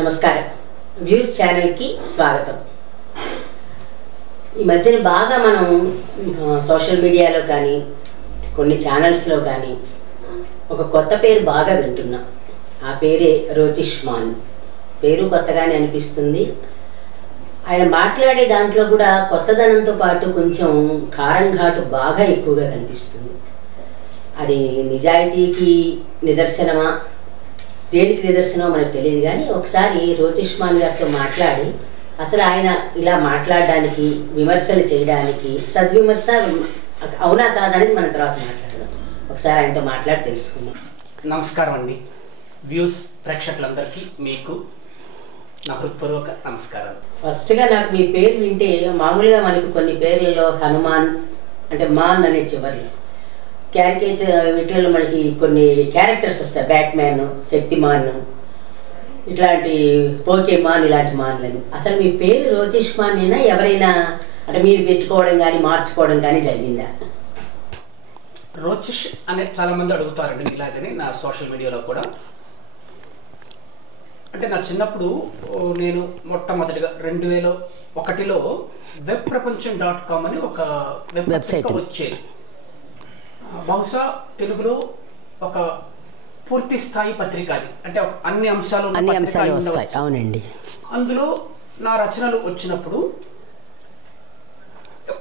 నమస్కారం. వ్యూస్ ఛానల్కి స్వాగతం. ఈ మధ్యన బాగా మనం సోషల్ మీడియాలో కానీ కొన్ని ఛానల్స్లో కానీ ఒక కొత్త పేరు బాగా వింటున్నాం. ఆ పేరే రోచిష్మాన్. పేరు కొత్తగానే అనిపిస్తుంది. ఆయన మాట్లాడే దాంట్లో కూడా కొత్తదనంతో పాటు కొంచెం కారం ఘాటు బాగా ఎక్కువగా కనిపిస్తుంది. అది నిజాయితీకి నిదర్శనమా, దేనికి నిదర్శనమో మనకు తెలియదు. కానీ ఒకసారి రోచిష్మాన్ గారితో మాట్లాడి అసలు ఆయన ఇలా మాట్లాడడానికి, విమర్శలు చేయడానికి సద్విమర్శ అవునా కాదనేది మన తర్వాత మాట్లాడదాం. ఒకసారి ఆయనతో మాట్లాడి తెలుసుకుందాం. నమస్కారం అండి. వ్యూస్ ప్రేక్షకులందరికీ మీకు నా హృత్పూర్వక నమస్కారాలు. ఫస్ట్గా నాకు మీ పేరు వింటే మామూలుగా మనకు కొన్ని పేర్లలో హనుమాన్ అంటే మాన్ అనే చివరిలో క్యారికేచర్ వీటిలో మనకి కొన్ని క్యారెక్టర్స్ వస్తాయి. బ్యాట్మ్యాన్, శక్తిమాన్, ఇట్లాంటి పోకేమాన్, ఇలాంటి మాన్లని. అసలు మీ పేరు రోచిష్మానేనా, ఎవరైనా అంటే మీరు పెట్టుకోవడం కానీ మార్చుకోవడం కానీ జరిగిందా? రోచిష్ అనే చాలా మంది అడుగుతారండి ఇలాగని నా సోషల్ మీడియాలో కూడా. అంటే నా చిన్నప్పుడు నేను మొట్టమొదటిగా 2001లో webprapancham.com అని ఒక వెబ్సైట్ వచ్చేది. బహుశా తెలుగులో ఒక పూర్తి స్థాయి పత్రిక అది. అంటే అన్ని అంశాలు వస్తాయి. అవునండి. అందులో నా రచనలు వచ్చినప్పుడు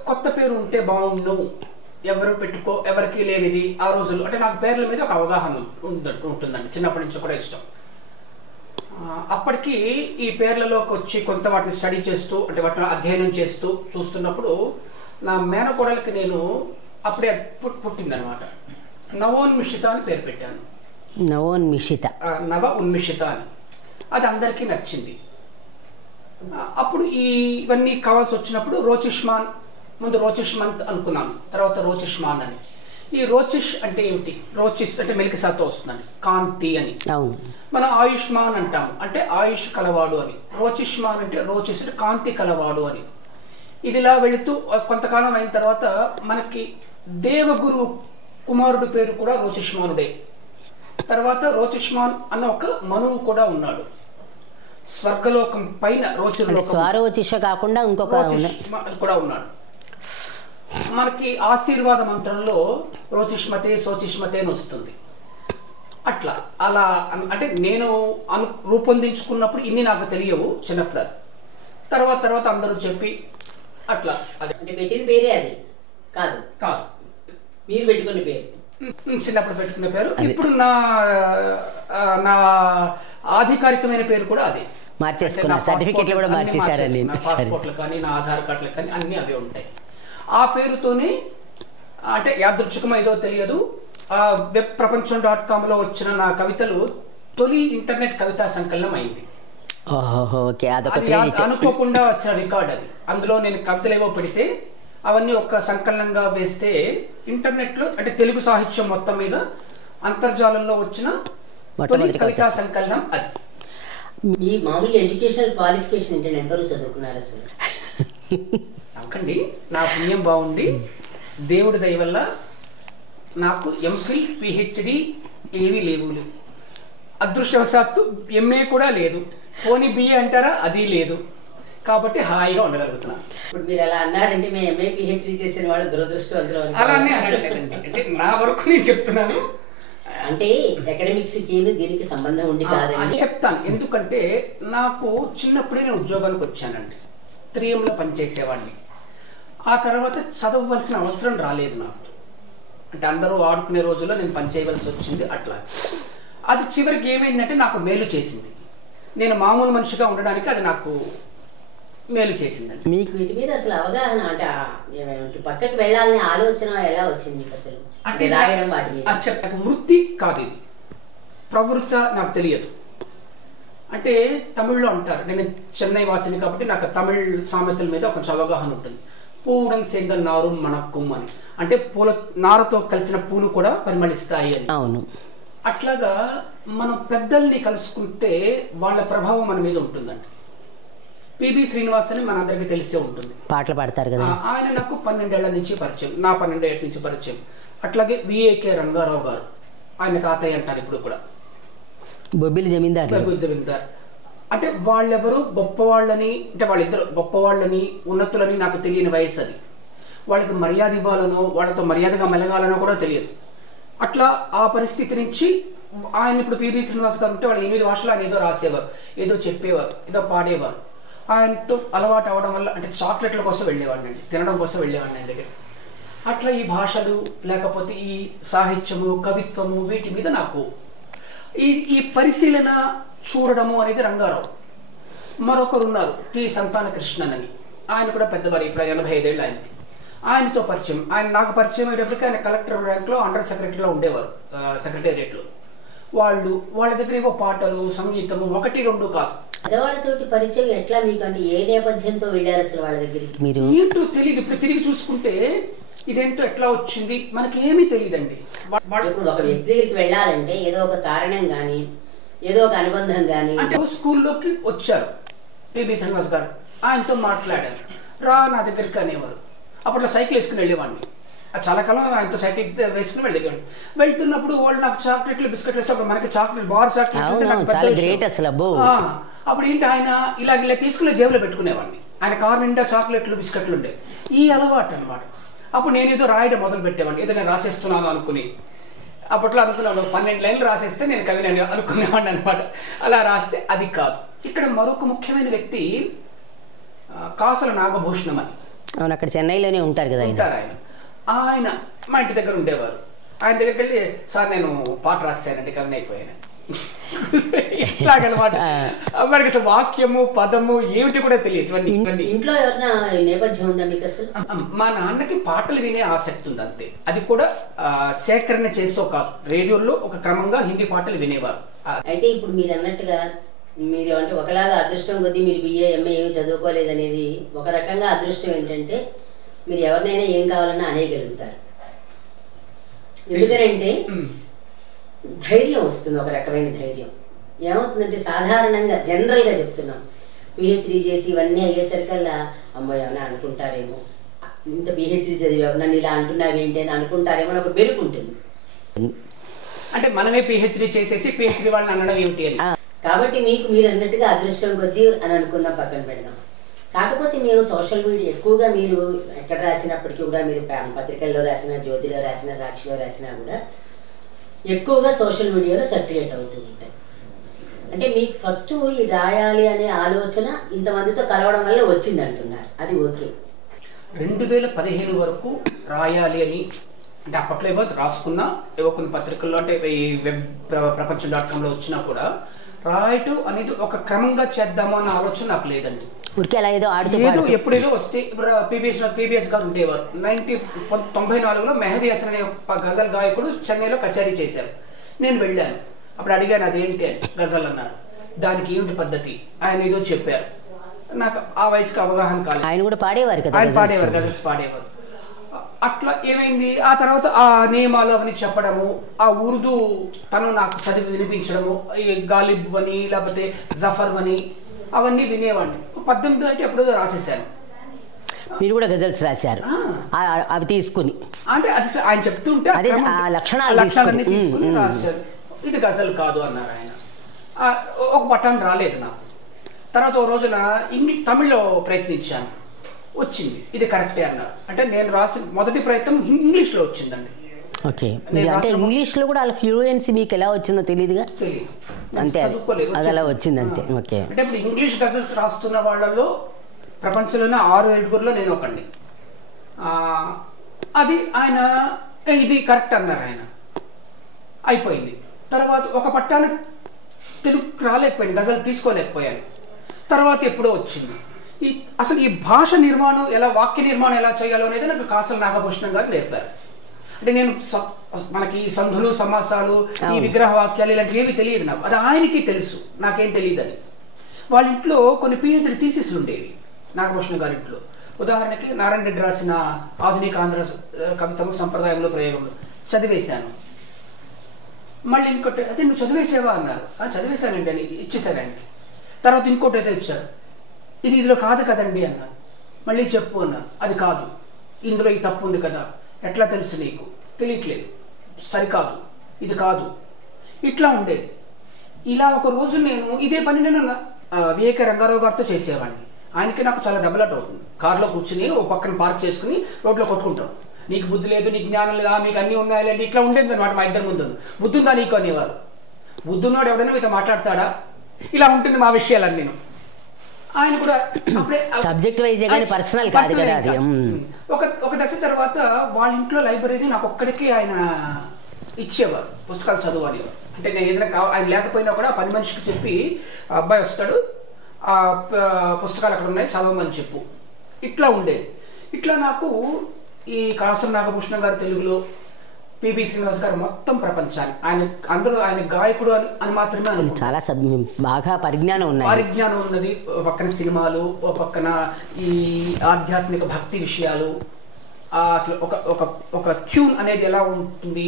కొత్త పేరు ఉంటే బాగుండు, ఎవరు పెట్టుకో, ఎవరికి లేనిది. ఆ రోజుల్లో అంటే నాకు పేర్ల మీద ఒక అవగాహన ఉంటుందండి, చిన్నప్పటి నుంచి కూడా ఇష్టం. అప్పటికి ఈ పేర్లలోకి వచ్చి కొంత వాటిని స్టడీ చేస్తూ, అంటే వాటిని అధ్యయనం చేస్తూ చూస్తున్నప్పుడు నా మేనకోడలకి నేను అప్పుడే పుట్టిందనమాట. నవోన్మిషిత అని పేరు పెట్టాను. నవ ఉన్మిషిత అని. అది అందరికీ నచ్చింది. అప్పుడు ఇవన్నీ కావాల్సి వచ్చినప్పుడు రోచిష్మాన్, ముందు రోచిష్మంత్ అనుకున్నాను, తర్వాత రోచిష్మాన్ అని. ఈ రోచిష్ అంటే ఏమిటి? రోచిస్ అంటే మెలికసాతో వస్తుందండి, కాంతి అని. మనం ఆయుష్మాన్ అంటాము, అంటే ఆయుష్ కలవాడు అని. రోచిష్మాన్ అంటే రోచిస్ అంటే కాంతి కలవాడు అని. ఇదిలా వెళుతూ కొంతకాలం అయిన తర్వాత మనకి దేవగురు కుమారుడు పేరు కూడా రోచిష్మానుడే. తర్వాత రోచిష్మాన్ అన్న ఒక మనువు కూడా ఉన్నాడు. స్వర్గలోకం పైన కాకుండా ఇంకొక కూడా ఉన్నాడు. మనకి ఆశీర్వాద మంత్రంలో రోచిష్మతే శోచిష్మతే అని వస్తుంది. అట్లా అలా అంటే నేను రూపొందించుకున్నప్పుడు ఇన్ని నాకు తెలియవు చిన్నప్పుడు. తర్వాత అందరూ చెప్పి అట్లా. అది అంటే పెట్టిన పేరే అది కాదు, మీరు పెట్టుకునే పేరు, చిన్నప్పుడు పెట్టుకునే పేరు. ఇప్పుడు నా ఆధికారికమైన పేరు కూడా అదే. సర్టిఫికెట్లు కూడా మార్చేశారండి. పాస్పోర్ట్లు కానీ నా ఆధార్ కార్డులు కానీ అన్ని అవే ఉంటాయి. ఆ పేరుతోనే అంటే యాదృచ్ఛికం ఏదో తెలియదు, webprapancham.com లో వచ్చిన నా కవితలు తొలి ఇంటర్నెట్ కవితా సంకలనం అయింది. అనుకోకుండా వచ్చిన రికార్డ్ అది. అందులో నేను కవితలు ఏవో పెడితే అవన్నీ ఒక సంకలనంగా వేస్తే ఇంటర్నెట్ లో అంటే తెలుగు సాహిత్యం మొత్తం మీద అంతర్జాలంలో వచ్చిన తొలి కవితా సంకలనం అది. మీ మామూలు ఎడ్యుకేషనల్ క్వాలిఫికేషన్ ఏంటంటే ఎంతవరకు చదువుకున్నారు అసలు? అండి, నా పుణ్యం బాగుండి దేవుడి దయ వల్ల నాకు ఎంఫిల్, పిహెచ్డి ఏవీ లేవు. అదృష్టవశాత్తు ఎంఏ కూడా లేదు. పోనీ బిఏ అంటారా, అది లేదు. కాబట్టి హాయిగా ఉండగలుగుతున్నాను. ఇప్పుడు మీరు అలా అన్నారంటే మేము ఎంఏ పిహెచ్డి చేసిన వాళ్ళు దురదృష్టవంతులు. అలానే అనట్లేదండి, అంటే నా వరకు నేను చెప్తున్నాను. అంటే అకాడమిక్స్ కి దీనికి సంబంధం ఉండి కాదని చెప్తాను. ఎందుకంటే నాకు చిన్నప్పుడే నేను ఉద్యోగానికి వచ్చానండి. 3Mలో పనిచేసేవాడిని. ఆ తర్వాత చదవవలసిన అవసరం రాలేదు నాకు. అంటే అందరూ ఆడుకునే రోజుల్లో నేను పనిచేయవలసి వచ్చింది. అట్లా అది చివరికి ఏమైందంటే నాకు మేలు చేసింది. నేను మామూలు మనిషిగా ఉండడానికి అది నాకు మేలు చేసిందండి. మీకు వీటి మీద అసలు అవగాహన అంటే పక్కకి వెళ్ళాలనే ఆలోచన ఎలా వచ్చింది మీకు అసలు? అంటే రాయడం వాటి మీద చెప్పాను. వృత్తి కాదు ఇది, ప్రవృత్త నాకు తెలియదు. అంటే తమిళ్లో అంటారు, నేను చెన్నై వాసిని కాబట్టి నాకు తమిళ్ సామెతల మీద కొంచెం అవగాహన ఉంటుంది. పూడం సెంగల్ నారు మనక్కుం అని, అంటే పూల నారతో కలిసిన పూలు కూడా పరిమళిస్తాయి అని. అవును. అట్లాగా మనం పెద్దల్ని కలుసుకుంటే వాళ్ళ ప్రభావం మన మీద ఉంటుందండి. పిబి శ్రీనివాస్ అని మనందరికీ తెలిసే ఉంటుంది, పాటలు పాడతారు కదా. ఆయన నాకు 12 ఏళ్ల నుంచి పరిచయం, నా 12 ఏళ్ల నుంచి పరిచయం. అట్లాగే విఏకే రంగారావు గారు, ఆయన తాతయ్య అంటారు ఇప్పుడు కూడా. బొబ్బిలి జమీందార్ అంటే వాళ్ళెవరు గొప్పవాళ్ళని, అంటే వాళ్ళిద్దరు గొప్పవాళ్ళని ఉన్నతులని నాకు తెలియని వయసు అది. వాళ్ళకి మర్యాద ఇవ్వాలనో వాళ్ళతో మర్యాదగా మెలగాలనో కూడా తెలియదు. అట్లా ఆ పరిస్థితి నుంచి ఆయన ఇప్పుడు పిబి శ్రీనివాస్ గారు ఉంటే వాళ్ళు 8 భాషలు ఆయన ఏదో రాసేవారు, ఏదో చెప్పేవారు, ఏదో పాడేవారు. ఆయనతో అలవాటు అవడం వల్ల అంటే చాక్లెట్ల కోసం వెళ్ళేవాడిని అండి, తినడం కోసం వెళ్ళేవాడిని ఆయన దగ్గర. అట్లా ఈ భాషలు లేకపోతే ఈ సాహిత్యము కవిత్వము వీటి మీద నాకు ఈ పరిశీలన చూడడము అనేది రంగారావు. మరొకరు ఉన్నారు టి సంతాన కృష్ణన్ అని, ఆయన కూడా పెద్దవారు, ఇప్పుడు 85 ఏళ్ళు ఆయనకి. ఆయనతో పరిచయం, ఆయన నాకు పరిచయం అయ్యేటప్పటికి ఆయన కలెక్టర్ ర్యాంక్లో అండర్ సెక్రటరీలో ఉండేవారు సెక్రటేరియట్లో. వాళ్ళ దగ్గర ఏవో పాటలు సంగీతము 1-2 కాదు. పెద్దవాళ్ళతోటి పరిచయం ఎట్లా మీకు, అంటే ఏ నేపథ్యంతో వెళ్ళారు అసలు వాళ్ళ దగ్గరికి మీరు? ఏంటో తెలియదు. ఇప్పుడు తిరిగి చూసుకుంటే ఇదేంటో ఎట్లా వచ్చింది మనకి ఏమీ తెలియదండి. ఇప్పుడు ఒక వ్యక్తి దగ్గరికి వెళ్ళాలంటే ఏదో ఒక కారణం కానీ ఏదో ఒక అనుబంధం కానీ. అంటే స్కూల్లోకి వచ్చారు పిబి శ్రీనివాస్ గారు, ఆయనతో మాట్లాడారు, రా నా దగ్గరికి అనేవారు. అప్పట్లో సైకిల్ వేసుకుని వెళ్ళేవాడిని, చాలా కాలం ఆయనతో సైకిల్ వేసుకుని వెళ్ళేవాడిని. వెళ్తున్నప్పుడు వాళ్ళు నాకు చాక్లెట్లు బిస్కెట్లు వేస్తే, అప్పుడు మనకి చాక్లెట్ బార్ చాక్లెట్ అసలు అప్పుడు ఏంటి ఆయన ఇలా తీసుకుని జేబులో పెట్టుకునేవాడిని. ఆయన కారు నిండా చాక్లెట్లు బిస్కెట్లు ఉండేవి. ఈ అలవాటు అనమాట. అప్పుడు నేను ఏదో రాయడం మొదలు పెట్టేవాడిని, ఏదో నేను రాసేస్తున్నాను అనుకుని. అప్పట్లో అనుకున్నాను 12 లైన్లు రాసేస్తే నేను కవిని అనుకునేవాడిని అనమాట. అలా రాస్తే అది కాదు. ఇక్కడ మరొక ముఖ్యమైన వ్యక్తి కాసుల నాగభూషణం అని, అవును, అక్కడ చెన్నైలోనే ఉంటారు కదా ఆయన. ఆయన మా ఇంటి దగ్గర ఉండేవారు. ఆయన దగ్గరికి వెళ్ళి, సార్ నేను పాట రాశానంటే కవిని అయిపోయాను ఇట్లాగనమాట. మనకి అసలు వాక్యము పదము ఏమిటి కూడా తెలియదు. ఇంట్లో ఎవరైనా నేపథ్యం ఉందా మీకు అసలు? మా నాన్నకి పాటలు వినే ఆసక్తి ఉంది అంతే. అది కూడా సేకరణ చేసో కాదు, రేడియోలో ఒక క్రమంగా హిందీ పాటలు వినేవారు. అయితే ఇప్పుడు మీరు అన్నట్టుగా మీరు అంటే ఒకలాగా అదృష్టం కొద్దీ మీరు బిఏ ఎంఏ ఏమి చదువుకోలేదు అనేది ఒక రకంగా అదృష్టం. ఏంటంటే మీరు ఎవరినైనా ఏం కావాలన్నా అనేయగలుగుతారు. ఎందుకంటే ధైర్యం వస్తుంది, ఒక రకమైన ధైర్యం. ఏమవుతుందంటే సాధారణంగా జనరల్గా చెప్తున్నాం, పిహెచ్డీ చేసి ఇవన్నీ అయ్యేసరికల్లా అమ్మో ఏమన్నా అనుకుంటారేమో, ఇంత పిహెచ్డీ చదివావు నన్ను ఇలా అంటున్నావేంటి అని అనుకుంటారేమో అని ఒక బెరుకు ఉంటుంది. అంటే మనమే పిహెచ్డీ చేసేసి పిహెచ్డీ వాళ్ళని అనడం ఏమిటి అని. కాబట్టి మీరు అన్నట్టుగా అదృష్టం కొద్దీ అని అనుకుందాం, పక్కన పెడదాం. కాకపోతే మీరు సోషల్ మీడియా ఎక్కువగా మీరు ఎక్కడ రాసినప్పటికీ కూడా, మీరు పత్రికల్లో రాసినా, జ్యోతిలో రాసినా, సాక్షిలో రాసినా కూడా ఎక్కువగా సోషల్ మీడియాలో సర్క్యులేట్ అవుతూ ఉంటాయి. అంటే మీకు ఫస్ట్ ఈ రాయాలి అనే ఆలోచన ఇంతమందితో కలవడం వల్ల వచ్చింది అంటున్నారు, అది ఓకే. 2015 వరకు రాయాలి అని అంటే అప్పట్లో ఏవో రాసుకున్నా, ఏవో కొన్ని పత్రికల్లో అంటే ఈ వెబ్ ప్రపంచం.com వచ్చినా కూడా రాయటం అనేది ఒక క్రమంగా చేద్దాము అన్న ఆలోచన నాకు లేదండి. ఏదో ఎప్పుడేదో వస్తే పీబీఎస్ గారు ఉండేవారు. 1994లో మెహదీ హసన్ అనే గజల్ గాయకుడు చెన్నైలో కచేరీ చేశారు. నేను వెళ్ళాను. అప్పుడు అడిగాను అదేంటి అని. గజల్ అన్నారు. దానికి ఏమిటి పద్ధతి ఆయన ఏదో చెప్పారు. నాకు ఆ వయసుకి అవగాహన కాలేదు. ఆయన కూడా పాడేవారు కదా, ఆయన పాడేవారు, గజల్స్ పాడేవారు. అట్లా ఏమైంది, ఆ తర్వాత ఆ నియమాలు అవన్నీ చెప్పడము, ఆ ఉర్దూ తను నాకు చదివి వినిపించడము, ఈ గాలిబ్ అని లేకపోతే జఫర్ అని అవన్నీ వినేవాడిని. 18 అంటే ఎప్పుడో రాసేసాను. మీరు కూడా గజల్స్ రాశారు అవి తీసుకుని, అంటే అది ఆయన చెప్తుంటే లక్షణాలన్నీ తీసుకుని రాశారు. ఇది గజల్ కాదు అన్నారు ఆయన. ఒక పట్టణం రాలేదు నాకు. తర్వాత ఒక రోజున తమిళ్లో ప్రయత్నించాను, వచ్చింది. ఇది కరెక్టే అన్నారు. అంటే నేను రాసిన మొదటి ప్రయత్నం ఇంగ్లీష్లో వచ్చిందండి. ఓకే, అంటే ఇంగ్లీష్లో కూడా అలా ఫ్లూయెన్సీ మీకు ఎలా వచ్చిందో తెలియదుగా? తెలియదు, అంతే, అది అలా వచ్చింది అంతే. ఓకే, అంటే ఇప్పుడు ఇంగ్లీష్ గజల్స్ రాస్తున్న వాళ్ళలో ప్రపంచంలోనే 6-7 నేను ఒకండి. అది ఆయన ఇది కరెక్ట్ అన్నారు ఆయన. అయిపోయింది. తర్వాత ఒక పట్టానికి తెలుగు రాలేకపోయాను, గజల్ తీసుకోలేకపోయాను. తర్వాత ఎప్పుడో వచ్చింది. అసలు ఈ భాష నిర్మాణం ఎలా, వాక్య నిర్మాణం ఎలా చేయాలో అనేది నాకు కాసుల నాగభూషణం గారు నేర్పారు. అంటే నేను మనకి సంధులు సమాసాలు ఈ విగ్రహ వాక్యాలు ఇలాంటివి ఏమి తెలియదు నాకు. అది ఆయనకి తెలుసు, నాకేం తెలియదు అని. వాళ్ళ ఇంట్లో కొన్ని పిహెచ్డి థీసిస్లు ఉండేవి నాగభూషణ గారి ఇంట్లో. ఉదాహరణకి నారాయణ రెడ్డి రాసిన ఆధునిక ఆంధ్ర కవితము సంప్రదాయంలో ప్రయోగంలో చదివేశాను. మళ్ళీ ఇంకోటి, అదే నువ్వు చదివేసావా అన్నారు. చదివేశానండి అని ఇచ్చేసారు ఆయనకి. తర్వాత ఇంకోటి అయితే ఇచ్చారు, ఇందులో కాదు కదండి అన్నారు. మళ్ళీ చెప్పు అన్నారు. అది కాదు, ఇందులో ఈ తప్పు ఉంది కదా, ఎట్లా తెలుసు నీకు? తెలియట్లేదు, సరికాదు, ఇది కాదు. ఇట్లా ఉండేది. ఇలా ఒక రోజు నేను ఇదే పని నేను వివేక రంగారావు గారితో చేసేవాడిని. ఆయనకి నాకు చాలా దెబ్బలాట అవుతుంది. కారులో కూర్చుని ఓ పక్కన పార్క్ చేసుకుని రోడ్లో కొట్టుకుంటాం. నీకు బుద్ధి లేదు, నీకు జ్ఞానం లేదా, మీకు అన్నీ ఉన్నాయండి, ఇట్లా ఉండేది అనమాట మా ఇద్దరి ముందు. బుద్ధి ఉందా నీకు అనేవారు. బుద్ధున్నాడు ఎవడైనా మీతో మాట్లాడతాడా, ఇలా ఉంటుంది మా విషయాలన్నీ. ఆయన కూడా అప్పుడే సబ్జెక్ట్ వైజ్ పర్సనల్ కాదు కదా అది. ఒక దశ తర్వాత వాళ్ళ ఇంట్లో లైబ్రరీ నాకు ఒక్కడికి ఆయన ఇచ్చేవారు, పుస్తకాలు చదువు అనేవారు. అంటే నేను ఏదైనా ఆయన లేకపోయినా కూడా 10 మనిషికి చెప్పి అబ్బాయి వస్తాడు, ఆ పుస్తకాలు అక్కడ ఉన్నాయి చదవమని చెప్పు, ఇట్లా ఉండేది. ఇట్లా నాకు ఈ కాసం నాగభూషణం గారు తెలుగులో, పిబి శ్రీనివాస్ గారు మొత్తం ప్రపంచాన్ని, అందరూ ఆయన గాయకుడు అని మాత్రమే అనుకుంటారు. చాలా బాగా పరిజ్ఞానం ఉన్నది. ఓ పక్కన సినిమాలు, ఓ పక్కన ఈ ఆధ్యాత్మిక భక్తి విషయాలు, అసలు ఒక ట్యూన్ అనేది ఎలా ఉంటుంది,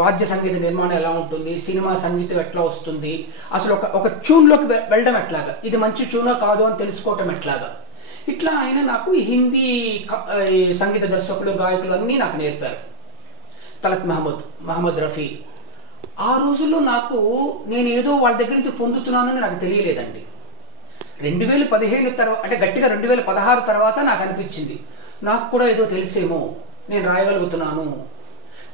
వాద్య సంగీత నిర్మాణం ఎలా ఉంటుంది, సినిమా సంగీతం ఎట్లా వస్తుంది, అసలు ఒక ట్యూన్లోకి వెళ్ళడం ఎట్లాగా, ఇది మంచి ట్యూనో కాదు అని తెలుసుకోవటం ఎట్లాగా, ఇట్లా ఆయన నాకు హిందీ సంగీత దర్శకులు, గాయకులు అన్నీ నాకు నేర్పారు. తలత్ మహమ్మద్ రఫీ. ఆ రోజుల్లో నాకు నేను ఏదో వాళ్ళ దగ్గర నుంచి పొందుతున్నానని నాకు తెలియలేదండి. 2015 తర్వాత, అంటే గట్టిగా 2016 తర్వాత నాకు అనిపించింది నాకు కూడా ఏదో తెలిసేమో, నేను రాయగలుగుతున్నాను.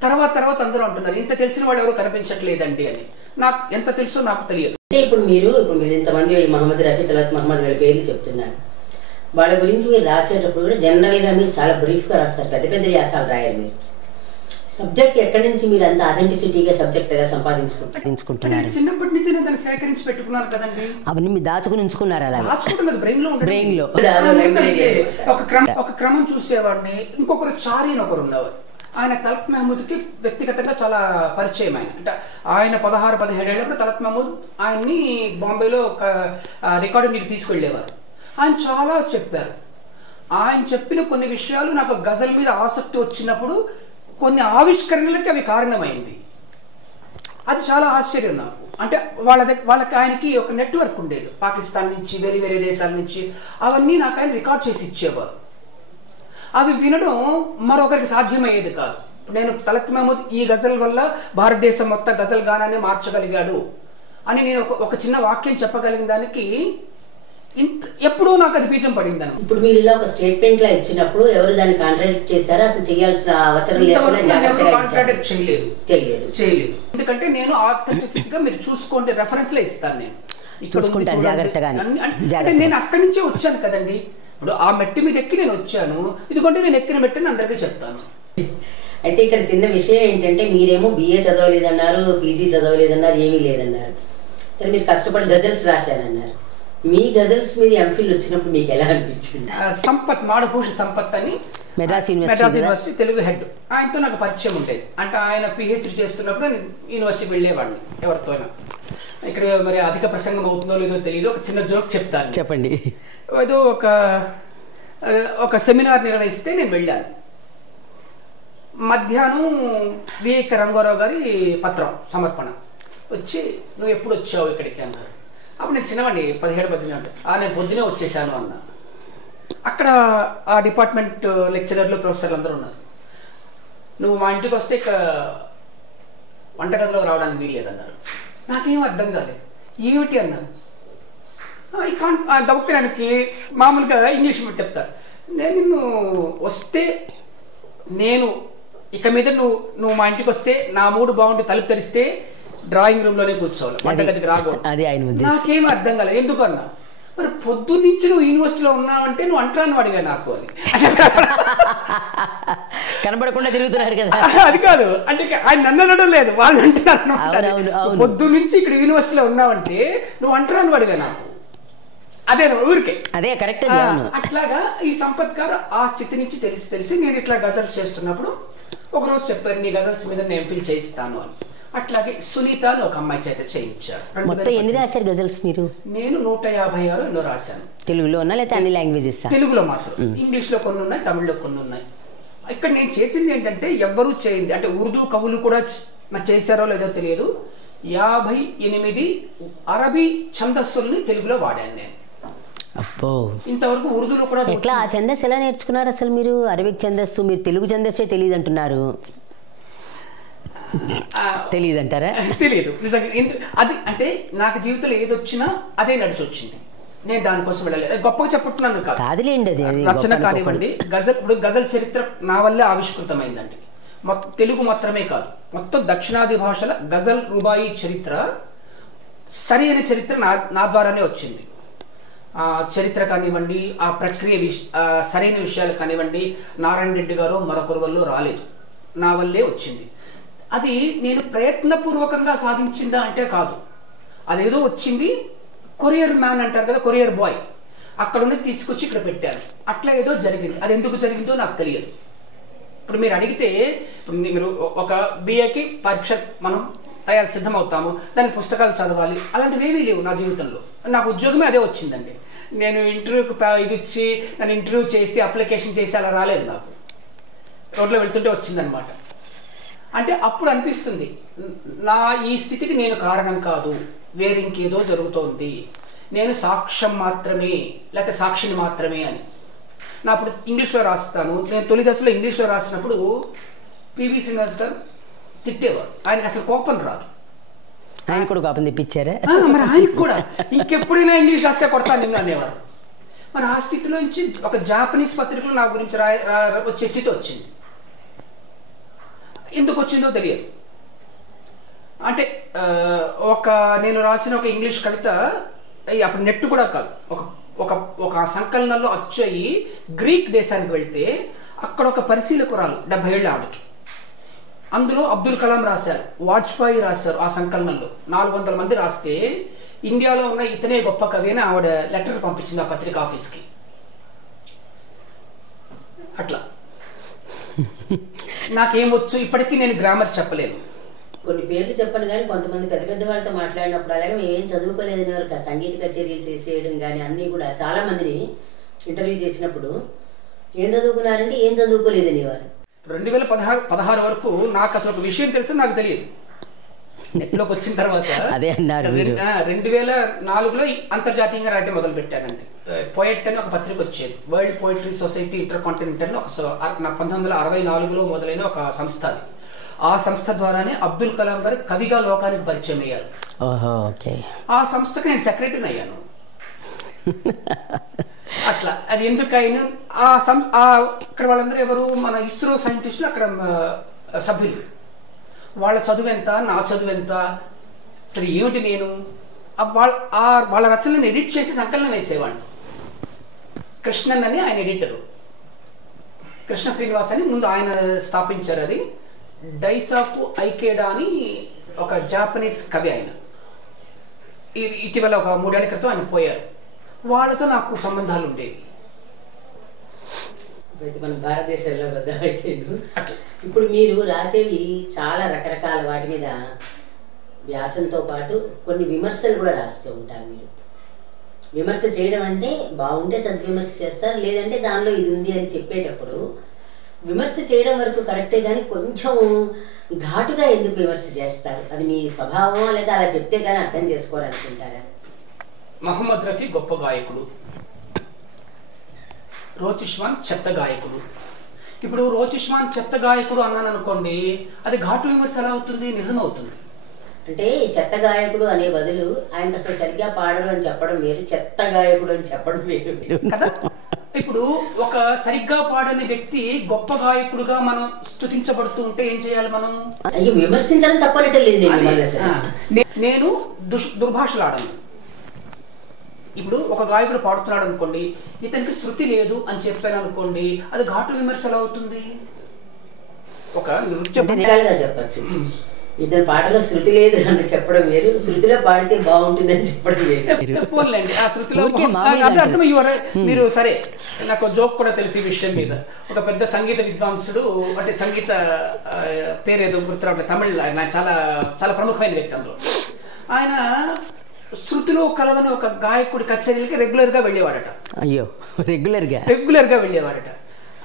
తర్వాత అందరూ అంటున్నారు ఇంత తెలిసిన వాళ్ళు ఎవరు కనిపించట్లేదండి అని. నాకు ఎంత తెలుసో నాకు తెలియదు. అంటే ఇప్పుడు మీరు ఇంతమంది మహమ్మద్ రఫీ, తలత్ మహమ్మద్ వీళ్ళ పేర్లు చెప్తున్నారు. వాళ్ళ గురించి మీరు రాసేటప్పుడు కూడా జనరల్గా మీరు చాలా బ్రీఫ్గా రాస్తారు, పెద్ద పెద్ద వ్యాసాలు రాయారు. మీరు సబ్జెక్ట్ ఎక్కడి నుంచి మీరు అంత అథెంటిసిటీగా సబ్జెక్ట్ ఎలా సంపాదించుకుంటున్నారు? చిన్నప్పటి నుంచి నేను దాన్ని సేకరించి పెట్టుకున్నాను కదండి. అవన్నీ మీరు దాచుకుని ఉంచుకున్నారు. అలా దాచుకుంటున్నది బ్రెయిన్ లో. ఒక క్రమం చూసేవాడిని. ఇంకొకరు చారి అని ఒకరు ఉన్నవారు. ఆయన తలత్ మహమూద్కి వ్యక్తిగతంగా చాలా పరిచయం. అంటే ఆయన 16-17 ఏళ్ళప్పుడు తలత్ మహమూద్ ఆయన్ని బాంబేలో ఒక రికార్డు మీరు తీసుకెళ్లేవారు. ఆయన చాలా చెప్పారు. ఆయన చెప్పిన కొన్ని విషయాలు నాకు గజల్ మీద ఆసక్తి వచ్చినప్పుడు కొన్ని ఆవిష్కరణలకి అవి కారణమైంది. అది చాలా ఆశ్చర్యం నాకు. అంటే వాళ్ళకి ఆయనకి ఒక నెట్వర్క్ ఉండేది, పాకిస్తాన్ నుంచి వేరే దేశాల నుంచి. అవన్నీ నాకు ఆయన రికార్డ్ చేసి ఇచ్చేవారు. అవి వినడం మరొకరికి సాధ్యమయ్యేది కాదు. నేను తలత్ మహమూద్ ఈ గజల్ వల్ల భారతదేశం మొత్తం గజల్ గానాన్ని మార్చగలిగాడు అని నేను ఒక చిన్న వాక్యం చెప్పగలిగిన దానికి ఎప్పుడూ నాకు అది బీజం పడింది. ఇప్పుడు మీరు ఇలా ఒక స్టేట్మెంట్ లా ఇచ్చినప్పుడు ఎవరు దాన్ని కాంట్రాడిక్ట్ చేశారా? అసలు చేయాల్సిన అవసరం కాంట్రాడిక్ట్ చేయలేదు. ఎందుకంటే నేను ఆథెంటిసిటీగా మీరు చూసుకోండి రెఫరెన్స్ లో ఇస్తాను. నేను అంటే నేను అక్కడి నుంచే వచ్చాను కదండి. ఇప్పుడు ఆ మెట్టి మీద ఎక్కి నేను వచ్చాను, ఇదిగోంటే నేను ఎక్కిన మెట్టిని అందరికీ చెప్తాను. అయితే ఇక్కడ చిన్న విషయం ఏంటంటే మీరేమో బిఏ చదవలేదన్నారు, పీజీ చదవలేదన్నారు, ఏమీ లేదన్నారు. సరే మీరు కష్టపడి గజల్స్ రాశారన్నారు. మీ గజల్స్ మీద ఎంఫిల్ వచ్చినప్పుడు మీకు ఎలా అనిపించింది? సంపత్ మాడభూషి సంపత్ అని మెడ్రాస్ యూనివర్సిటీ తెలుగు హెడ్, ఆయనతో నాకు పరిచయం ఉండేది. అంటే ఆయన పిహెచ్డి చేస్తున్నప్పుడు నేను యూనివర్సిటీ వెళ్ళేవాడిని ఎవరితోనైనా. ఇక్కడ మరి అధిక ప్రసంగం అవుతుందో లేదో తెలియదు, ఒక చిన్న జోక్ చెప్తాను. చెప్పండి. ఏదో ఒక సెమినార్ నిర్వహిస్తే నేను వెళ్ళాను. మధ్యాహ్నం వివేక రంగారావు గారి పత్రం సమర్పణ వచ్చి, నువ్వు ఎప్పుడు వచ్చావు ఇక్కడికి అన్నారు. అప్పుడు నేను చిన్నవాడిని, 17-18 అంటే నేను పొద్దునే వచ్చేసాను అన్నా. అక్కడ ఆ డిపార్ట్మెంట్ లెక్చరర్లు, ప్రొఫెసర్లు అందరూ ఉన్నారు. నువ్వు మా ఇంటికి వస్తే ఇక వంటగదిలో రావడానికి వీల్లేదన్నారు. నాకేం అర్థం కాలేదు. ఏమిటి అన్నాను. ఐ కాంట్ దౌత్యానికి మామూలుగా ఇంగ్లీష్ చెప్తారు. నేను వస్తే నేను ఇక మీద నువ్వు మా ఇంటికి వస్తే నా మూడు బాగుండి తలుపు తెరిస్తే డ్రాయింగ్ రూమ్ లోనే కూర్చోవాలి, వంటగదికి రాకూడదు. నాకేం అర్థం కాలేదు. ఎందుకన్నా, మరి పొద్దు నుంచి నువ్వు యూనివర్సిటీలో ఉన్నావంటే నువ్వు అంటాను వాడిగా నాకు అని కనబడకుండా తిరుగుతున్నారు కదా. అది కాదు, అంటే ఆయన నన్ను అనడం లేదు, వాళ్ళు అంటున్నారు. పొద్దు నుంచి ఇక్కడ యూనివర్సిటీలో ఉన్నావంటే నువ్వు అంటాను వాడిగా నాకు. అదే ఊరికే అదే కరెక్ట్. అట్లాగా ఈ సంపత్ గారు ఆ స్థితి నుంచి తెలిసి నేను ఇట్లా గజల్స్ చేస్తున్నప్పుడు ఒకరోజు చెప్పారు, నీ గజల్స్ మీద నేను ఎంఫిల్ చేయిస్తాను అని. అట్లాగే సునీత అని ఒక అమ్మాయి చేత చేయించారు. మొత్తం ఎన్ని రాశారు గజల్స్ మీరు? నేను 156 ఎన్నో రాశాను. తెలుగులో ఉన్నా లేకపోతే అన్ని లాంగ్వేజెస్? తెలుగులో మాత్రం. ఇంగ్లీష్ లో కొన్ని ఉన్నాయి, తమిళ్లో కొన్ని ఉన్నాయి. ఇక్కడ నేను చేసింది ఏంటంటే ఎవ్వరూ చేయింది, అంటే ఉర్దూ కవులు కూడా చేశారో లేదో తెలియదు, 58 అరబీ ఛందస్సుల్ని తెలుగులో వాడాను నేను. అబ్బో, ఇంతవరకు ఉర్దూలో కూడా. ఎట్లా ఆ ఛందస్సు ఎలా నేర్చుకున్నారు అసలు మీరు? అరబిక్ ఛందస్సు, మీరు తెలుగు ఛందస్సే తెలియదు అంటున్నారు. తెలియదంటారా? తెలియదు నిజంగా. అది అంటే నాకు జీవితంలో ఏది వచ్చినా అదే నడిచి వచ్చింది, నేను దానికోసం వెళ్ళలేదు. గొప్పగా చెప్పుకుంటున్నాను కాదులేండి, అది రచన కానివ్వండి. ఇప్పుడు గజల్ చరిత్ర నా వల్లే ఆవిష్కృతమైందండి. మొత్తం తెలుగు మాత్రమే కాదు, మొత్తం దక్షిణాది భాషల గజల్ రుబాయి చరిత్ర, సరైన చరిత్ర నా ద్వారానే వచ్చింది. ఆ చరిత్ర కానివ్వండి, ఆ ప్రక్రియ సరైన విషయాలు కానివ్వండి, నారాయణ రెడ్డి గారు మరొకరి వల్ల రాలేదు, నా వల్లే వచ్చింది. అది నేను ప్రయత్నపూర్వకంగా సాధించిందా అంటే కాదు, అదేదో వచ్చింది. కొరియర్ మ్యాన్ అంటారు కదా, కొరియర్ బాయ్, అక్కడ ఉన్నది తీసుకొచ్చి ఇక్కడ పెట్టారు, అట్లా ఏదో జరిగింది. అది ఎందుకు జరిగిందో నాకు తెలియదు. ఇప్పుడు మీరు అడిగితే, మీరు ఒక బిఏకి పరీక్ష మనం సిద్ధమవుతాము, దానికి పుస్తకాలు చదవాలి, అలాంటివి ఏమీ లేవు నా జీవితంలో. నాకు ఉద్యోగమే అదే వచ్చిందండి. నేను ఇంటర్వ్యూకి ఇది ఇచ్చి నన్ను ఇంటర్వ్యూ చేసి అప్లికేషన్ చేసి అలా రాలేదు, నాకు రోడ్లో వెళ్తుంటే వచ్చిందనమాట. అంటే అప్పుడు అనిపిస్తుంది, నా ఈ స్థితికి నేను కారణం కాదు, వేరే ఇంకేదో జరుగుతోంది, నేను సాక్ష్యం మాత్రమే, లేకపోతే సాక్షిని మాత్రమే అని. నా అప్పుడు ఇంగ్లీష్లో రాస్తాను. నేను తొలి దశలో ఇంగ్లీష్లో రాసినప్పుడు పివి శ్రీనివాస్ గారు తిట్టేవారు, ఆయనకి అసలు కోపం రాదు. ఆయన కూడా కోపం తెప్పించారా? మరి ఆయనకు కూడా ఇంకెప్పుడైనా ఇంగ్లీష్ రాస్తే కొడతాను నిన్ను అనేవారు. మరి ఆ స్థితిలో నుంచి ఒక జాపనీస్ పత్రికలో నా గురించి వచ్చే స్థితి వచ్చింది. ఎందుకు వచ్చిందో తెలియదు. అంటే నేను రాసిన ఒక ఇంగ్లీష్ కవిత అప్పుడు నెట్ కూడా కాదు, ఒక ఒక సంకలనంలో అచ్చయి గ్రీక్ దేశానికి వెళ్తే అక్కడ ఒక పరిశీలకురాలు 70 ఏళ్ళ ఆవిడకి, అందులో అబ్దుల్ కలాం రాశారు, వాజ్పేయి రాశారు. ఆ సంకలనంలో 400 మంది రాస్తే ఇండియాలో ఉన్న ఇతనే గొప్ప కవి అని ఆవిడ లెటర్ పంపించింది ఆ పత్రిక ఆఫీస్కి. అట్లా నాకేమొచ్చు, ఇప్పటికీ నేను గ్రామర్ చెప్పలేను. కొన్ని పేర్లు చెప్పను కానీ కొంతమంది పెద్ద పెద్ద వాళ్ళతో మాట్లాడినప్పుడు అలాగే మేమేం చదువుకోలేదని వారు సంగీత కచేరీలు చేసేయడం కానీ అన్నీ కూడా చాలా మందిని ఇంటర్వ్యూ చేసినప్పుడు ఏం చదువుకున్నారంటే ఏం చదువుకోలేదని వారు. 2016 వరకు నాకు అసలు ఒక విషయం తెలుసు, నాకు తెలియదు. నెట్లోకి వచ్చిన తర్వాత అదే అన్నారు. 2004లో అంతర్జాతీయంగా రాయటం మొదలు పెట్టానండి. పోయెట్ అని ఒక పత్రిక వచ్చేది, world poetry society inter continental, ఒక 1964లో మొదలైన ఒక సంస్థ. అది ఆ సంస్థ ద్వారానే అబ్దుల్ కలాం గారు కవిగా లోకానికి పరిచయం అయ్యారు. ఆ సంస్థకి నేను సెక్రటరీని అయ్యాను. అట్లా అది ఎందుకైనా ఇక్కడ వాళ్ళందరూ ఎవరు, మన ఇస్రో సైంటిస్టులు అక్కడ సభ్యులు. వాళ్ళ చదువు ఎంత, నా చదువు ఎంత, సరే ఏమిటి, నేను వాళ్ళ రచనలను ఎడిట్ చేసి సంకలనం వేసేవాడిని. కృష్ణన్ అని ఆయన ఎడిటరు, కృష్ణ శ్రీనివాస్ అని ముందు ఆయన స్థాపించారు. అది డైసాకు ఐకేడా అని ఒక జాపనీస్ కవి, ఆయన ఇటీవల ఒక 3 ఏళ్ల క్రితం ఆయన పోయారు. వాళ్ళతో నాకు సంబంధాలు ఉండేవి. మన భారతదేశంలో అయితే ఇప్పుడు మీరు రాసేవి చాలా రకరకాల వాటి మీద వ్యాసంతో పాటు కొన్ని విమర్శలు కూడా రాస్తూ ఉంటారు. మీరు విమర్శ చేయడం అంటే బాగుంటే సద్విమర్శ చేస్తారు, లేదంటే దానిలో ఇది ఉంది అని చెప్పేటప్పుడు విమర్శ చేయడం వరకు కరెక్టే, కానీ కొంచెం ఘాటుగా ఎందుకు విమర్శ చేస్తారు? అది మీ స్వభావమా, లేదా అలా చెప్తే కానీ అర్థం చేసుకోవాలనుకుంటారా? మహమ్మద్ రఫీ గొప్ప గాయకుడు, రోచిష్మాన్ చెత్త గాయకుడు. ఇప్పుడు రోచిష్మాన్ చెత్త గాయకుడు అన్నాను అనుకోండి, అది ఘాటు విమర్శ ఎలా అవుతుంది? నిజం అవుతుంది. అంటే చెత్త గాయకుడు అనే బదులు ఆయనకు అసలు సరిగ్గా పాడరు అని చెప్పడం వేరు, చెత్త గాయకుడు అని చెప్పడం వేరు కదా. ఇప్పుడు ఒక సరిగ్గా పాడని వ్యక్తి గొప్ప గాయకుడుగా మనం స్తుతించబడుతూ ఉంటే ఏం చేయాలి మనం? విమర్శించడం తప్పనట్టే లేదు. నేను దుర్భాషలాడను. ఇప్పుడు ఒక గాయకుడు పాడుతున్నాడు అనుకోండి, ఇతనికి శృతి లేదు అని చెప్పాను అనుకోండి, అది ఘాటు విమర్శ ఎలా అవుతుంది? ఒక నృత్యంగా చెప్పచ్చు, ఇతని పాటలో శృతి లేదు అని చెప్పడం వేరు, శృతిలో పాడితే బాగుంటుంది అని చెప్పడం వేరు. పోన్లేండి, ఆ శృతిలో మీరు సరే. నాకు జోక్ కూడా తెలిసి విషయం మీద, ఒక పెద్ద సంగీత విద్వాంసుడు, అంటే సంగీత పేరేదో గుర్తురావట్లేదు, తమిళ, ఆయన చాలా చాలా ప్రముఖమైన వ్యక్తి. అందులో ఆయన శృతిలో కలవని ఒక గాయకుడి కచేరీలకి రెగ్యులర్ గా వెళ్ళేవాడట. అయ్యో, రెగ్యులర్ గా వెళ్ళేవాడట.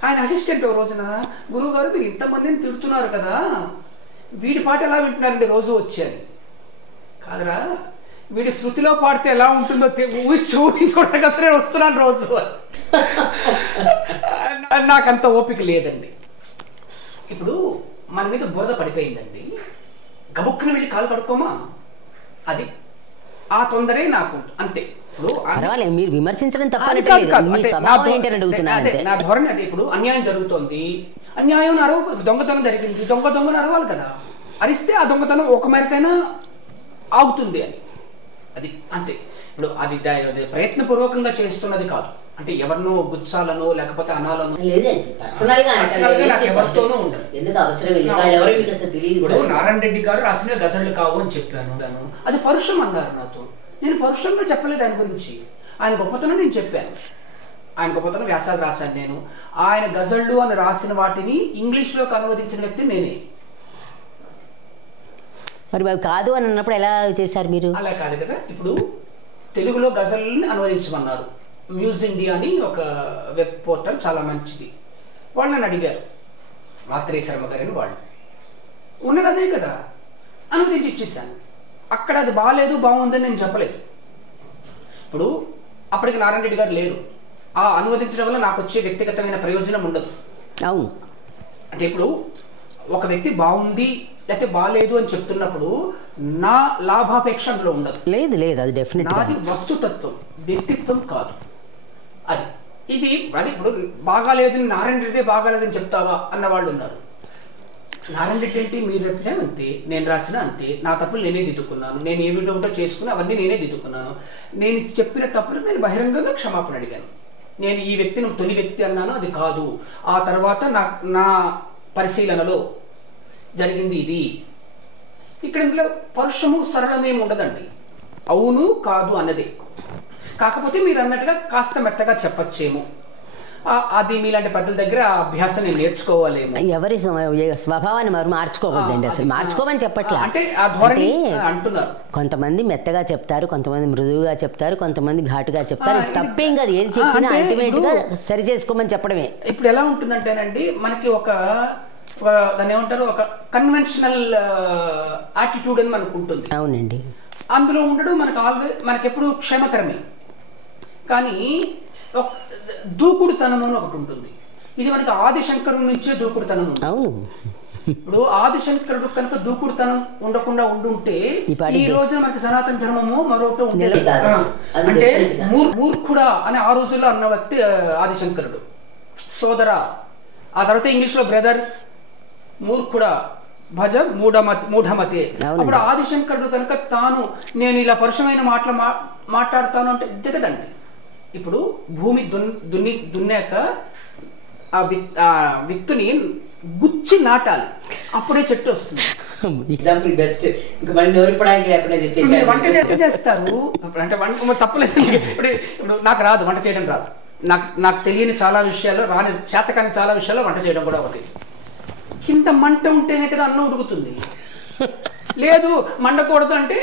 ఆయన అసిస్టెంట్ ఒక రోజున, గురువు గారు మీరు ఇంతమందిని తిడుతున్నారు కదా, వీడి పాట ఎలా వింటున్నారండి రోజు వచ్చారు. కాదురా, వీడి శృతిలో పాడితే ఎలా ఉంటుందో ఊహించుకోవడానికి అసలు నేను వస్తున్నాను రోజు. నాకంత ఓపిక లేదండి. ఇప్పుడు మన మీద బురద పడిపోయిందండి, గబుక్కున వెళ్ళి కాలు కడుక్కోమా, అది ఆ తొందరే నాకు అంతే. ఇప్పుడు మీరు విమర్శించడం నా ధోరణి అది. ఇప్పుడు అన్యాయం జరుగుతోంది, అన్యాయం దొంగతనం జరిగింది, దొంగను అరవాలి కదా. అరిస్తే ఆ దొంగతనం ఒక మేరకైనా ఆగుతుంది అని, అది అంతే. ఇప్పుడు అది ప్రయత్నపూర్వకంగా చేస్తున్నది కాదు, అంటే ఎవరినో గుచ్చాలనో లేకపోతే అనాలనో ఎవరితోనూ ఉండదు. నారాయణ రెడ్డి గారు రాసిన గజళ్ళు కావు అని చెప్పాను, అది పరుషం అన్నారు నాతో. నేను పరుషంగా చెప్పలేదు ఆయన గురించి, ఆయన గొప్పతనం నేను చెప్పాను. ఆయన గొప్పతనం వ్యాసాలు రాశాను నేను. ఆయన గజళ్ళు అని రాసిన వాటిని ఇంగ్లీష్లోకి అనువదించిన వ్యక్తి నేనే. మరి కాదు అని అన్నప్పుడు ఎలా చేశారు మీరు? అలా కాదు కదా, ఇప్పుడు తెలుగులో గజల్ని అనువదించమన్నారు. మ్యూజ్ ఇండియా అని ఒక వెబ్ పోర్టల్, చాలా మంచిది. వాళ్ళు నన్ను అడిగారు, మాత్రే శర్మ గారిని, వాళ్ళు ఉన్నది అదే కదా, అనువదించి ఇచ్చేసాను. అక్కడ అది బాగాలేదు బాగుందని నేను చెప్పలేదు. ఇప్పుడు అప్పటికి నారాయణ రెడ్డి గారు లేరు, ఆ అనువదించడం వల్ల నాకు వచ్చే వ్యక్తిగతమైన ప్రయోజనం ఉండదు. అవును, అంటే ఇప్పుడు ఒక వ్యక్తి బాగుంది లేకపోతే బాగాలేదు అని చెప్తున్నప్పుడు నా లాభాపేక్ష అందులో ఉండదు. లేదు లేదు, అది డెఫినెట్. నాది వస్తుతత్వం, వ్యక్తిత్వం కాదు అది. ఇది అది ఇప్పుడు బాగాలేదని నారాయణ రెడ్డి బాగాలేదని చెప్తావా అన్న వాళ్ళు ఉన్నారు. నారాయణ రెడ్డి ఏంటి, మీరు చెప్పినా అంతే, నేను రాసినా అంతే, నా తప్పులు నేనే దిద్దుకున్నాను, నేను ఏ వీడియో చేసుకున్నా అవన్నీ నేనే దిద్దుకున్నాను. నేను చెప్పిన తప్పులు నేను బహిరంగంగా క్షమాపణ అడిగాను. నేను ఈ వ్యక్తిని తొలి వ్యక్తి అన్నాను, అది కాదు. ఆ తర్వాత నా పరిశీలనలో జరిగింది ఇది. ఇక్కడ ఇందులో పరుషము సరళమేమి ఉండదండి, అవును కాదు అన్నదే. కాకపోతే మీరు అన్నట్టుగా కాస్త మెత్తగా చెప్పచ్చేమో, అది మీలాంటి పెద్దల దగ్గర ఆ అభ్యాసం నేను నేర్చుకోవాలేమో. ఎవరి స్వభావాన్ని మరి మార్చుకోవద్దండి, అసలు మార్చుకోమని చెప్పట్లా. అంటే ఆ ధోరణి అంటున్నారు. కొంతమంది మెత్తగా చెప్తారు, కొంతమంది మృదువుగా చెప్తారు, కొంతమంది ఘాటుగా చెప్తారు. తప్పేం కాదు, ఏది చెప్పినా అల్టిమేట్ గా సరి చేసుకోమని చెప్పడమే. ఇప్పుడు ఎలా ఉంటుందంటేనండి, మనకి ఒక దాన్ని ఏమంటారు, ఒక కన్వెన్షనల్ యాటిట్యూడ్ అని మనకు ఉంటుంది. అవునండి, అందులో ఉండడం మనకి ఎప్పుడు క్షేమకరమే. కానీ దూకుడుతనం అని ఒకటి ఉంటుంది. ఇది మనకి ఆదిశంకరుడి నుంచే దూకుడుతనం ఉంది. అవును, ఇప్పుడు ఆదిశంకరుడు కనుక దూకుడుతనం ఉండకుండా ఉండుంటే ఈ రోజున మనకి సనాతన ధర్మము మరొకటి ఉండేది. అంటే మూర్ఖుడా అని ఆ రోజుల్లో అన్న వ్యక్తి ఆదిశంకరుడు. సోదరా, ఆ తర్వాత ఇంగ్లీష్ లో బ్రదర్, మూర్ఖుడా భజ మూఢమతే. అప్పుడు ఆదిశంకరుడు కనుక తాను నేను ఇలా పరుషమైన మాటలు మాట్లాడుతాను అంటే దిగదండి. ఇప్పుడు భూమి దున్నాక ఆ విత్తుని గుచ్చి నాటాలి, అప్పుడే చెట్టు వస్తుంది. Example best. ఇంకా మళ్ళీ నోరిపడానికి లేకుండా చెప్పేసి వంట చేస్తారు అంటే వంట తప్పలేదు. ఇప్పుడు నాకు రాదు, వంట చేయడం రాదు. నాకు తెలియని చాలా విషయాల్లో, రాని చేతకాని చాలా విషయాల్లో వంట చేయడం కూడా ఒకటి. కింద మంట ఉంటేనే కదా అన్నం ఉడుకుతుంది. లేదు మండకూడదు అంటే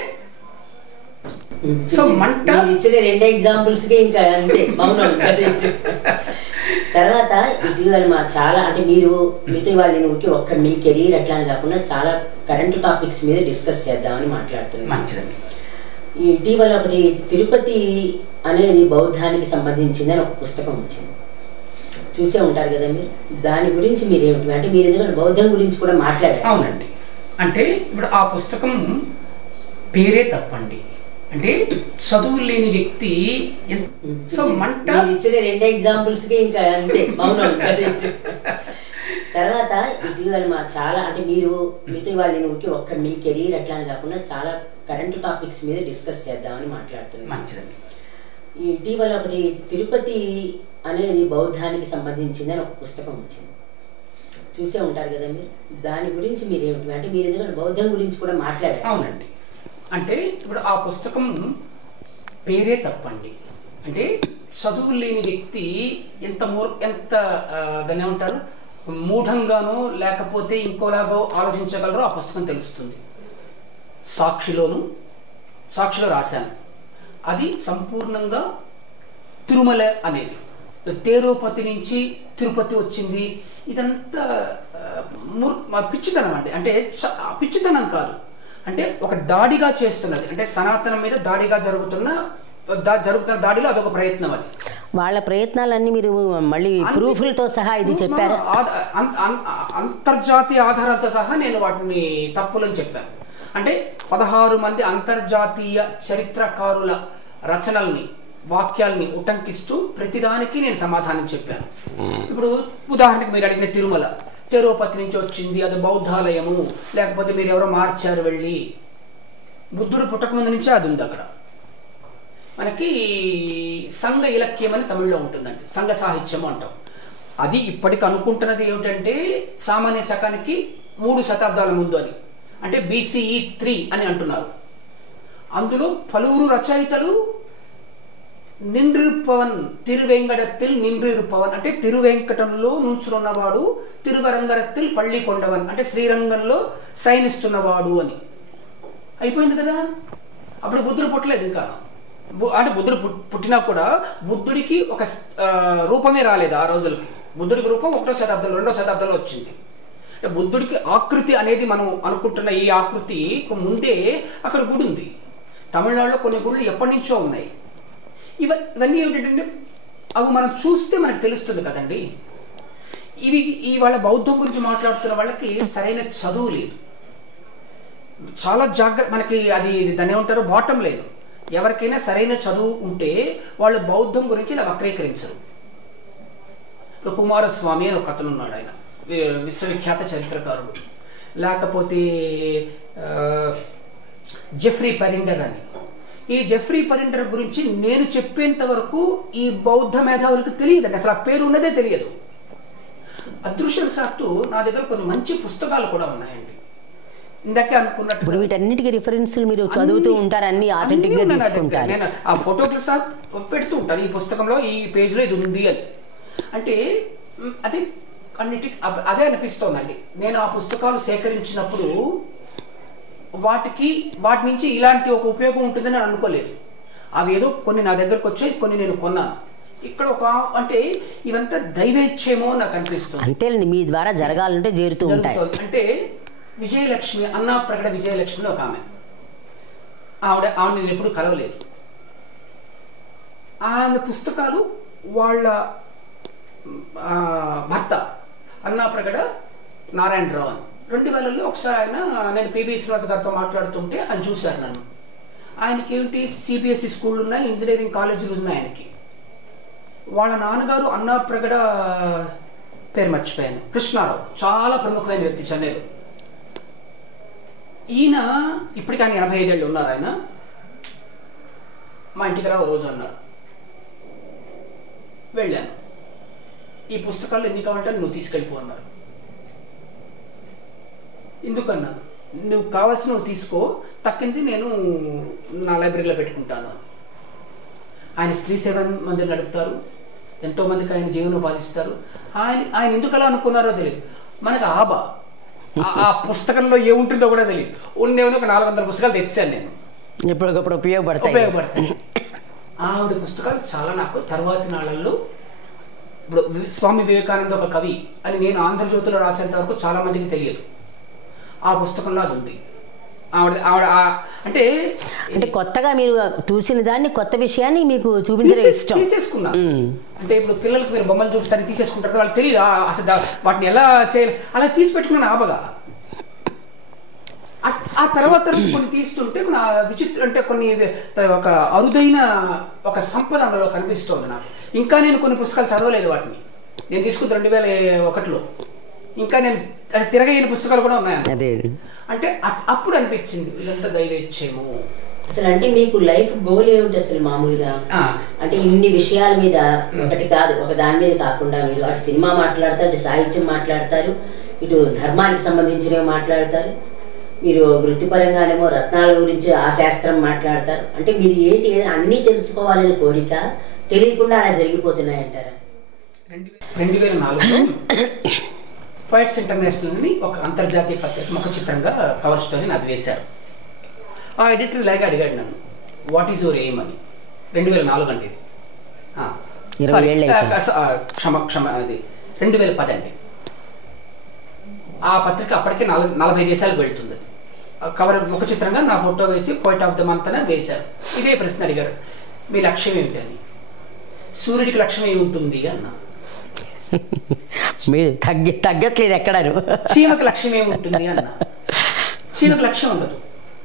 సో మంట. ఇచ్చిన 2 ఎగ్జాంపుల్స్ కి ఇంకా అంతే మౌనం. తర్వాత ఇటీవల చాలా అంటే మీతో వాళ్ళని ఒక్క మీ కెరీర్ అట్లా అని కాకుండా చాలా కరెంట్ టాపిక్స్ మీద డిస్కస్ చేద్దామని మాట్లాడుతున్నాను. ఇటీవల ఒకటి తిరుపతి అనేది బౌద్ధానికి సంబంధించింది అని ఒక పుస్తకం వచ్చింది, చూసే ఉంటారు కదా మీరు. దాని గురించి మీరేమిటి అంటే మీరు ఎందుకంటే బౌద్ధం గురించి కూడా మాట్లాడారు. అవునండి, అంటే ఇప్పుడు ఆ పుస్తకం పేరే తప్పండి. అంటే చదువు లేని వ్యక్తి సో మంట. ఇచ్చిన 2 ఎగ్జాంపుల్స్ కి ఇంకా అంతే మౌనం. తర్వాత ఇటీవల చాలా అంటే మీతో వాళ్ళని ఒక్క మీ కెరీర్ అట్లా అని కాకుండా చాలా కరెంట్ టాపిక్స్ మీద డిస్కస్ చేద్దామని మాట్లాడుతున్నాను. ఇటీవల ఒకటి తిరుపతి అనేది బౌద్ధానికి సంబంధించింది అని ఒక పుస్తకం వచ్చింది, చూసే ఉంటారు కదా మీరు. దాని గురించి మీరేమిటి అంటే మీరు ఎందుకంటే బౌద్ధం గురించి కూడా మాట్లాడారు. అవునండి, అంటే ఇప్పుడు ఆ పుస్తకం పేరే తప్పండి. అంటే చదువు లేని వ్యక్తి ఎంత దాన్ని ఏమంటారు, మూఢంగానో లేకపోతే ఇంకోలాగో ఆలోచించగలరో ఆ పుస్తకం తెలుస్తుంది. సాక్షిలో రాశాను. అది సంపూర్ణంగా తిరుమల అనేది తేరుపతి నుంచి తిరుపతి వచ్చింది. ఇదంతా పిచ్చితనం అండి. అంటే పిచ్చితనం కాదు, అంటే ఒక దాడిగా చేస్తున్నది. అంటే సనాతనం మీద దాడిగా జరుగుతున్న దాడిలో అదొక ప్రయత్నం. అది వాళ్ళ ప్రయత్నాలన్నీ మీరు మళ్ళీ ప్రూఫ్లతో సహా ఇది చెప్పారు. అంతర్జాతీయ ఆధారాలతో సహా నేను వాటిని తప్పులని చెప్పాను. అంటే 16 మంది అంతర్జాతీయ చరిత్రకారుల రచనల్ని వాక్యాల్ని ఉటంకిస్తూ ప్రతిదానికి నేను సమాధానం చెప్పాను. ఇప్పుడు ఉదాహరణకి మీరు అడిగిన తిరుమల తిరుపతి నుంచి వచ్చింది, అది బౌద్ధాలయము, లేకపోతే మీరు ఎవరో మార్చారు వెళ్ళి, బుద్ధుడు పుట్టక ముందు నుంచే అది ఉంది అక్కడ. మనకి సంఘ ఇలక్యం అని తమిళ్లో ఉంటుందండి, సంఘ సాహిత్యము అంటాం. అది ఇప్పటికి అనుకుంటున్నది ఏమిటంటే సామాన్య శకానికి 3 శతాబ్దాల ముందు అని, అంటే BCE 3 అని అంటున్నారు. అందులో పలువురు రచయితలు నిండ్రిపవన్ తిరువెంకటత్తిల్ నిండ్రిపవన్ అంటే తిరువెంకటంలో నుంచున్నవాడు, తిరువరంగరత్తిల్ పళ్ళి కొండవన్ అంటే శ్రీరంగంలో శయనిస్తున్నవాడు అని అయిపోయింది కదా. అప్పుడు బుద్ధుడు పుట్టలేదు ఇంకా, అంటే బుద్ధుడు పుట్టినా కూడా బుద్ధుడికి ఒక రూపమే రాలేదు ఆ రోజులకి. బుద్ధుడికి రూపం 1వ శతాబ్దంలో 2వ శతాబ్దంలో వచ్చింది. అంటే బుద్ధుడికి ఆకృతి అనేది మనం అనుకుంటున్న ఈ ఆకృతి ముందే అక్కడ గుడి ఉంది. తమిళనాడులో కొన్ని గుళ్ళు ఎప్పటి నుంచో ఉన్నాయి. ఇవన్నీ ఏమిటంటే అవి మనం చూస్తే మనకు తెలుస్తుంది కదండి. ఇవాళ బౌద్ధం గురించి మాట్లాడుతున్న వాళ్ళకి సరైన చదువు లేదు, చాలా మనకి అది దాన్ని ఏమంటారో బాటం లేదు. ఎవరికైనా సరైన చదువు ఉంటే వాళ్ళు బౌద్ధం గురించి ఇలా వక్రీకరించరు. కుమారస్వామి అని ఒక అతను ఉన్నాడు, ఆయన విశ్వవిఖ్యాత చరిత్రకారుడు. లేకపోతే జెఫ్రీ పరిండర్ అని. ఈ జెఫ్రీ పరిండర్ గురించి నేను చెప్పేంత వరకు ఈ బౌద్ధ మేధావులకు తెలియదండి, అసలు ఆ పేరు ఉన్నదే తెలియదు. అదృష్టవశాత్తు నా దగ్గర కొన్ని మంచి పుస్తకాలు కూడా ఉన్నాయండి. ఇందాకే అనుకున్నట్టు ఇప్పుడు వీటన్నిటికీ రిఫరెన్స్లు మీరు చదువుతూ ఉంటారు, అన్ని ఆథెంటిక్ గా తీసుకుంటారు. నేను ఆ ఫోటోగ్రాఫ్ పెడుతూ ఉంటాను, ఈ పుస్తకంలో ఈ పేజ్లో ఇది ఉంది అని. అంటే అది అదే అనిపిస్తోందండి. నేను ఆ పుస్తకాలు సేకరించినప్పుడు వాటి నుంచి ఇలాంటి ఒక ఉపయోగం ఉంటుందని నేను అనుకోలేదు. అవి ఏదో కొన్ని నా దగ్గరకు వచ్చాయి, కొన్ని నేను కొన్నాను. ఇక్కడ ఒక అంటే ఇవంతా దైవేచ్ఛేమో నాకు అనిపిస్తుంది. అంతే మీ ద్వారా జరగాలంటే చేరుతూ ఉంటాయి. అంటే విజయలక్ష్మి, అన్నా ప్రగడ విజయలక్ష్మి ఒక ఆమె, ఆవిడ నేను ఎప్పుడు కలవలేదు. ఆమె పుస్తకాలు వాళ్ళ భర్త అన్నా ప్రగడ నారాయణరావు అని 2000లో ఒకసారి ఆయన, నేను పిబి శ్రీనివాస్ గారితో మాట్లాడుతుంటే ఆయన చూశారు నన్ను. ఆయనకి ఏమిటి CBSE స్కూళ్ళు ఉన్నాయి, ఇంజనీరింగ్ కాలేజీలు ఉన్నాయి ఆయనకి. వాళ్ళ నాన్నగారు అన్నా ప్రగడ పేరు మర్చిపోయాను, కృష్ణారావు, చాలా ప్రముఖమైన వ్యక్తి చెన్నైలో. ఈయన ఇప్పటికి ఆయన 85 ఏళ్ళు ఉన్నారు. ఆయన మా ఇంటికి రా ఓ రోజు అన్నారు. వెళ్ళాను. ఈ పుస్తకాలు ఎన్ని కావాలంటే నువ్వు తీసుకెళ్ళిపో అన్నారు. ఎందుకన్నాను, నువ్వు కావాల్సిన నువ్వు తీసుకో, తక్కింది నేను నా లైబ్రరీలో పెట్టుకుంటాను. ఆయన స్త్రీ సేవ మందిని నడుపుతారు, ఎంతో మందికి ఆయన జీవనోపాధిస్తారు. ఆయన ఎందుకు అలా అనుకున్నారో తెలియదు. మనకు ఆ పుస్తకంలో ఏముంటుందో కూడా తెలియదు. ఉండేవని ఒక 400 పుస్తకాలు తెచ్చాను నేను, ఎప్పటికప్పుడు ఉపయోగపడతాయి. ఆవిడ పుస్తకాలు చాలా నాకు తర్వాతి నాళ్ళల్లో, ఇప్పుడు స్వామి వివేకానంద ఒక కవి అని నేను ఆంధ్రజ్యోతిలో రాసేంత వరకు చాలా మందికి తెలియదు. ఆ పుస్తకంలో అది ఉంది. ఆవిడ అంటే కొత్తగా మీరు చూసిన దాన్ని, కొత్త విషయాన్ని మీకు చూపించడం ఇష్టం. తీసేసుకున్నా. అంటే ఇప్పుడు పిల్లలకి మీరు బొమ్మలు చూపిస్తారని తీసేసుకుంటారు, వాళ్ళకి తెలియదు అసలు వాటిని ఎలా చేయాలి, అలా తీసి పెట్టుకున్నాను ఆబగా. ఆ తర్వాత కొన్ని తీస్తుంటే కొన్ని విచిత్ర, అంటే కొన్ని ఒక అరుదైన ఒక సంపద అందులో కనిపిస్తోంది నాకు. ఇంకా నేను కొన్ని పుస్తకాలు చదవలేదు, వాటిని నేను తీసుకుంది 2001లో. ఇంకా నేను తిరగైన పుస్తకాలు కూడా ఉన్నాయి. అంటే అప్పుడు అనిపించింది ఇదంతా దైవేచ్ఛేమో. అసలు అంటే మీకు లైఫ్ గోల్ ఏమిటి అసలు మామూలుగా? అంటే ఇన్ని విషయాల మీద ఒకటి కాదు, ఒక దాని మీద కాకుండా మీరు అటు సినిమా మాట్లాడతారు, ఇటు సాహిత్యం మాట్లాడతారు, ఇటు ధర్మానికి సంబంధించినవి మాట్లాడతారు, మీరు వృత్తిపరంగానేమో రత్నాల గురించి ఆ శాస్త్రం మాట్లాడతారు. అంటే మీరు ఏంటి అన్నీ తెలుసుకోవాలని కోరిక, తెలియకుండా అలా జరిగిపోతున్నాయంటారా? 2004లో పోయిట్స్ ఇంటర్నేషనల్ అని ఒక అంతర్జాతీయ పత్రిక ముఖ చిత్రంగా కవర్ స్టోరీ అది వేశారు. ఆ ఎడిటర్ ఇలాగే అడిగాడు నన్ను, వాట్ ఈజ్ యువర్ ఎయిమ్ అని. 2004 అండి, క్షమ అది 2010 అండి. ఆ పత్రిక అప్పటికే 40 దేశాలకు వెళ్తుంది. కవర్ ముఖ చిత్రంగా నా ఫోటో వేసి పోయిట్ ఆఫ్ ద మంత్ అని వేశారు. ఇదే ప్రశ్న అడిగారు, మీ లక్ష్యం ఏమిటి అని. సూర్యుడికి లక్ష్యం ఏముంటుంది అన్నా. మీరు తగ్గట్లేదు ఎక్కడ. చీమకు లక్ష్యం ఏముంటుంది అన్న. చీమకు లక్ష్యం ఉండదు,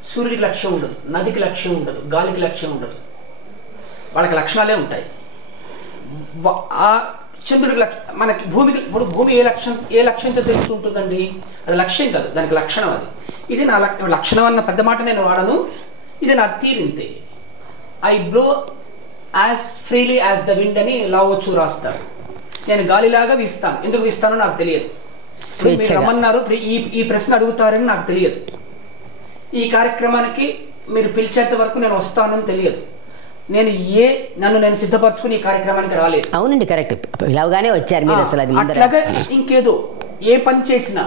సూర్యుడికి లక్ష్యం ఉండదు, నదికి లక్ష్యం ఉండదు, గాలికి లక్ష్యం ఉండదు. వాళ్ళకి లక్షణాలే ఉంటాయి. ఆ చంద్రుడికి మనకి భూమికి, ఇప్పుడు భూమి ఏ లక్ష్యంతో తెలుసుకుంటుందండి? అది లక్ష్యం కాదు, దానికి లక్షణం అది. ఇది నా లక్షణం అన్న పెద్ద మాట నేను వాడను, ఇది నా తీరింతే. I blow as freely as the wind అని లావోచు రాస్తాడు. నేను గాలిలాగా వీస్తాను. ఎందుకు వీస్తానో నాకు తెలియదు. మీరు రమ్మన్నారు, ఈ ప్రశ్న అడుగుతారని నాకు తెలియదు. ఈ కార్యక్రమానికి మీరు పిలిచేంత వరకు నేను వస్తానని తెలియదు. నన్ను నేను సిద్ధపరచుకుని ఈ కార్యక్రమానికి రాలేదు. అవునండి, కరెక్ట్. ఇలాగానే వచ్చారు మీరు. అసలు అది అట్లాగా ఇంకేదో ఏ పని చేసినా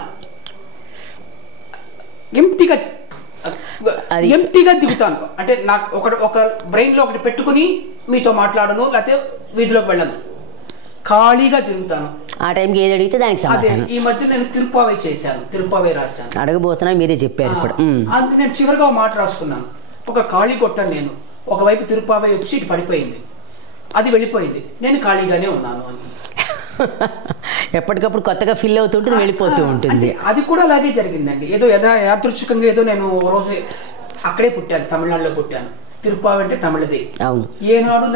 ఎంప్టీగా దిగుతాను. అంటే నాకు ఒక బ్రెయిన్ లో ఒకటి పెట్టుకుని మీతో మాట్లాడను, లేకపోతే వీధిలోకి వెళ్ళను, ఖాళీగా తిరుగుతాను. ఆ టైంకి ఏది అడిగితే దానికి సమాధానం. ఈ మధ్య నేను తిరుప్పావై చేశాను, తిరుప్పావై రాశాను. అడగబోతున్నా, మీరే చెప్పారు ఇప్పుడు. అందుకు నేను చివరిగా ఒక మాట రాసుకున్నాను. ఒక ఖాళీ కొట్టాను నేను, ఒకవైపు తిరుప్పావై వచ్చి ఇటు పడిపోయింది, అది వెళ్ళిపోయింది, నేను ఖాళీగానే ఉన్నాను అని. ఎప్పటికప్పుడు కొత్తగా ఫీల్ అవుతుంటుంది, వెళ్ళిపోతూ ఉంటుంది. అది కూడా అలాగే జరిగిందండి. ఏదో యాదృచ్ఛికంగా ఏదో నేను రోజు అక్కడే పుట్టాను, తమిళనాడులో పుట్టాను. తిరుప్పావి అంటే తమిళదే. అవును. ఏనాడు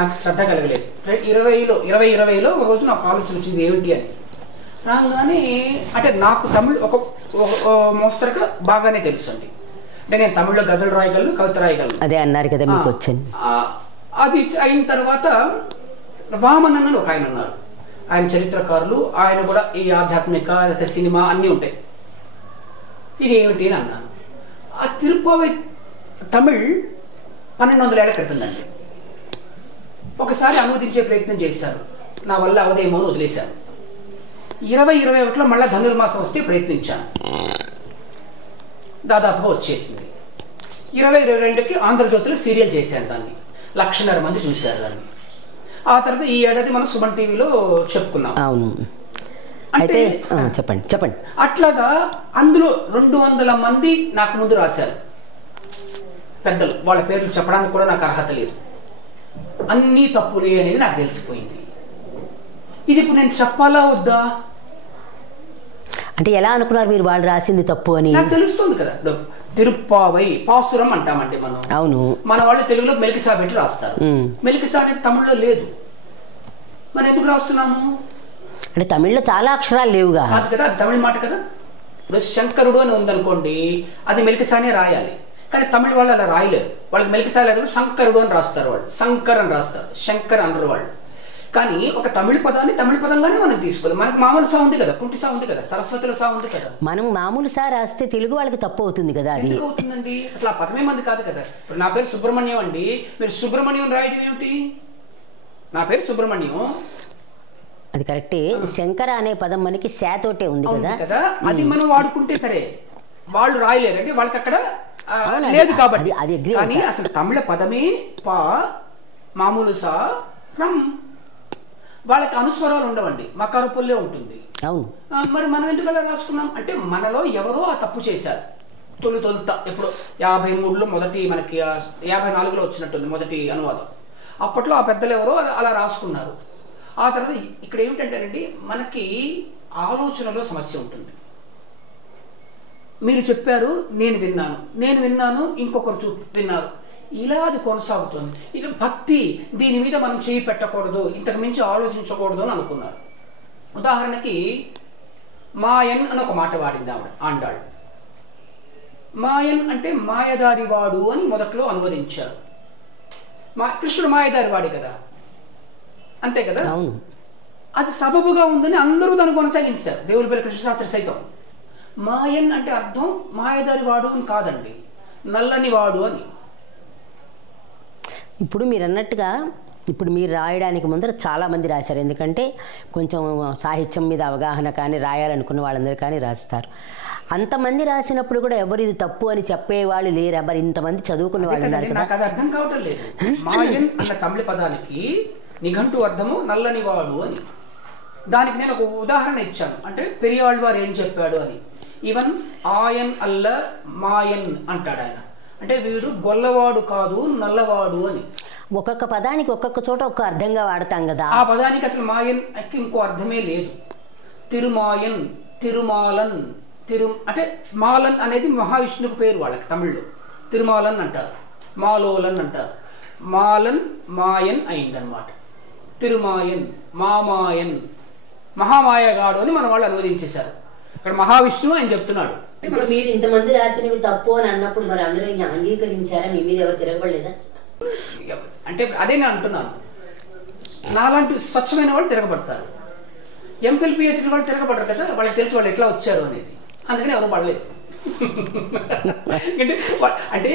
నాకు శ్రద్ధ కలగలేదు. 2020లో ఒక రోజు నాకు ఆలోచన వచ్చింది ఏమిటి అని. రాగానే అంటే నాకు తమిళ్ ఒక మోస్తరుగా బాగానే తెలుసు అండి. అంటే నేను తమిళ్లో గజల్ రాయగలను, కవిత రాయగలను. అదే అన్నారు కదా మీకు వచ్చింది. అది అయిన తర్వాత వామన్ అన్నది ఒక ఆయన ఉన్నారు. ఆయన చరిత్రకారులు, ఆయన కూడా ఈ ఆధ్యాత్మిక సినిమా అన్నీ ఉంటాయి. ఇది ఏమిటి అని అన్నాను. ఆ తిరుప్పావై తమిళ్ 1200 ఏళ్ల క్రితందండి. ఒకసారి అనువదించే ప్రయత్నం చేశారు, నా వల్ల అవదేమో అని వదిలేశాను. 2021లో మళ్ళీ ధనుర్మాసం వస్తే ప్రయత్నించాను, దాదాపుగా వచ్చేసింది. 2022కి ఆంధ్రజ్యోతిలో సీరియల్ చేశాను, దాన్ని 1,50,000 మంది చూశారు దాన్ని. ఆ తర్వాత ఈ ఏడాది మనం సుమన్ టీవీలో చెప్పుకున్నాం. అవును. అంటే చెప్పండి. అట్లాగా అందులో 200 మంది నాకు ముందు రాశారు, పెద్దలు. వాళ్ళ పేర్లు చెప్పడానికి కూడా నాకు అర్హత లేదు. అన్నీ తప్పులే అనేది నాకు తెలిసిపోయింది. ఇది ఇప్పుడు నేను చెప్పాలా వద్దా? అంటే ఎలా అనుకున్నారు మీరు వాళ్ళు రాసింది తప్పు అని? నాకు తెలుస్తుంది కదా. తిరుప్పావై పాసురం అంటామండి మనం. అవును. మన వాళ్ళు తెలుగులో మెలికిసా పెట్టి రాస్తారు. మెలికిసా అనేది తమిళ్లో లేదు. మనం ఎందుకు రాస్తున్నాము? అంటే తమిళ్లో చాలా అక్షరాలు లేవుగా. అది కదా, అది తమిళ మాట కదా. ఇప్పుడు శంకరుడు అని ఉందనుకోండి, అది మెలికిసానే రాయాలి. కానీ తమిళ వాళ్ళు అలా రాయలేరు. వాళ్ళకి మెలికిసా లేదు, శంకరుడు అని రాస్తారు. వాళ్ళు శంకర్ అని రాస్తారు, శంకర్ అనరు వాళ్ళు. కానీ ఒక తమిళ పదాన్ని తమిళ పదంగానే మనం తీసుకోవాలి. మనకు మామూలు సా ఉంది కదా, కుంటి సా ఉంది కదా, సరస్వతిలో సా ఉంది కదా. మనం మామూలు సా రాస్తే తెలుగు వాళ్ళకి తప్పు అవుతుంది కదా. అది అవుతుందండి. అసలు ఆ పదమే మంది కాదు కదా. ఇప్పుడు నా పేరు సుబ్రహ్మణ్యం అండి, మీరు సుబ్రహ్మణ్యం రాయడం ఏమిటి? నా పేరు సుబ్రహ్మణ్యం. అది కరెక్టే. శంకర అనే పదం మనకి శాతోటే ఉంది కదా. అది మనం వాడుకుంటే సరే, వాళ్ళు రాయలేరు అంటే వాళ్ళకి అక్కడ లేదు కాబట్టి. కానీ అసలు తమిళ పదమే పా, మామూలు సా, రం. వాళ్ళకి అనుస్వరాలు ఉండవండి, మకారు పొల్లే ఉంటుంది. అవును. మరి మనం ఎందుకు అలా రాసుకున్నాం అంటే మనలో ఎవరో ఆ తప్పు చేశారు. తొలుత ఎప్పుడు 53లో మొదటి, మనకి 54లో వచ్చినట్టుంది మొదటి అనువాదం. అప్పట్లో ఆ పెద్దలు ఎవరో అలా రాసుకున్నారు. ఆ తర్వాత ఇక్కడ ఏమిటంటేనండి, మనకి ఆలోచనలో సమస్య ఉంటుంది. మీరు చెప్పారు, నేను విన్నాను, ఇంకొకరు విన్నారు, ఇలా అది కొనసాగుతుంది. ఇది భక్తి, దీని మీద మనం చేయి పెట్టకూడదు, ఇంతకు మించి ఆలోచించకూడదు అని అనుకున్నారు. ఉదాహరణకి మాయన్ అని ఒక మాట వాడింది ఆవిడ, ఆండాళ్. మాయన్ అంటే మాయదారివాడు అని మొదట్లో అనువదించారు. కృష్ణుడు మాయదారివాడి కదా, అంతే కదా. అది సబబుగా ఉందని అందరూ దాన్ని కొనసాగించారు. దేవులపల్లి కృష్ణశాస్త్రి సైతం. మాయన్ అంటే అర్థం మాయదారివాడు అని కాదండి, నల్లని వాడు అని. ఇప్పుడు మీరు అన్నట్టుగా ఇప్పుడు మీరు రాయడానికి ముందర చాలామంది రాశారు. ఎందుకంటే కొంచెం సాహిత్యం మీద అవగాహన కానీ రాయాలనుకున్న వాళ్ళందరూ కానీ రాస్తారు. అంతమంది రాసినప్పుడు కూడా ఎవరు ఇది తప్పు అని చెప్పేవాళ్ళు లేరు. ఎవరు ఇంతమంది చదువుకున్న వాళ్ళు ఉన్నారు. నాకు అది అర్థం కావటం లేదు. మాయన్ అన్న తమిళ పదానికి నిఘంటు అర్థము నల్లని వాడు అని. దానికి నేను ఒక ఉదాహరణ ఇచ్చాను, అంటే పెరియాళ్వారు ఏం చెప్పాడు అని. ఈవెన్ ఆయన్ అల్ల మాయన్ అంటాడు ఆయన, అంటే వీడు గొల్లవాడు కాదు నల్లవాడు అని. ఒక్కొక్క పదానికి ఒక్కొక్క చోట ఒక్క అర్థంగా వాడతాం కదా. ఆ పదానికి అసలు మాయన్ ఇంకో అర్థమే లేదు. తిరుమాయన్, తిరుమాలన్, అంటే మాలన్ అనేది మహావిష్ణువుకు పేరు వాళ్ళకి తమిళ్లో. తిరుమాలన్ అంటారు, మాలోలన్ అంటారు. మాలన్ మాయన్ అయిందనమాట. తిరుమాయన్, మామాయన్, మహామాయగాడు అని మన వాళ్ళు అనువదించేశారు. ఇక్కడ మహావిష్ణువు ఆయన చెప్తున్నాడు. ఇప్పుడు మీరు ఇంతమంది రాసినవి తప్పు అని అన్నప్పుడు మరి అందరూ అంగీకరించారా? మీ మీద ఎవరు తిరగబడలేదా? అంటే అదే నేను అంటున్నాను, నాలాంటి స్వచ్ఛమైన వాళ్ళు తిరగబడతారు. ఎంఫిల్ పిహెచ్డి వాళ్ళు తిరగబడరు కదా, వాళ్ళకి తెలిసి వాళ్ళు ఎట్లా వచ్చారు అనేది. అందుకని ఎవరు పడలేదు. అంటే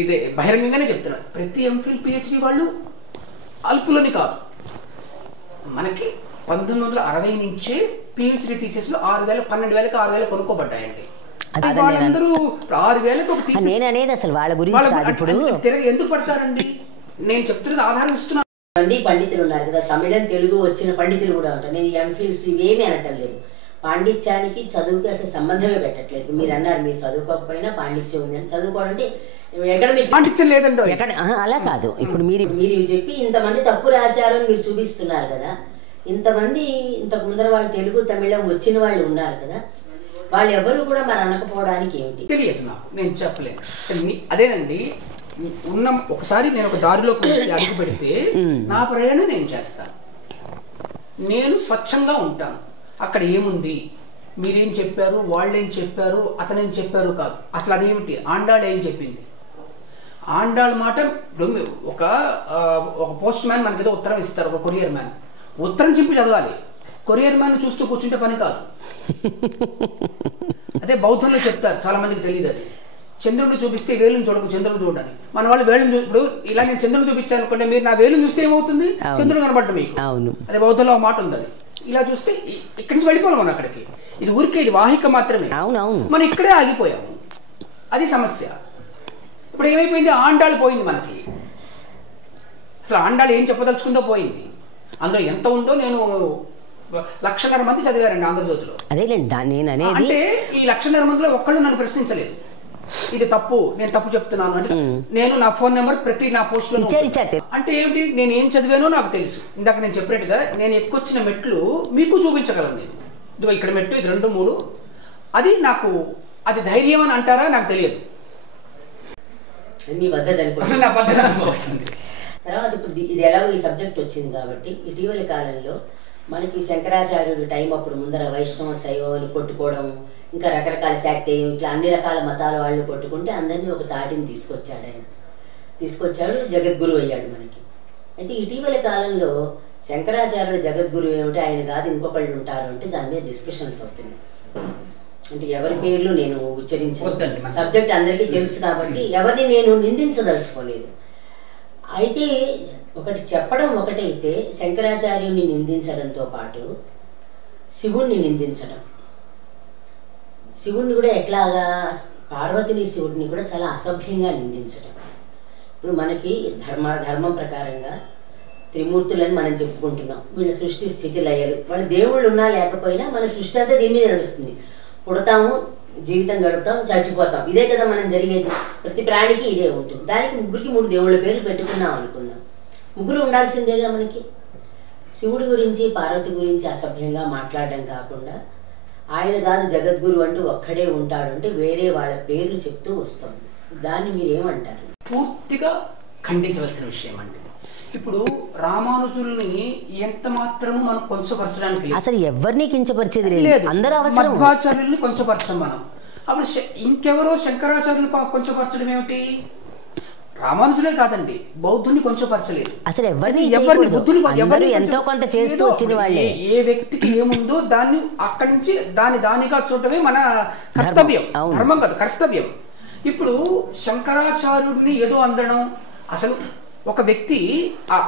ఇదే బహిరంగంగానే చెప్తున్నారు, ప్రతి ఎంఫిల్ పిహెచ్డి వాళ్ళు అల్పులని కాదు. మనకి 1960 నుంచే పిహెచ్డి థీసిస్లు 6,000, 12,000, 6,000 కొనుక్కోబడ్డాయండి. వాళ్ళందరూ 6,000 ఒక థీసిస్. నేను అనేది అసలు వాళ్ళ గురించి ఎందుకు పడతారండి? నేను చెప్తున్నది ఆధారం ఇస్తున్నాను. పండితులు ఉన్నారు కదా, తమిళం తెలుగు వచ్చిన పండితులు కూడా ఉంటారు. నేను ఎంఫిల్స్ ఇవేమీ అనటం లేదు. పాండిత్యానికి చదువుకి అసలు సంబంధమే పెట్టట్లేదు. మీరు అన్నారు మీరు చదువుకోకపోయినా పాండిత్యం ఉంది అని. చదువుకోవడం అంటే ఎక్కడ మీకు పాండిత్యం లేదండి, ఎక్కడ అలా కాదు. ఇప్పుడు మీరు చెప్పి ఇంతమంది తప్పు రాశారు అని మీరు చూపిస్తున్నారు కదా. ఇంతమంది ఇంతకు ముందర వాళ్ళు తెలుగు తమిళం వచ్చిన వాళ్ళు ఉన్నారు కదా, వాళ్ళు ఎవరు కూడా మరి అనకపోవడానికి ఏమిటి? తెలియదు నాకు, నేను చెప్పలేను. అదేనండి, ఉన్న ఒకసారి నేను ఒక దారిలోకి అడుగు పెడితే నా ప్రయాణం నేను చేస్తాను. నేను స్వచ్ఛంగా ఉంటాను. అక్కడ ఏముంది, మీరేం చెప్పారు, వాళ్ళేం చెప్పారు, అతనేం చెప్పారు కాదు. అసలు అదేమిటి, ఆండాళ్ళు ఏం చెప్పింది, ఆండాళ్ళ మాట. ఒక పోస్ట్ మ్యాన్ మనకి ఏదో ఉత్తరం ఇస్తారు, ఒక కొరియర్ మ్యాన్. ఉత్తరం చెప్పి చదవాలి, కొరియర్ మ్యాన్ చూస్తూ కూర్చుంటే పని కాదు. అదే బౌద్ధంలో చెప్తారు, చాలా మందికి తెలియదు అది. చంద్రుడిని చూపిస్తే వేలుని చూడకు, చంద్రుడు చూడాలి. మన వాళ్ళు వేలుని ఇప్పుడు ఇలా నేను చంద్రుడు చూపించాను అనుకోండి, మీరు నా వేలుని చూస్తే ఏమవుతుంది, చంద్రుడు కనబడ్డ మీకు. అదే బౌద్ధంలో ఒక మాట ఉంది, అది ఇలా చూస్తే ఇక్కడి నుంచి వెళ్ళిపోవాలి మనం అక్కడికి. ఇది ఊరికే, ఇది వాహిక మాత్రమే. మనం ఇక్కడే ఆగిపోయాము, అది సమస్య. ఇప్పుడు ఏమైపోయింది, ఆండాళ్ళు పోయింది మనకి. అసలు ఆండాళ్ళు ఏం చెప్పదలుచుకుందో పోయింది. అందులో ఎంత ఉందో, నేను 1,00,000 మంది చదివారండి ఆంధ్రజ్యోతిలో. అంటే ఈ 1,00,000 మందిలో ఒక్కళ్ళు నన్ను ప్రశ్నించలేదు, ఇది తప్పు, నేను తప్పు చెప్తున్నాను అంటే. నేను నా ఫోన్ నెంబర్ ప్రతి నా పోస్ట్ లో. అంటే ఏమిటి, నేను ఏం చదివానో నాకు తెలుసు. ఇందాక నేను చెప్పినట్టుగా నేను ఎక్కువచ్చిన మెట్లు మీకు చూపించగలను. నేను ఇదిగో ఇక్కడ మెట్టు, ఇది 2, 3. అది నాకు, అది ధైర్యం అని అంటారా నాకు తెలియదు. నా పద్ధతి వస్తుంది. తర్వాత ఇప్పుడు ఇది ఎలాగో ఈ సబ్జెక్ట్ వచ్చింది కాబట్టి, ఇటీవలి కాలంలో మనకి శంకరాచార్యుడు టైం అప్పుడు ముందర వైష్ణవ శైవాలు కొట్టుకోవడం, ఇంకా రకరకాల శాక్తేయం, ఇట్లా అన్ని రకాల మతాల వాళ్ళు కొట్టుకుంటే అందరినీ ఒక తాటిని తీసుకొచ్చాడు. ఆయన తీసుకొచ్చాడు, జగద్గురు అయ్యాడు మనకి. అయితే ఇటీవల కాలంలో శంకరాచార్యుడు జగద్గురు ఏమిటి, ఆయన కాదు ఇంకొకళ్ళు ఉంటారు అంటే దాని మీద డిస్కషన్స్ అవుతున్నాయి. అంటే ఎవరి పేర్లు నేను ఉచ్చరించవద్దండి, మా సబ్జెక్ట్ అందరికీ తెలుసు కాబట్టి ఎవరిని నేను నిందించదలుచుకోలేదు. అయితే ఒకటి చెప్పడం ఒకటైతే, శంకరాచార్యుని నిందించడంతో పాటు శివుణ్ణి నిందించడం, శివుణ్ణి కూడా ఎట్లాగా, పార్వతిని శివుడిని కూడా చాలా అసభ్యంగా నిందించడం. ఇప్పుడు మనకి ధర్మం ప్రకారంగా త్రిమూర్తులని మనం చెప్పుకుంటున్నాం. వీళ్ళ సృష్టి స్థితి లయలు, వాళ్ళ దేవుళ్ళు ఉన్నా లేకపోయినా మన సృష్టి అంతా దీని మీద నడుస్తుంది. పుడతాము, జీవితం గడుపుతాం, చచ్చిపోతాం, ఇదే కదా మనం జరిగేది. ప్రతి ప్రాణికి ఇదే ఉంటుంది. దానికి 3 దేవుళ్ళ పేర్లు పెట్టుకున్నాం అనుకున్నాం. 3 ఉండాల్సిందేగా మనకి. శివుడి గురించి పార్వతి గురించి అసభ్యంగా మాట్లాడడం కాకుండా, ఆయన కాదు జగద్గురు అంటూ ఒక్కడే ఉంటాడు అంటే వేరే వాళ్ళ పేర్లు చెప్తూ వస్తాం. దాన్ని మీరేమంటారు? పూర్తిగా ఖండించవలసిన విషయం అండి. ఇప్పుడు రామానుజుల్ని ఎంత మాత్రము మనం కొంచెపరచడానికి అసలు ఎవరిని కించపరిచేది లేదు. అందరూ మధ్వాచార్యుల్ని కొంచెపరచం మనం. అప్పుడు ఇంకెవరో శంకరాచార్యులు కొంచెపరచడం ఏమిటి? రామానుజులే కాదండి, బౌద్ధుని కొంచెపరచలేదు. అసలు ఎవరిని బుద్ధుని ఎంతో కొంత చేస్తూ వచ్చిన వాళ్ళే. ఏ వ్యక్తికి ఏముందో దాన్ని అక్కడి నుంచి దానిగా చూడటమే మన కర్తవ్యం. ధర్మం కాదు, కర్తవ్యం. ఇప్పుడు శంకరాచార్యుడిని ఏదో అందడం, అసలు ఒక వ్యక్తి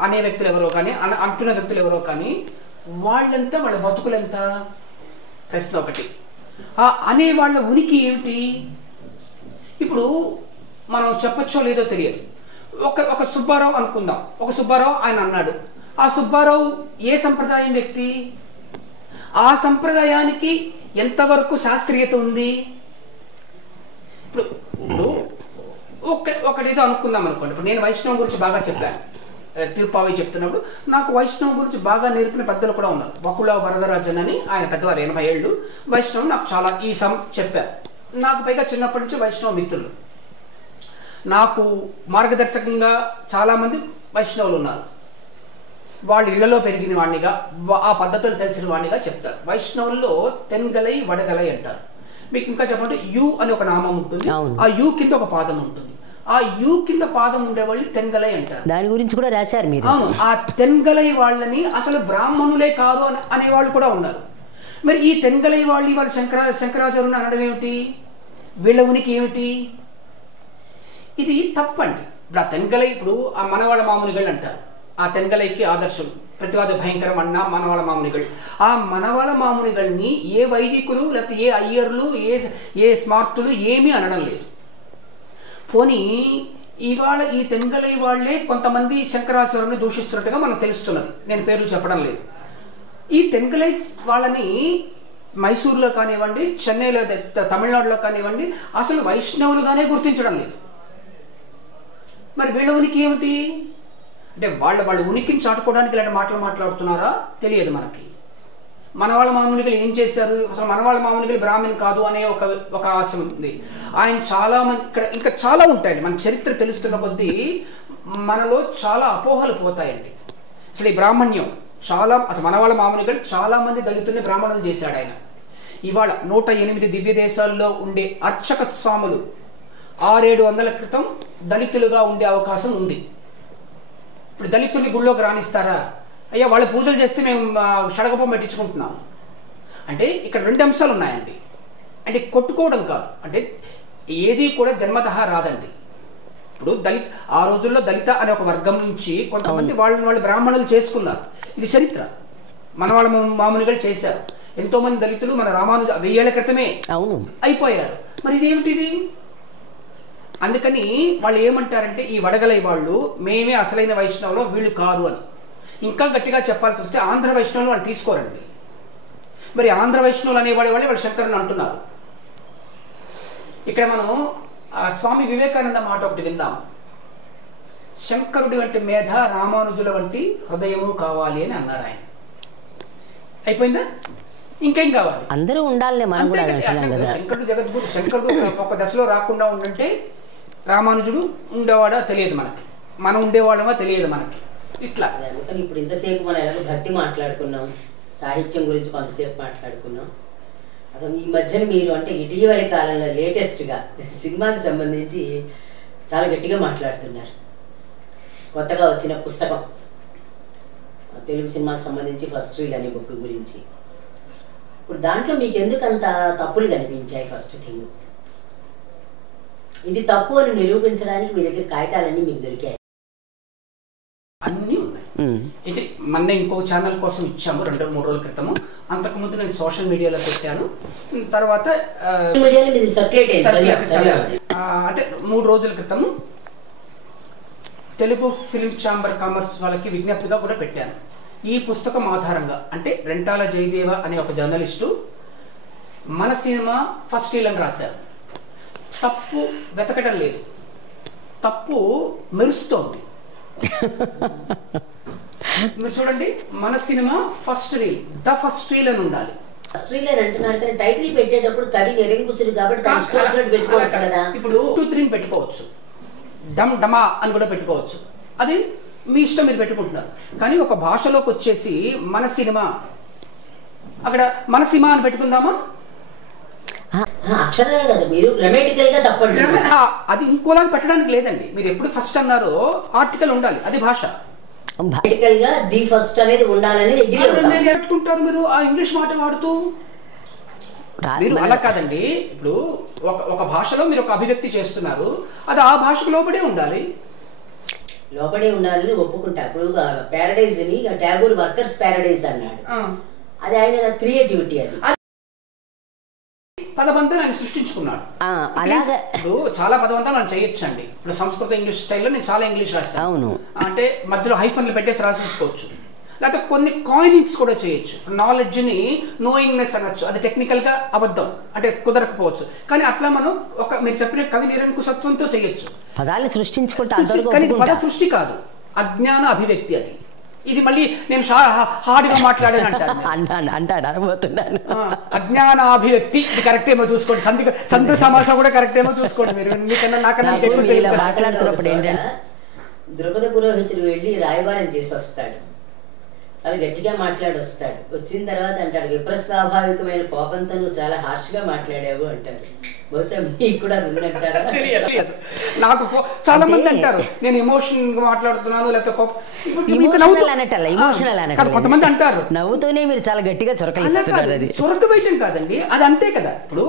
అనే వ్యక్తులు ఎవరో కానీ, అంటున్న వ్యక్తులు ఎవరో కానీ, వాళ్ళెంత, వాళ్ళ బతుకులెంత? ప్రశ్న ఒకటి. అనే వాళ్ళ ఉనికి ఏమిటి? ఇప్పుడు మనం చెప్పచ్చో లేదో తెలియదు. ఒక సుబ్బారావు అనుకుందాం. ఒక సుబ్బారావు ఆయన అన్నాడు. ఆ సుబ్బారావు ఏ సంప్రదాయం వ్యక్తి? ఆ సంప్రదాయానికి ఎంతవరకు శాస్త్రీయత ఉంది? ఇప్పుడు ఒకటేదో అనుకుందాం అనుకోండి. ఇప్పుడు నేను వైష్ణవం గురించి బాగా చెప్పాను, తిరుపావి చెప్తున్నప్పుడు నాకు వైష్ణవం గురించి బాగా నేర్పిన పెద్దలు కూడా ఉన్నారు. బకుళ వరదరాజన్ అని, ఆయన పెద్దవారు, 80 ఏళ్ళు. వైష్ణవం నాకు చాలా చెప్పారు. నాకు పైగా చిన్నప్పటి నుంచి వైష్ణవ మిత్రులు. నాకు మార్గదర్శకంగా చాలామంది వైష్ణవులు ఉన్నారు. వాళ్ళ ఇళ్లలో పెరిగిన వాడినిగా, ఆ పద్ధతులు తెలిసిన వాడినిగా చెప్తారు. వైష్ణవుల్లో తెన్గలై వడగలై అంటారు. మీకు ఇంకా చెప్పంటే యు అని ఒక నామం ఉంటుంది, ఆ యు కింద ఒక పాదం ఉంటుంది. ఆ యు కింద పాదం ఉండేవాళ్ళు తెన్గలై అంటారు. దాని గురించి కూడా రాశారు మీరు. అవును, ఆ తెన్గలై వాళ్ళని అసలు బ్రాహ్మణులే కాదు అనేవాళ్ళు కూడా ఉన్నారు. మరి ఈ తెన్గలై వాళ్ళు శంకరాచార్యుని అనడం ఏమిటి? వీళ్ళ ఉనికి ఏమిటి? ఇది తప్పండి. ఇప్పుడు ఆ తెన్గలై, ఇప్పుడు ఆ మనవాళ్ళ మామూలుగా అంటారు. ఆ తెన్గలైకి ఆదర్శం ప్రతివాద భయంకరం అన్న మనవాళ్ళ మామూనిగళ్ళు. ఆ మనవాళ్ళ మామూనిగల్ని ఏ వైదికులు లేకపోతే ఏ అయ్యర్లు ఏ స్మార్తులు ఏమీ అనడం లేదు. పోనీ ఇవాళ ఈ తెన్గలై వాళ్లే కొంతమంది శంకరాచార్యుని దూషిస్తున్నట్టుగా మనకు తెలుస్తున్నది. నేను పేర్లు చెప్పడం లేదు. ఈ తెన్గలై వాళ్ళని మైసూరులో కానివ్వండి, చెన్నైలో, తమిళనాడులో కానివ్వండి అసలు వైష్ణవులుగానే గుర్తించడం లేదు. మరి వీళ్ళ ఉనికి ఏమిటి అంటే వాళ్ళ ఉనికిని చాటుకోవడానికి ఇలాంటి మాటలు మాట్లాడుతున్నారా తెలియదు మనకి. మనవాళ్ళ మామూలుగా ఏం చేశారు? అసలు మనవాళ్ళ మామూలుగా బ్రాహ్మణ్ కాదు అనే ఒక ఆశ ఉంది. ఆయన చాలా మంది ఇక్కడ ఇంకా చాలా ఉంటాయండి. మన చరిత్ర తెలుస్తున్న కొద్దీ మనలో చాలా అపోహలు పోతాయండి. అసలు ఈ బ్రాహ్మణ్యం అసలు మనవాళ్ళ మామూలుగా చాలా మంది దళితుల్ని బ్రాహ్మణులు చేశాడు ఆయన. ఇవాళ 108 దివ్య దేశాల్లో ఉండే అర్చక స్వాములు 600-700 క్రితం దళితులుగా ఉండే అవకాశం ఉంది. ఇప్పుడు దళితుల్ని గుళ్ళోకి రాణిస్తారా? అయ్యా వాళ్ళు పూజలు చేస్తే మేము షడగపం పెట్టించుకుంటున్నాం అంటే ఇక్కడ 2 అంశాలు ఉన్నాయండి. అంటే కొట్టుకోవడం కాదు, అంటే ఏది కూడా జన్మతః రాదండి. ఇప్పుడు ఆ రోజుల్లో దళిత అనే ఒక వర్గం నుంచి కొంతమంది వాళ్ళు బ్రాహ్మణులు చేసుకున్నారు. ఇది చరిత్ర. మన వాళ్ళ మామూలుగా చేశారు. ఎంతో మంది దళితులు మన రామానుజ 1000 ఏళ్ల క్రితమే అయిపోయారు. మరి ఇదేమిటిది? అందుకని వాళ్ళు ఏమంటారంటే ఈ వడగలై వాళ్ళు మేమే అసలైన వైష్ణవులు, వీళ్ళు కాదు అని. ఇంకా గట్టిగా చెప్పాల్సి వస్తే ఆంధ్ర వైష్ణవులు వాళ్ళు తీసుకోరండి. మరి ఆంధ్ర వైష్ణవులు అనేవాడి వాళ్ళు శంకరుని అంటున్నారు. ఇక్కడ మనం స్వామి వివేకానంద మాట ఒకటి విందాం. శంకరుడి వంటి మేధ రామానుజుల వంటి హృదయము కావాలి అని అన్నారు ఆయన. అయిపోయిందా? ఇంకేం కావాలి? అందరూ ఉండాలి. శంకరుడు జగద్గురు. శంకరుడు ఒక దశలో రాకుండా ఉండంటే రామానుజుడు ఉండేవాడా తెలియదు మనకి, మనం ఉండేవాళ్ళమా తెలియదు మనకి. ఇట్లా ఇప్పుడు ఇంతసేపు మనం ఎలాగో భక్తి మాట్లాడుకున్నాం, సాహిత్యం గురించి కొంతసేపు మాట్లాడుకున్నాం. అసలు ఈ మధ్యన మీరు అంటే ఇటీవలి కాలంలో లేటెస్ట్గా సినిమాకి సంబంధించి చాలా గట్టిగా మాట్లాడుతున్నారు. కొత్తగా వచ్చిన పుస్తకం తెలుగు సినిమాకి సంబంధించి ఫస్ట్ రీల్ అనే బుక్ గురించి. ఇప్పుడు దాంట్లో మీకు ఎందుకు అంత తప్పులు కనిపించాయి? ఫస్ట్ థింగ్, ఇది తప్పు అని నిరూపించడానికి మీ దగ్గర కాగితాలన్నీ మీకు దొరికాయి? అన్నీ ఉన్నాయి. అంటే మొన్న ఇంకో ఛానల్ కోసం ఇచ్చాము 2-3 రోజుల క్రితము. అంతకుముందు నేను సోషల్ మీడియాలో పెట్టాను. తర్వాత అంటే 3 రోజుల క్రితము తెలుగు ఫిల్మ్ ఛాంబర్ కామర్స్ వాళ్ళకి విజ్ఞప్తిగా కూడా పెట్టాను. ఈ పుస్తకం ఆధారంగా అంటే రెంటాల జయదేవ అనే ఒక జర్నలిస్టు మన సినిమా ఫస్ట్ రీల్ అని రాశారు. తప్పు వెతకడం లేదు, తప్పు మెరుస్తోంది. మీరు చూడండి, మన cinema first reel, the first reel అని ఉండాలి. ఫస్ట్ రీల్ అని అంటున్నారు కానీ టైటిల్ పెట్టేటప్పుడు కవి ఎరంగుసులు కాబట్టి పెట్టుకోవచ్చు కదా. ఇప్పుడు 2-3 పెట్టుకోవచ్చు, డమ్ డమా అని కూడా పెట్టుకోవచ్చు. అది మీ ఇష్టం, మీరు పెట్టుకుంటున్నారు. కానీ ఒక భాషలోకి వచ్చేసి మన సినిమా, అక్కడ మన సినిమా అని పెట్టుకుందామా? అది ఇంకోలా పెట్టడానికి లేదండి. మీరు ఎప్పుడు ఫస్ట్ అన్నారో ఆర్టికల్ ఉండాలి, అది భాష. ది ఫస్ట్ అనేది ఉండాలని పెట్టుకుంటారు మీరు ఆ ఇంగ్లీష్ మాట వాడుతూ. మీరు అలా కాదండి. ఇప్పుడు ఒక భాషలో మీరు ఒక అభివ్యక్తి చేస్తున్నారు, అది ఆ భాషకు లోపడే ఉండాలి. లోపడే ఉండాలని ఒప్పుకుంటా. ఇప్పుడు ప్యారడైజ్ అని ట్యాగూర్ వర్కర్స్ ప్యారడైజ్ అన్నాడు, అది ఆయన క్రియేటివిటీ. అది పదబంధం ఆయన సృష్టించుకున్నాడు. ఇప్పుడు చాలా పదబంధాలు మనం చేయొచ్చు అండి. ఇప్పుడు సంస్కృత ఇంగ్లీష్ స్టైల్లో నేను చాలా ఇంగ్లీష్ రాస్తాను, అంటే మధ్యలో హైఫన్లు పెట్టేసి రాసేసుకోవచ్చు. లేకపోతే కొన్ని కాయినింగ్స్ కూడా చేయొచ్చు. నాలెడ్జ్ ని నోయింగ్నెస్ అనొచ్చు, అది టెక్నికల్ గా అబద్ధం అంటే కుదరకపోవచ్చు. కానీ అట్లా మనం మీరు చెప్పిన కవి నిరంకుశత్వంతో చేయొచ్చు. పదాలు సృష్టించుకుంటే కానీ పద సృష్టి కాదు, అజ్ఞాన అభివ్యక్తి. అది ఇది మళ్ళీ నేను హార్డ్గా మాట్లాడాను అంటాడు అనుభూతున్నాను. అజ్ఞానాభివ్యక్తి ఇది కరెక్ట్ ఏమో చూసుకోండి, సంధి సమాసం కూడా కరెక్ట్ ఏమో చూసుకోండి మీరు. మీకన్నా నాకన్నా మాట్లాడుతున్నప్పుడు ఏంటంటే ద్రుపద పురోహితుడు వెళ్ళి రాయబారం చేసి వస్తాడు. అది గట్టిగా మాట్లాడి వస్తాడు. వచ్చిన తర్వాత అంటాడు, విప్రస్వాభావికమైన కోపంతో నువ్వు చాలా హార్ష్గా మాట్లాడావు అంటాడు. బహుశా మీకు కూడా ఉందంటారా? నాకు చాలా మంది అంటారు నేను ఎమోషన్ గా మాట్లాడుతున్నాను, లేకపోతే కొంతమంది అంటారు నవ్వుతూనే మీరు చాలా గట్టిగా చొరకలిస్తున్నారు. అది చొరక వేయటం కాదండి, అది అంతే కదా. ఇప్పుడు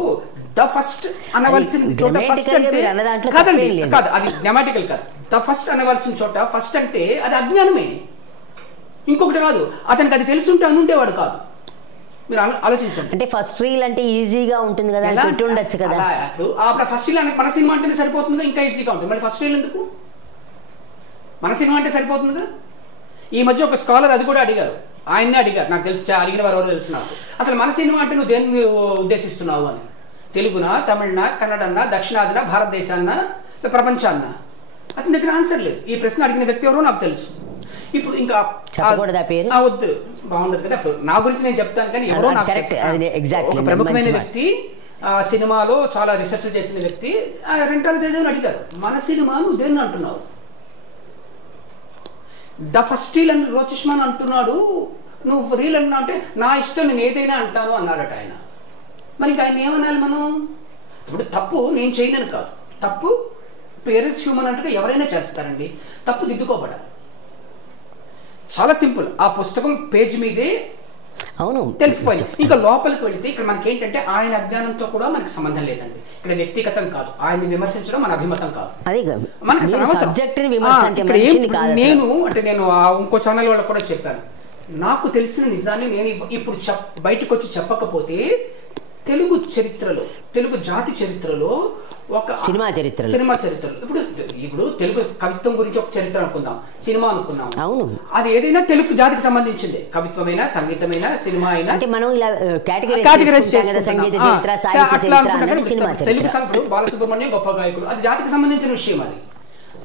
ద ఫస్ట్ అనవలసిన చోట ఫస్ట్ అంటే కాదండి, కాదు అది గ్రామాటికల్ కాదు. ద ఫస్ట్ అనవలసిన చోట ఫస్ట్ అంటే అది అజ్ఞానమే, ఇంకొకటి కాదు. అతనికి అది తెలుసుంటే అనుండేవాడు కాదు. మీరు ఆలోచించండి. అంటే ఫస్ట్ రీల్ అంటే ఈజీగా ఉంటుంది కదా, పెట్టి ఉండొచ్చు కదా. అప్పుడు ఫస్ట్ రీల్ మన సినిమా అంటేనే సరిపోతుందిగా, ఇంకా ఈజీగా ఉంటుంది. మళ్ళీ ఫస్ట్ రీల్ ఎందుకు? మన సినిమా అంటే సరిపోతుందిగా. ఈ మధ్య ఒక స్కాలర్ అది కూడా అడిగారు, ఆయన్నే అడిగారు, నాకు తెలిసి అడిగిన వారు ఎవరో తెలుసు నాకు. అసలు మన సినిమా అంటే నువ్వు దేన్ని ఉద్దేశిస్తున్నావు అని. తెలుగునా, తమిళనా, కన్నడన్నా, దక్షిణాదినా, భారతదేశాన్నా, ప్రపంచాన్నా? అతని దగ్గర ఆన్సర్ లేదు. ఈ ప్రశ్న అడిగిన వ్యక్తి ఎవరో నాకు తెలుసు. ఇప్పుడు ఇంకా వద్దు, బాగుండదు కదా. అప్పుడు నా గురించి నేను చెప్తాను, కానీ ఎవరో ఒక ప్రముఖమైన వ్యక్తి, సినిమాలో చాలా రీసెర్చ్ చేసిన వ్యక్తి రెంటాల జయదేవన్ అడిగారు, మన సినిమా నువ్వు దేన్ని అంటున్నావు? ద ఫస్ట్ రీల్ అని రోచిష్మాన్ అంటున్నాడు, నువ్వు రీల్ అన్నా అంటే నా ఇష్టం నేను ఏదైనా అంటాను అన్నాడట ఆయన. మరి ఇంకా ఆయన ఏమనాలి మనం? ఇప్పుడు తప్పు నేను చేయనని కాదు, తప్పు పేరెంట్స్ హ్యూమన్ అంటే ఎవరైనా చేస్తారండి. తప్పు దిద్దుకోబడాలి. చాలా సింపుల్. ఆ పుస్తకం పేజ్ మీదే అవును తెలిసిపోయింది. ఇంకా లోపలికి వెళితే ఇక్కడ మనకి ఏంటంటే ఆయన అజ్ఞానంతో కూడా మనకి సంబంధం లేదండి. ఇక్కడ వ్యక్తిగతం కాదు, ఆయన్ని విమర్శించడం మన అభిమతం కాదు. నేను అంటే నేను ఇంకో ఛానల్ వాళ్ళకి కూడా చెప్పాను, నాకు తెలిసిన నిజాన్ని నేను ఇప్పుడు బయటకు వచ్చి చెప్పకపోతే తెలుగు చరిత్రలో, తెలుగు జాతి చరిత్రలో ఒక సినిమా చరిత్రలో ఇప్పుడు తెలుగు కవిత్వం గురించి ఒక చరిత్ర అనుకుందాం, సినిమా అనుకుందాం. అవును, అది ఏదైనా తెలుగు జాతికి సంబంధించింది. కవిత్వమైనా, సంగీతమైనా, సినిమా అయినా. అంటే మనం తెలుగు సంగీతం బాలసుబ్రహ్మణ్యం గొప్ప గాయకుడు, అది జాతికి సంబంధించిన విషయం. అది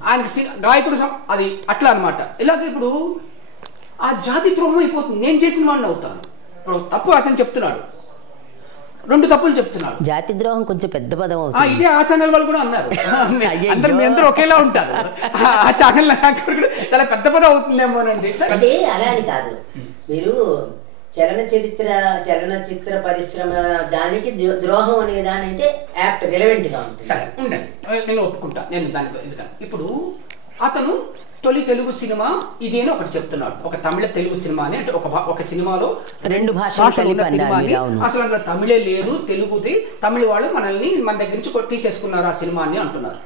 ఆయనకి గాయకుడు అది అట్లా అనమాట. ఇలాగ ఇప్పుడు ఆ జాతి ద్రోహం అయిపోతుంది. నేను చేసిన వాడిని అవుతాను. ఇప్పుడు తప్పు అతను చెప్తున్నాడు, రెండు తప్పులు చెప్తున్నాడు. జాతి ద్రోహం కొంచెం పెద్ద పదం అవుతుంది. ఇదే ఆ ఛానల్ వాళ్ళు కూడా అన్నారు, మీ అందరూ ఒకేలా ఉంటారు. ఆ ఛానల్ చాలా పెద్ద పదం అవుతుందేమోనండి. అంటే అలా అని కాదు, మీరు చలనచిత్ర పరిశ్రమ దానికి ద్రోహం అనే దానైతే యాప్ట్ రిలవెంట్ గా ఉంటుంది. సరే ఉండండి, నేను ఒప్పుకుంటా. నేను దానికి ఎందుకని ఇప్పుడు అతను తొలి తెలుగు సినిమా ఇది అని ఒకటి చెప్తున్నాడు, ఒక తమిళ తెలుగు సినిమా అని. అంటే ఒక సినిమాలో రెండు భాషలు ఉన్న సినిమాని, అసలు అందులో తమిళే లేదు, తెలుగుది. తమిళ వాళ్ళు మనల్ని మన దగ్గర నుంచి తీసేసుకున్నారు ఆ సినిమాని అంటున్నారు.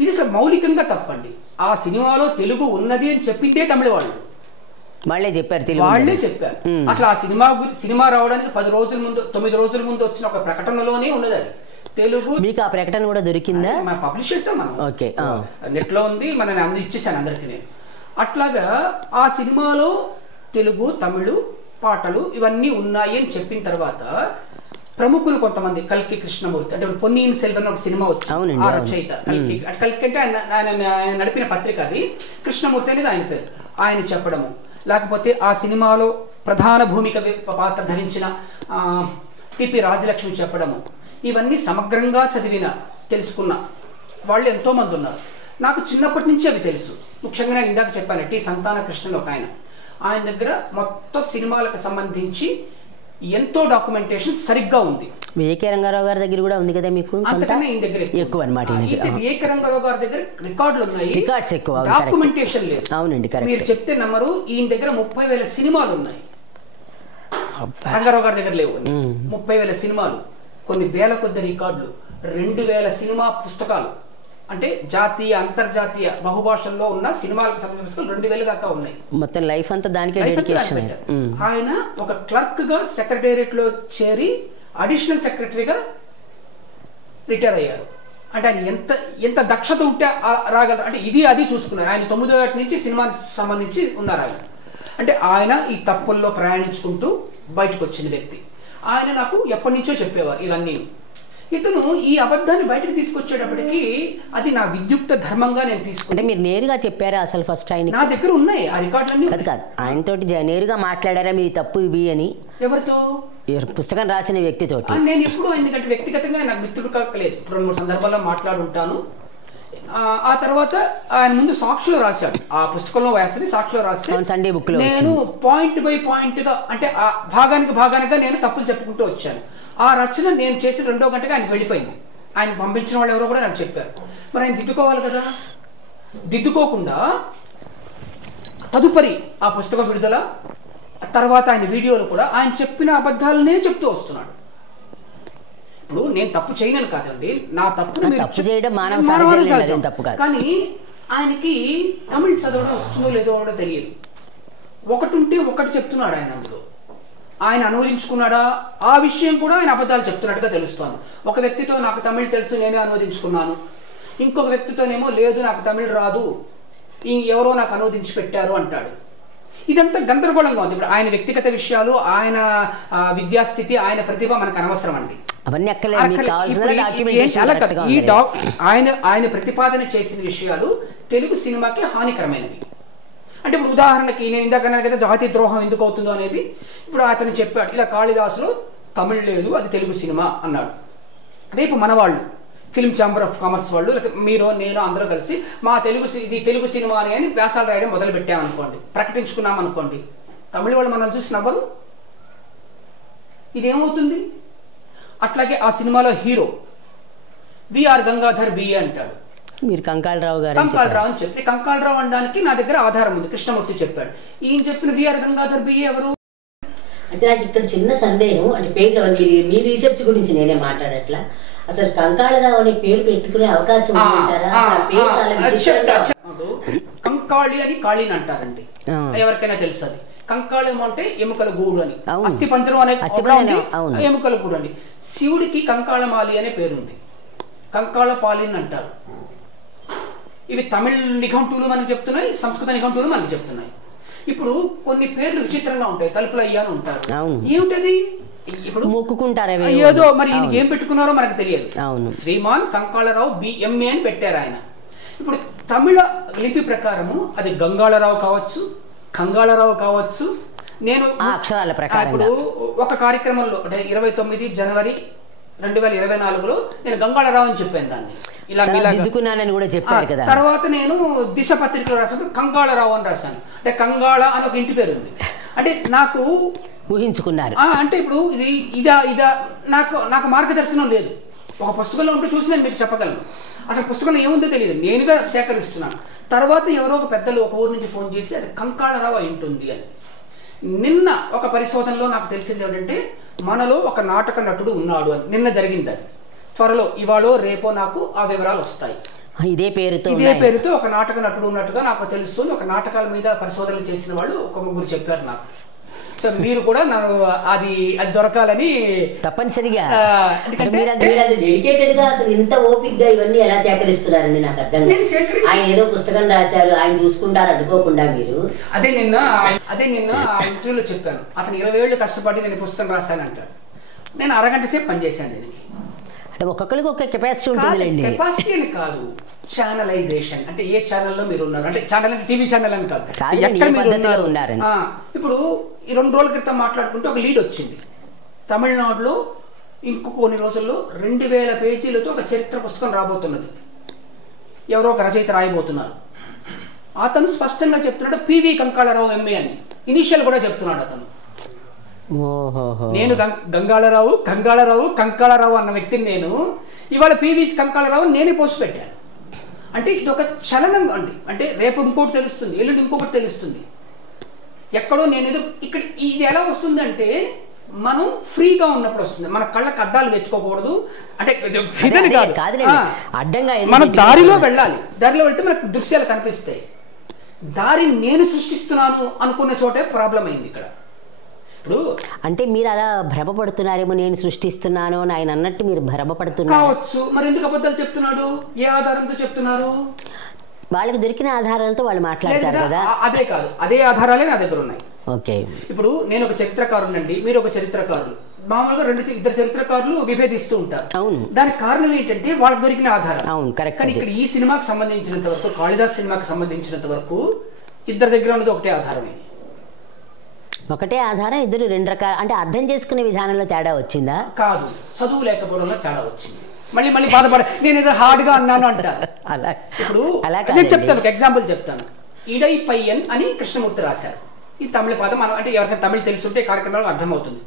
ఇది అసలు మౌలికంగా తప్పండి. ఆ సినిమాలో తెలుగు ఉన్నది అని చెప్పిందే తమిళ వాళ్ళు, వాళ్ళే చెప్పారు. అసలు ఆ సినిమా రావడానికి 10 రోజుల ముందు, 9 రోజుల ముందు వచ్చిన ఒక ప్రకటనలోనే ఉన్నది అది తెలుగు. మీకు ఆ ప్రకటన కూడా దొరికిందా? పబ్లిష్ చేసాం మనం, నెట్ లో ఉంది, మనం ఇచ్చేసాను అందరికి నేను. అట్లాగా ఆ సినిమాలో తెలుగు, తమిళు పాటలు ఇవన్నీ ఉన్నాయి అని చెప్పిన తర్వాత ప్రముఖులు కొంతమంది, కల్కి కృష్ణమూర్తి, అంటే పొన్నియిన్ సెల్వన్ ఒక సినిమా వచ్చింది, ఆ రచయిత కల్కి అంటే ఆయన నడిపిన పత్రిక అది, కృష్ణమూర్తి అనేది ఆయన పేరు. ఆయన చెప్పడము, లేకపోతే ఆ సినిమాలో ప్రధాన భూమిక పాత్ర ధరించిన టిపి రాజలక్ష్మి చెప్పడము, ఇవన్నీ సమగ్రంగా చదివిన, తెలుసుకున్న వాళ్ళు ఎంతో మంది ఉన్నారు. నాకు చిన్నప్పటి నుంచి అవి తెలుసు. ముఖ్యంగా నేను ఇందాక చెప్పాను, టి సంతాన కృష్ణన్ ఒక ఆయన దగ్గర మొత్తం సినిమాలకు సంబంధించి ఎంతో డాక్యుమెంటేషన్ సరిగ్గా ఉంది. వివేక రంగారావు గారి దగ్గర కూడా ఉంది కదా మీకు? అంతకన్నా ఈయన దగ్గర ఎక్కువ అన్నమాట. వివేక రంగారావు గారి దగ్గర రికార్డులు ఉన్నాయి, రికార్డ్స్ ఎక్కువ, డాక్యుమెంటేషన్ లేదు. అవునండి, మీరు చెప్తే నమ్మరు, ఈయన దగ్గర 30,000 సినిమాలు ఉన్నాయి. రంగారావు గారి దగ్గర లేవు. 30,000 సినిమాలు, కొన్ని వేల కొద్ది రికార్డులు, 2,000 సినిమా పుస్తకాలు, అంటే జాతీయ, అంతర్జాతీయ బహుభాషల్లో ఉన్న సినిమాలకు సంబంధించిన 2,000 దాకా ఉన్నాయి. మొత్తం లైఫ్ అంతా దానికే డెడికేషన్. ఆయన ఒక క్లర్క్ గా సెక్రటేరియట్ లో చేరి అడిషనల్ సెక్రటరీగా రిటైర్ అయ్యారు. అంటే ఆయన ఎంత దక్షత ఉంటే రాగలరు అంటే ఇది అది చూసుకున్నారు. ఆయన 9వ ఏట నుంచి సినిమాకి సంబంధించి ఉన్నారు ఆయన. అంటే ఆయన ఈ తప్పుల్లో ప్రయాణించుకుంటూ బయటకు వచ్చిన వ్యక్తి. ఆయన నాకు ఎప్పటి నుంచో చెప్పేవారు ఇవన్నీ. ఇతను ఈ అబద్ధాన్ని బయటకు తీసుకొచ్చేటప్పటికి అది నా విద్యుక్త ధర్మంగా నేను అంటే తీసుకుంటే మీరు నేరుగా చెప్పారా అసలు ఫస్ట్ ఆయన? నా దగ్గర ఉన్నాయి ఆ రికార్డులన్నీ. కాదు కాదు, ఆయనతోటి నేరుగా మాట్లాడారా మీ తప్పు ఇవి అని? ఎవరితో? పుస్తకం రాసిన వ్యక్తితోటి. నేను ఎప్పుడు ఎందుకంటే వ్యక్తిగతంగా నాకు మిత్రుడు కాకలేదు, 2-3 సందర్భాల్లో మాట్లాడుంటాను. ఆ తర్వాత ఆయన ముందు సాక్షిలో రాశాడు, ఆ పుస్తకంలో వేస్తే సాక్షిలో రాస్తే సండే బుక్ లో నేను పాయింట్ బై పాయింట్ గా అంటే ఆ భాగానికి నేను తప్పులు చెప్పుకుంటూ వచ్చాను. ఆ రచన నేను చేసి 2వ గంటగా ఆయన వెళ్ళిపోయింది. ఆయన పంపించిన వాళ్ళు ఎవరో కూడా నాకు చెప్పారు. మరి ఆయన దిద్దుకోవాలి కదా, దిద్దుకోకుండా తదుపరి ఆ పుస్తకం విడుదల తర్వాత ఆయన వీడియోలు కూడా ఆయన చెప్పిన అబద్ధాలనే చెప్తూ వస్తున్నాడు. ఇప్పుడు నేను తప్పు చేయనని కాదండి, నా తప్పును తప్పు చేయడం మానవ సహజం, తప్పు కాదు. కానీ ఆయనకి తమిళ్ చదవడం వస్తుందో లేదో కూడా తెలియదు. ఒకటి ఉంటే ఒకటి చెప్తున్నాడు ఆయన. అందులో ఆయన అనువదించుకున్నాడా ఆ విషయం కూడా ఆయన అబద్ధాలు చెప్తున్నట్టుగా తెలుస్తోంది. ఒక వ్యక్తితో నాకు తమిళ్ తెలుసు, నేనే అనువదించుకున్నాను. ఇంకొక వ్యక్తితోనేమో లేదు నాకు తమిళ్ రాదు, ఎవరో నాకు అనువదించి పెట్టారు అంటాడు. ఇదంతా గందరగోళంగా ఉంది. ఇప్పుడు ఆయన వ్యక్తిగత విషయాలు, ఆయన విద్యాస్థితి, ఆయన ప్రతిభ మనకు అనవసరం అండి. ఆయన ప్రతిపాదన చేసిన విషయాలు తెలుగు సినిమాకి హానికరమైనవి. అంటే ఇప్పుడు ఉదాహరణకి నేను ఇందాక అన్నాను కదా జాతి ద్రోహం ఎందుకు అవుతుందో అనేది. ఇప్పుడు అతను చెప్పాడు ఇలా కాళిదాసులో తమిళ్ లేదు, అది తెలుగు సినిమా అన్నాడు. రేపు మన వాళ్ళు ఫిల్మ్ ఛాంబర్ ఆఫ్ కామర్స్ వాళ్ళు మీరు నేను అందరూ కలిసి మా ఇది తెలుగు సినిమా అని వ్యాసాలు రాయడం మొదలు పెట్టామనుకోండి, ప్రకటించుకున్నాం అనుకోండి, తమిళ వాళ్ళు మనల్ని చూసి నవ్వరు. ఇదేమవుతుంది? అట్లాగే ఆ సినిమాలో హీరో విఆర్ గంగాధర్ బిఏ అంటాడు. మీరు కంకాళరావు అని చెప్పి కంకాళరావు అనడానికి నా దగ్గర ఆధారం ఉంది, కృష్ణమూర్తి చెప్పాడు. ఈయన చెప్పిన విఆర్ గంగాధర్ బిఏ ఎవరు? అంటే నాకు ఇక్కడ చిన్న సందేహం, అంటే పేర్లు మీ రీసెర్చ్ గురించి నేనే మాట్లాడట్లా, అసలు కంకాళరావు అనే పేరు పెట్టుకునే అవకాశం కంకాళి అని కాళీని అంటారండి, ఎవరికైనా తెలుసు. అది కంకాళం అంటే ఎముకల గూడు అని, అస్థి పంజరం అనే ఎముకల గూడు అండి. శివుడికి కంకాళమాలి అనే పేరుంది, కంకాళపాలిని అంటారు. ఇవి తమిళ నిఘంటువులు మనకు చెప్తున్నాయి, సంస్కృత నిఘంటువులు మనకు చెప్తున్నాయి. ఇప్పుడు కొన్ని పేర్లు విచిత్రంగా ఉంటాయి, తలుపులయ్య అని ఉంటారు. ఏమిటది? ఇప్పుడు మొక్కుకుంటారు ఏదో మరి ఈయనకి ఏం పెట్టుకున్నారో మనకు తెలియదు. శ్రీమాన్ కంకాళరావు బిఎంఏ అని పెట్టారు ఆయన. ఇప్పుడు తమిళ లిపి ప్రకారము అది గంగాళరావు కావచ్చు, కంగాళరావు కావచ్చు. నేను అక్షరాల ప్రకారం ఇప్పుడు ఒక కార్యక్రమంలో అంటే 29 జనవరి 2024లో నేను గంగాళరావు అని చెప్పాను దాన్ని, కూడా చెప్పారు కదా. తర్వాత నేను దిశ పత్రికలో రాసాను కంగాళరావు అని రాశాను. అంటే కంగాళ అని ఒక ఇంటి పేరు ఉంది. అంటే నాకు ఊహించుకున్నారు. అంటే ఇప్పుడు ఇదా నాకు మార్గదర్శనం లేదు. ఒక పుస్తకంలో ఉంటే చూసి నేను మీకు చెప్పగలను. అసలు పుస్తకంలో ఏముందో తెలియదు, నేనుగా సేకరిస్తున్నాను. తర్వాత ఎవరో ఒక పెద్దలు ఒక ఊరు నుంచి ఫోన్ చేసి అది కంకాళరావు అయి ఉంటుంది అని. నిన్న ఒక పరిశోధనలో నాకు తెలిసింది ఏమిటంటే మనలో ఒక నాటక నటుడు ఉన్నాడు అని. నిన్న జరిగింది అది. త్వరలో ఇవాళో రేపో నాకు ఆ వివరాలు వస్తాయి. ఇదే పేరుతో ఒక నాటక నటుడు ఉన్నట్టుగా నాకు తెలుసు. ఒక నాటకాల మీద పరిశోధనలు చేసిన వాళ్ళు ఒక 3 చెప్పారు నాకు. సో మీరు కూడా అది దొరకాలని తప్పనిసరిగా. డెడికేటెడ్ గా అసలు ఇంత ఓపిక్ గా ఇవన్నీ ఎలా సేకరిస్తున్నారండి నాకు అర్థం. ఆయన ఏదో పుస్తకం రాశారు, ఆయన చూసుకుంటారు అనుకోకుండా మీరు. అదే నిన్న ఆ ఇంటర్వ్యూలో చెప్పాను. అతను 20 ఏళ్ళు కష్టపడి నేను పుస్తకం రాశానంటాడు. నేను అరగంట సేపు పనిచేశాను దీనికి. అంటే ఒక్కొక్కరికి ఒక కెపాసిటీ ఉంటుంది. కెపాసిటీ అని కాదు, ఛానలైజేషన్. అంటే ఏ ఛానల్లో మీరు ఉన్నారు, అంటే ఛానల్ టీవీ ఛానల్ అని కాదు, ఎక్కడ మీరు ఉన్నారు. ఇప్పుడు ఈ 2 రోజుల క్రితం మాట్లాడుకుంటే ఒక లీడ్ వచ్చింది. తమిళనాడులో ఇంకో కొన్ని రోజుల్లో 2000 పేజీలతో ఒక చరిత్ర పుస్తకం రాబోతున్నది. ఎవరో ఒక రచయిత రాయబోతున్నారు. అతను స్పష్టంగా చెప్తున్నాడు పివి కంకాళరావు ఎంఏ అని. ఇనిషియల్ కూడా చెప్తున్నాడు అతను. నేను కంకాళరావు అన్న వ్యక్తిని నేను ఇవాళ పివి కంకాళరావు నేనే పోస్ట్ పెట్టాను. అంటే ఇది ఒక చలనం అండి. అంటే రేపు ఇంకోటి తెలుస్తుంది, ఎల్లుండి ఇంకొకటి తెలుస్తుంది. ఎక్కడో నేను ఏదో ఇక్కడ ఇది ఎలా వస్తుంది అంటే మనం ఫ్రీగా ఉన్నప్పుడు వస్తుంది. మన కళ్ళకు అద్దాలు తెచ్చుకోకూడదు. అంటే మనం దారిలో వెళ్ళాలి. దారిలో వెళ్తే మనకు దృశ్యాలు కనిపిస్తాయి. దారిని నేను సృష్టిస్తున్నాను అనుకున్న చోటే ప్రాబ్లం అయింది ఇక్కడ. ఇప్పుడు అంటే మీరు అలా భ్రమపడుతున్నారేమో, నేను సృష్టిస్తున్నాను అని ఆయన అన్నట్టు మీరు భ్రమపడుతున్నారు కావచ్చు. మరి ఎందుకు అబద్ధాలు చెప్తున్నాడు? ఏ ఆధారంతో చెప్తున్నారు? వాళ్ళకి దొరికిన ఆధారాలతో వాళ్ళు మాట్లాడతారు కదా. అదే కాదు, అదే ఆధారాలే నా దగ్గర ఉన్నాయి. ఓకే. ఇప్పుడు నేను ఒక చరిత్రకారునండి, మీరు ఒక చరిత్రకారులు. మామూలుగా ఇద్దరు చరిత్రకారులు విభేదిస్తూ ఉంటారు. అవును. దానికి కారణం ఏంటంటే వాళ్ళకి దొరికిన ఆధారం. అవును, కరెక్ట్. కానీ ఇక్కడ ఈ సినిమాకి సంబంధించినంత వరకు, కాళిదాస్ సినిమాకి సంబంధించినంత వరకు ఇద్దరి దగ్గర ఉన్నది ఒకటే ఆధారమే. ఒకటే ఆధారం, ఇద్దరు రెండు రకాల, అంటే అర్థం చేసుకునే విధానంలో తేడా వచ్చిందా? కాదు, చదువు లేకపోవడంలో తేడా వచ్చింది. మళ్ళీ మళ్ళీ బాధపడ, నేను ఏదో హార్డ్ గా అన్నాను అంటారు. అలా ఇప్పుడు అలా నేను చెప్తాను, ఒక ఎగ్జాంపుల్ చెప్తాను. ఇడై పయ్యన్ అని కృష్ణమూర్తి రాశారు. ఈ తమిళ పదం, మనం అంటే ఎవరికైనా తమిళ తెలుసుంటే కార్యక్రమాలకు అర్థమవుతుంది.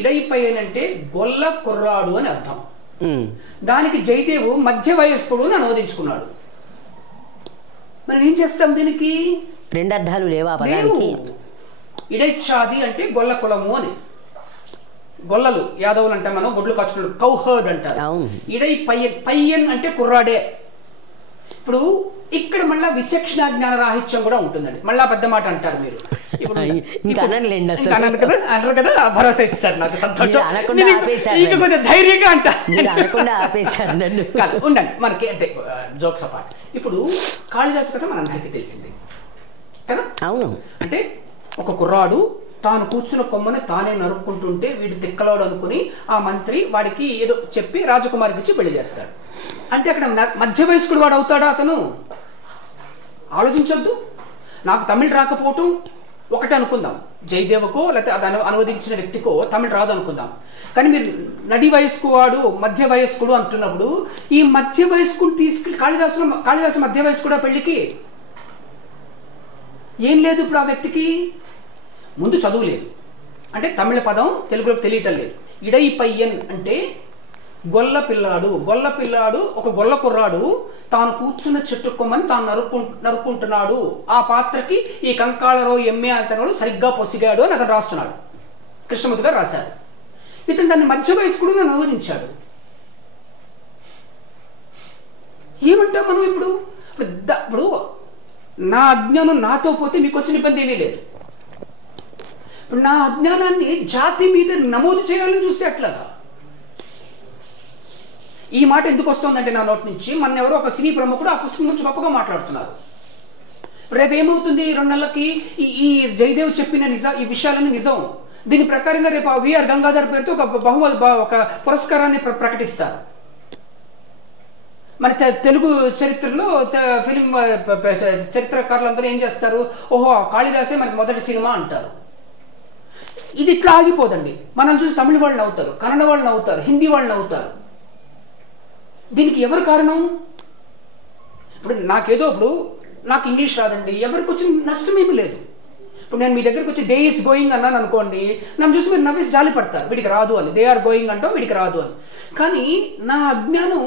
ఇడై పయ్యన్ అంటే గొల్ల కుర్రాడు అని అర్థం. దానికి జయదేవు మధ్య వయస్కుడు అని అనువదించుకున్నాడు. మరి ఏం చేస్తాం దీనికి? రెండు అర్థాలు లేవా పదానికి? ఇడైచాది అంటే గొల్ల కులము అని. గొల్లలు యాదవులు అంటే మనం గొడ్లు కాచుకున్నాడు, కౌహర్డ్ అంటారు. ఇడై పయ్యన్, పయ్యన్ అంటే కుర్రాడే. ఇప్పుడు ఇక్కడ మళ్ళా విచక్షణ జ్ఞాన రాహిత్యం కూడా ఉంటుందండి. మళ్ళా పెద్ద మాట అంటారు మీరు. అన్నారు కదా, భరోసా ఇచ్చారు నాకు, సంతోషం. కొంచెం ధైర్యంగా అంటారు. ఉండండి, మనకి అంటే జోక్స్ అపార్ట్. ఇప్పుడు కాళిదాసు కథ మనందరికీ తెలిసింది కదా. అవును. అంటే ఒక కుర్రాడు తాను కూర్చున్న కొమ్మని తానే నరుక్కుంటుంటే వీడు తిక్కలోడు అనుకుని ఆ మంత్రి వాడికి ఏదో చెప్పి రాజకుమారికి ఇచ్చి పెళ్లి చేస్తాడు. అంటే అక్కడ మధ్య వయస్కుడు వాడు అవుతాడా అతను? ఆలోచించొద్దు. నాకు తమిళ రాకపోవటం ఒకటి అనుకుందాం, జయదేవకో లేకపోతే అది అనువదించిన వ్యక్తికో తమిళ రాదు అనుకుందాం. కానీ మీరు నడి వయస్కు వాడు, మధ్య వయస్కుడు అంటున్నప్పుడు ఈ మధ్య వయస్కుడు తీసుకెళ్ళి కాళిదాసు మధ్య వయస్కుడా పెళ్లికి? ఏం లేదు. ఇప్పుడు ఆ వ్యక్తికి ముందు చదువు లేదు, అంటే తమిళ పదం తెలుగులో తెలియటం లేదు. ఇడై పయ్యన్ అంటే గొల్ల పిల్లాడు. గొల్ల పిల్లాడు ఒక గొల్ల కుర్రాడు తాను కూర్చున్న చెట్టు కొమ్మని తాను నరుక్కుంటున్నాడు. ఆ పాత్రకి ఈ కంకాళరావు ఎంఏ అతను సరిగ్గా పొసిగాడు అని అతను రాస్తున్నాడు. కృష్ణమూర్తి గారు రాశారు. ఇతను దాన్ని మధ్య వయస్కుడు అని అనువదించాడు. ఏమంటాం మనం ఇప్పుడు? ఇప్పుడు నా అజ్ఞానం నాతో పోతే మీకు వచ్చిన ఇబ్బంది ఏమీ లేదు. ఇప్పుడు నా అజ్ఞానాన్ని జాతి మీద నమోదు చేయాలని చూస్తే అట్లాగా. ఈ మాట ఎందుకు వస్తుందంటే నా నోటి నుంచి, మన ఎవరో ఒక సినీ ప్రముఖుడు ఆ పుస్తకం గురించి గొప్పగా మాట్లాడుతున్నారు. రేపు ఏమవుతుంది? 2 నెలలకి ఈ జయదేవ్ చెప్పిన ఈ విషయాలన్నీ నిజం. దీని ప్రకారంగా రేపు విఆర్ గంగాధర్ పేరుతో ఒక పురస్కారాన్ని ప్రకటిస్తారు. మన తెలుగు చరిత్రలో ఫిలిం చరిత్రకారులందరూ ఏం చేస్తారు? ఓహో, కాళిదాసే మనకి మొదటి సినిమా అంటారు. ఇది ఇట్లా ఆగిపోదండి. మనం చూసి తమిళ వాళ్ళు నవ్వుతారు, కన్నడ వాళ్ళు నవ్వుతారు, హిందీ వాళ్ళు నవ్వుతారు. దీనికి ఎవరు కారణం? ఇప్పుడు నాకు ఇంగ్లీష్ రాదండి, ఎవరికి వచ్చిన నష్టం ఏమీ లేదు. ఇప్పుడు నేను మీ దగ్గరికి వచ్చి దే ఈస్ గోయింగ్ అన్నాను అనుకోండి, నన్ను చూసి మీరు నవ్వేసి జాలి పడతారు, వీడికి రాదు అని. దే ఆర్ గోయింగ్ అంటాం, వీడికి రాదు అని. కానీ నా అజ్ఞానం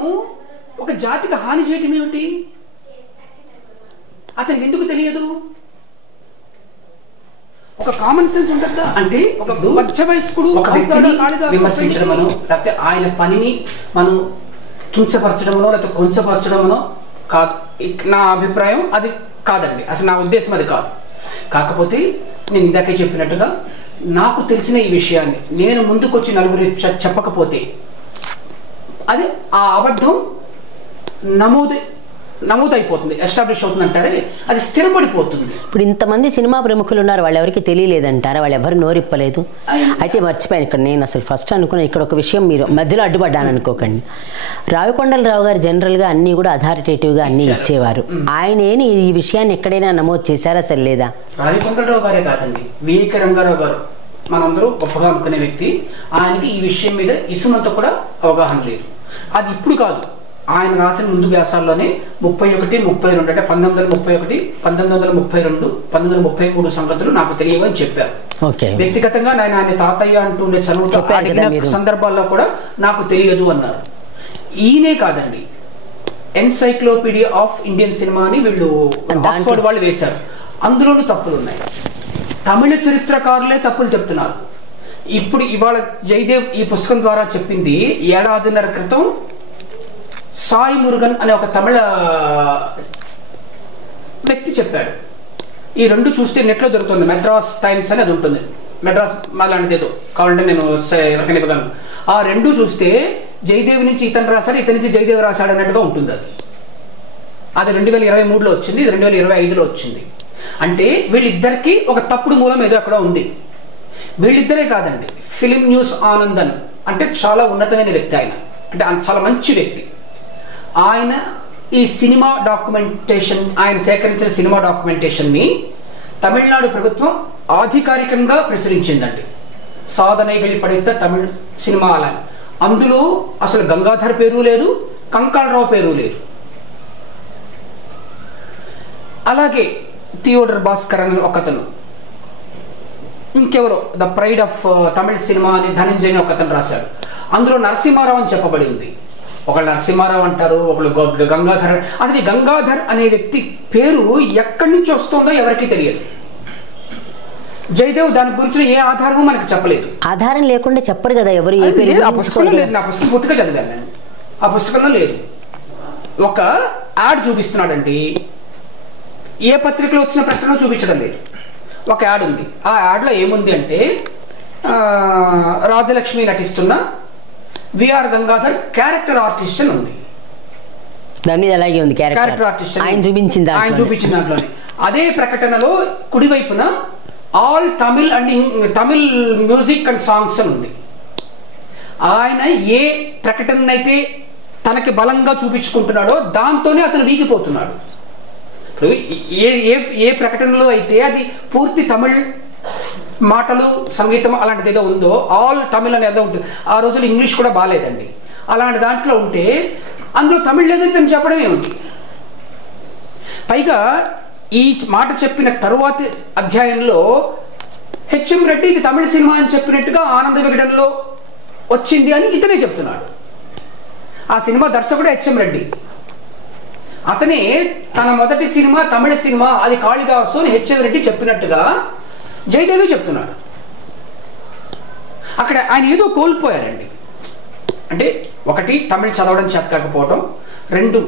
ఒక జాతికి హాని చేయటం ఏమిటి? అతనికి ఎందుకు తెలియదు? ఒక కామన్ సెన్స్ ఉంటుందా? అంటే ఒక మధ్య వయస్కుడు విమర్శించడమనో లేకపోతే ఆయన పనిని మనం కించపరచడంలో లేకపోతే కొంచెపరచడంలో కాదు. నా అభిప్రాయం అది కాదండి, అసలు నా ఉద్దేశం అది కాదు. కాకపోతే నేను ఇందాకే చెప్పినట్టుగా నాకు తెలిసిన ఈ విషయాన్ని నేను ముందుకొచ్చి నలుగురు చెప్పకపోతే అది ఆ అబద్ధం నమోదైపోతుంది, ఎస్టాబ్లిష్ అవుతుంది అంటారే, అది స్థిరపడిపోతుంది. ఇప్పుడు ఇంతమంది సినిమా ప్రముఖులు ఉన్నారు, వాళ్ళు ఎవరికి తెలియలేదంటారా? వాళ్ళు ఎవరు నోరిప్పలేదు? అయితే మర్చిపోయాను, ఇక్కడ నేను అసలు ఫస్ట్ అనుకున్నా ఇక్కడ ఒక విషయం, మీరు మధ్యలో అడ్డుపడ్డాను అనుకోకండి. రావికొండలరావు గారు జనరల్గా అన్నీ కూడా అథారిటేటివ్గా అన్నీ ఇచ్చేవారు. ఆయన ఈ విషయాన్ని ఎక్కడైనా నమోదు చేశారా? అసలు లేదా? రావికొండలరావు గారే కాదండి, వివేక రంగారావు గారు మనందరూ గొప్పగా అనుకునే వ్యక్తి. ఆయనకి ఈ విషయం మీద ఇసుమంతా కూడా అవగాహన లేదు. అది ఇప్పుడు కాదు, ఆయన రాసిన ముందు వ్యాసాల్లోనే 31, 32 అంటే 1931, 1932, 1933 సంగతులు నాకు తెలియవని చెప్పారు. వ్యక్తిగతంగా ఆయన తాతయ్య అంటూనే చదువుతూ అడిగిన సందర్భాల్లో కూడా నాకు తెలియదు అన్నారు. ఈయనే కాదండి, ఎన్సైక్లోపీడియా ఆఫ్ ఇండియన్ సినిమా అని వీళ్ళు ఆక్స్ఫర్డ్ వాళ్ళు వేశారు. అందులోనూ తప్పులు ఉన్నాయి. తమిళ చరిత్రకారులే తప్పులు చెప్తున్నారు. ఇప్పుడు ఇవాళ జయదేవ్ ఈ పుస్తకం ద్వారా చెప్పింది 1.5 ఏళ్ల క్రితం సాయి మురుగన్ అనే ఒక తమిళ వ్యక్తి చెప్పాడు. ఈ రెండు చూస్తే నెట్లో దొరుకుతుంది, మెడ్రాస్ టైమ్స్ అని అది ఉంటుంది, మెడ్రాస్ అలాంటిది ఏదో కావాలంటే నేను ఎవరికైనా ఇవ్వగలను. ఆ రెండు చూస్తే జయదేవి నుంచి ఇతను రాశాడు, ఇతని నుంచి జయదేవి రాశాడు అన్నట్టుగా ఉంటుంది. అది 2023లో వచ్చింది, ఇది 2025లో వచ్చింది. అంటే వీళ్ళిద్దరికి ఒక తప్పుడు మూలం ఏదో అక్కడ ఉంది. వీళ్ళిద్దరే కాదండి, ఫిలిం న్యూస్ ఆనందన్ అంటే చాలా ఉన్నతమైన వ్యక్తి ఆయన, అంటే చాలా మంచి వ్యక్తి. ఆయన ఈ సినిమా డాక్యుమెంటేషన్, ఆయన సేకరించిన సినిమా డాక్యుమెంటేషన్ని తమిళనాడు ప్రభుత్వం ఆధికారికంగా ప్రచురించిందండి. సాధనైகள் పడితే తమిళ సినిమా అలా. అందులో అసలు గంగాధర్ పేరు లేదు, కంకాలరావు పేరు లేదు. అలాగే థియోడర్ భాస్కర్ అని ఒకతను, ఇంకెవరో the pride of Tamil cinema అని ధనంజయ్ అని ఒకతను రాశాడు. అందులో నరసింహారావు అని చెప్పబడి ఉంది. ఒకళ్ళు నరసింహారావు అంటారు, ఒకళ్ళు గంగాధర్. అసలు ఈ గంగాధర్ అనే వ్యక్తి పేరు ఎక్కడి నుంచి వస్తుందో ఎవరికీ తెలియదు. జయదేవ్ దాని గురించి ఏ ఆధారము మనకు చెప్పలేదు. ఆధారం లేకుండా చెప్పరు కదా ఎవరు. ఆ పుస్తకంలో లేదు, నా పుస్తకం పూర్తిగా చదివాను నేను. ఆ పుస్తకంలో లేదు. ఒక యాడ్ చూపిస్తున్నాడండి, ఏ పత్రికలో వచ్చిన ప్రకటన చూపించడం లేదు. ఒక యాడ్ ఉంది. ఆ యాడ్లో ఏముంది అంటే రాజలక్ష్మి నటిస్తున్న విఆర్ గంగాధర్ క్యారెక్టర్ ఆర్టిస్ట్ అని ఉంది. దాని మీద అలాగే ఉంది క్యారెక్టర్ ఆర్టిస్ట్ ఆయన చూపించింది దాంట్లోనే. అదే ప్రకటనలో కుడివైపున all Tamil and Tamil music and songs అని ఉంది. ఆయన ఏ ప్రకటనైతే తనకి బలంగా చూపించుకుంటున్నాడో దాంతోనే అతను వీగిపోతున్నాడు. ఇప్పుడు ఏ ప్రకటనలో అయితే అది పూర్తి తమిళ్ మాటలు సంగీతం అలాంటిది ఏదో ఉందో, ఆల్ తమిళ్ అని ఏదో ఉంటుంది. ఆ రోజులు ఇంగ్లీష్ కూడా బాగాలేదండి. అలాంటి దాంట్లో ఉంటే అందులో తమిళ్ లేదని తను చెప్పడం ఏమిటి? పైగా ఈ మాట చెప్పిన తరువాతి అధ్యాయంలో హెచ్ఎం రెడ్డి ఇది తమిళ సినిమా అని చెప్పినట్టుగా ఆనంద వికటనలో వచ్చింది అని ఇతనే చెప్తున్నాడు. ఆ సినిమా దర్శకుడు హెచ్ఎం రెడ్డి. అతనే తన మొదటి సినిమా తమిళ సినిమా అది కాళిదాసు అని హెచ్ఎం రెడ్డి చెప్పినట్టుగా జయదేవి చెప్తున్నాడు. అక్కడ ఆయన ఏదో కోల్పోయారండి. అంటే ఒకటి తమిళ్ చదవడం చేత కాకపోవడం, రెండు